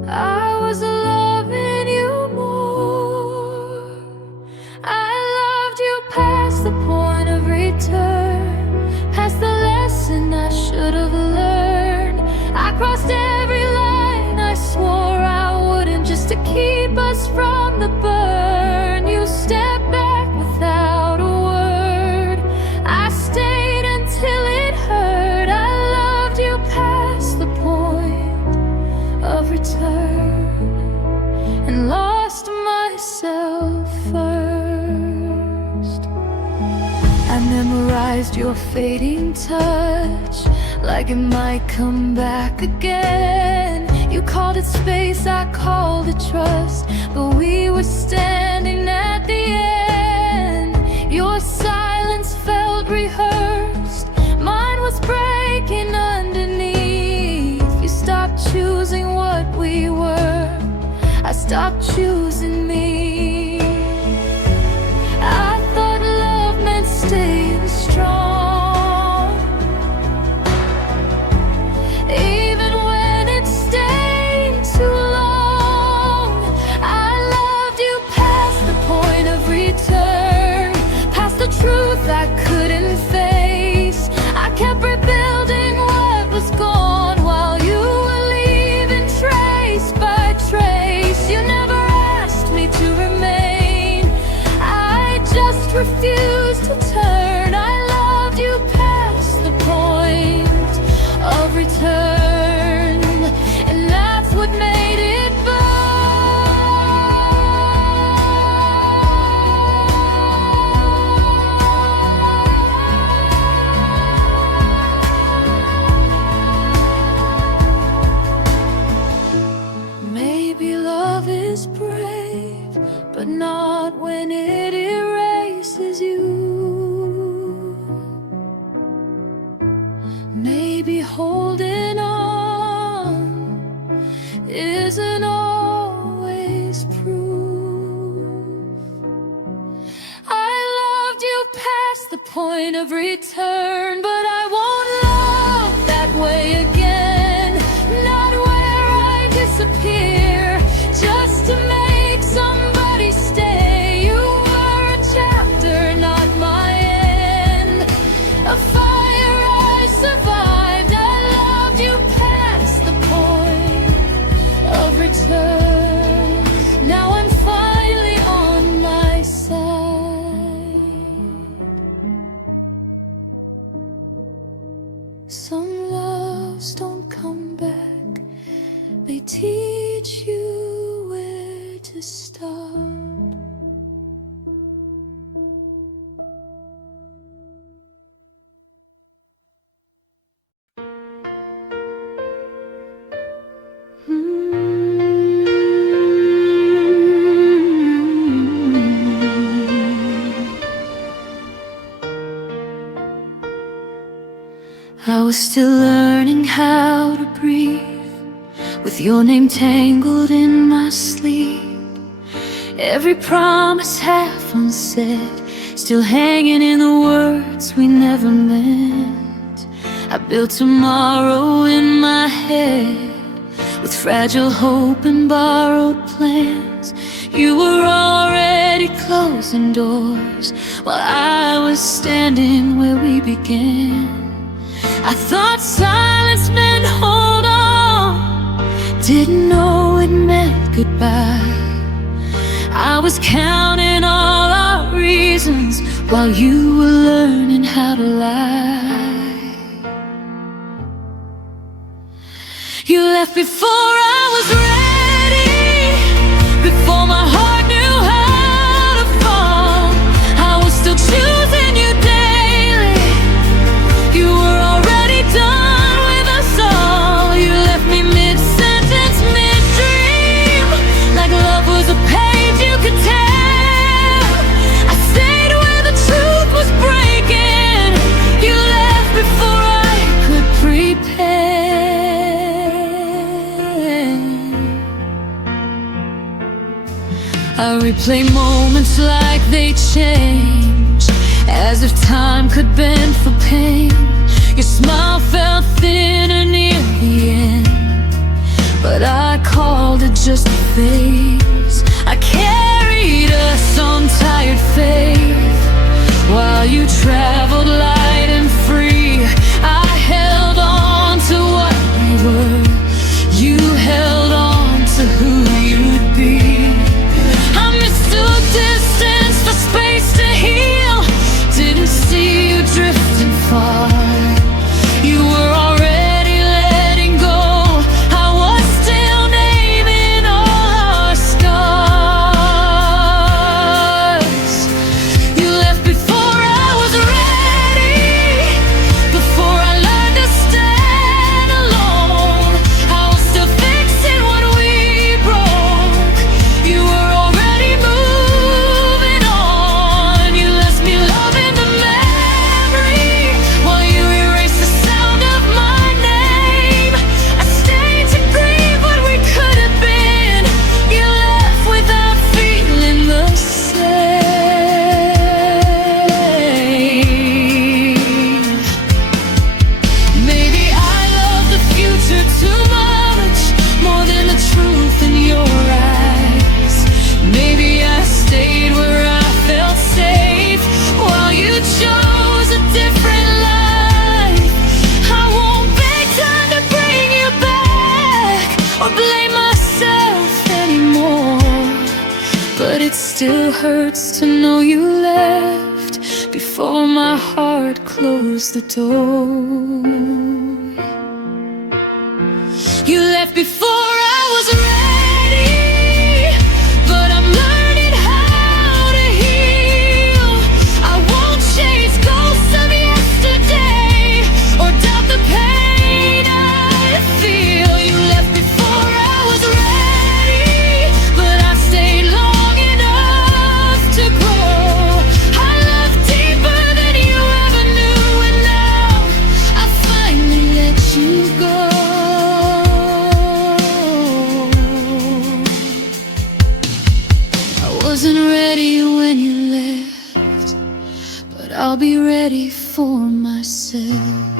I was loving you more. I loved you past the point of return, past the lesson I should have learned. I crossed every line I swore I wouldn't, just to keep us from the burn. You stepped back without a word, I stayed until it hurt. I loved you past the point of return, and lost myself first. I memorized your fading touch, like it might come back again. You called it space, I called it trust, but we were standing at the end. Your silence felt rehearsed, mine was breaking underneath. You stopped choosing what we were, I stopped choosing me. I thought love meant staying strong, even when it stayed too long. I loved you past the point of return, past the truth I couldn't face. I kept rebuilding what was gone while you were leaving trace by trace. You never asked me to remain, I just refused to turn. I loved you past the point of return, and that's what made it burn. Maybe love is brave, but not when it erases you. Maybe holding on isn't always proof. I loved you past the point of return, but I won't love that way again. Not where I disappear just to make somebody stay. You were a chapter, not my end, a fire I survived. I loved you past the point of return. Now I'm finally on my side. I was still learning how to breathe, with your name tangled in my sleep. Every promise half unsaid, still hanging in the words we never meant. I built tomorrow in my head, with fragile hope and borrowed plans. You were already closing doors, while I was standing where we began. I thought silence meant hold on, didn't know it meant goodbye. I was counting all our reasons, while you were learning how to lie. You left before I was ready, before my heart knew how to fall. I was still choosing you daily. You were already done with us all. You left me mid-sentence, mid-dream, like love was a page you could tear. I stayed where the truth was breaking. You left before I could prepare. I replay moments like they change, as if time could bend for pain. Your smile felt thinner near the end, but I called it just a phase. I carried us on tired faith, while you traveled light and free. I held on to what we were, you held on to who you'd be. I mistook distance for space to heal, didn't see you drifting far. You were already letting go, I was still naming all our scars. You left before I was ready, before I learned to stand alone. I was still fixing what we broke. You were already moving on. You left me loving the memory, while you erased the sound of my name. I stayed to grieve what we could have been. You left without feeling the same. Maybe I love the future too much, more than the truth in your eyes. Maybe I stayed where I felt safe, while you chose a different life. I won't beg time to bring you back, or blame myself anymore, but it still hurts to know you left before my heart closed the door. You left before I was ready, but I'm learning how to heal. I won't chase ghosts of yesterday, or doubt the pain I feel. You left before I was ready, but I stayed long enough to grow. I love deeper than you ever knew, and now I finally let you go. I wasn't ready when you left, but I'll be ready for myself.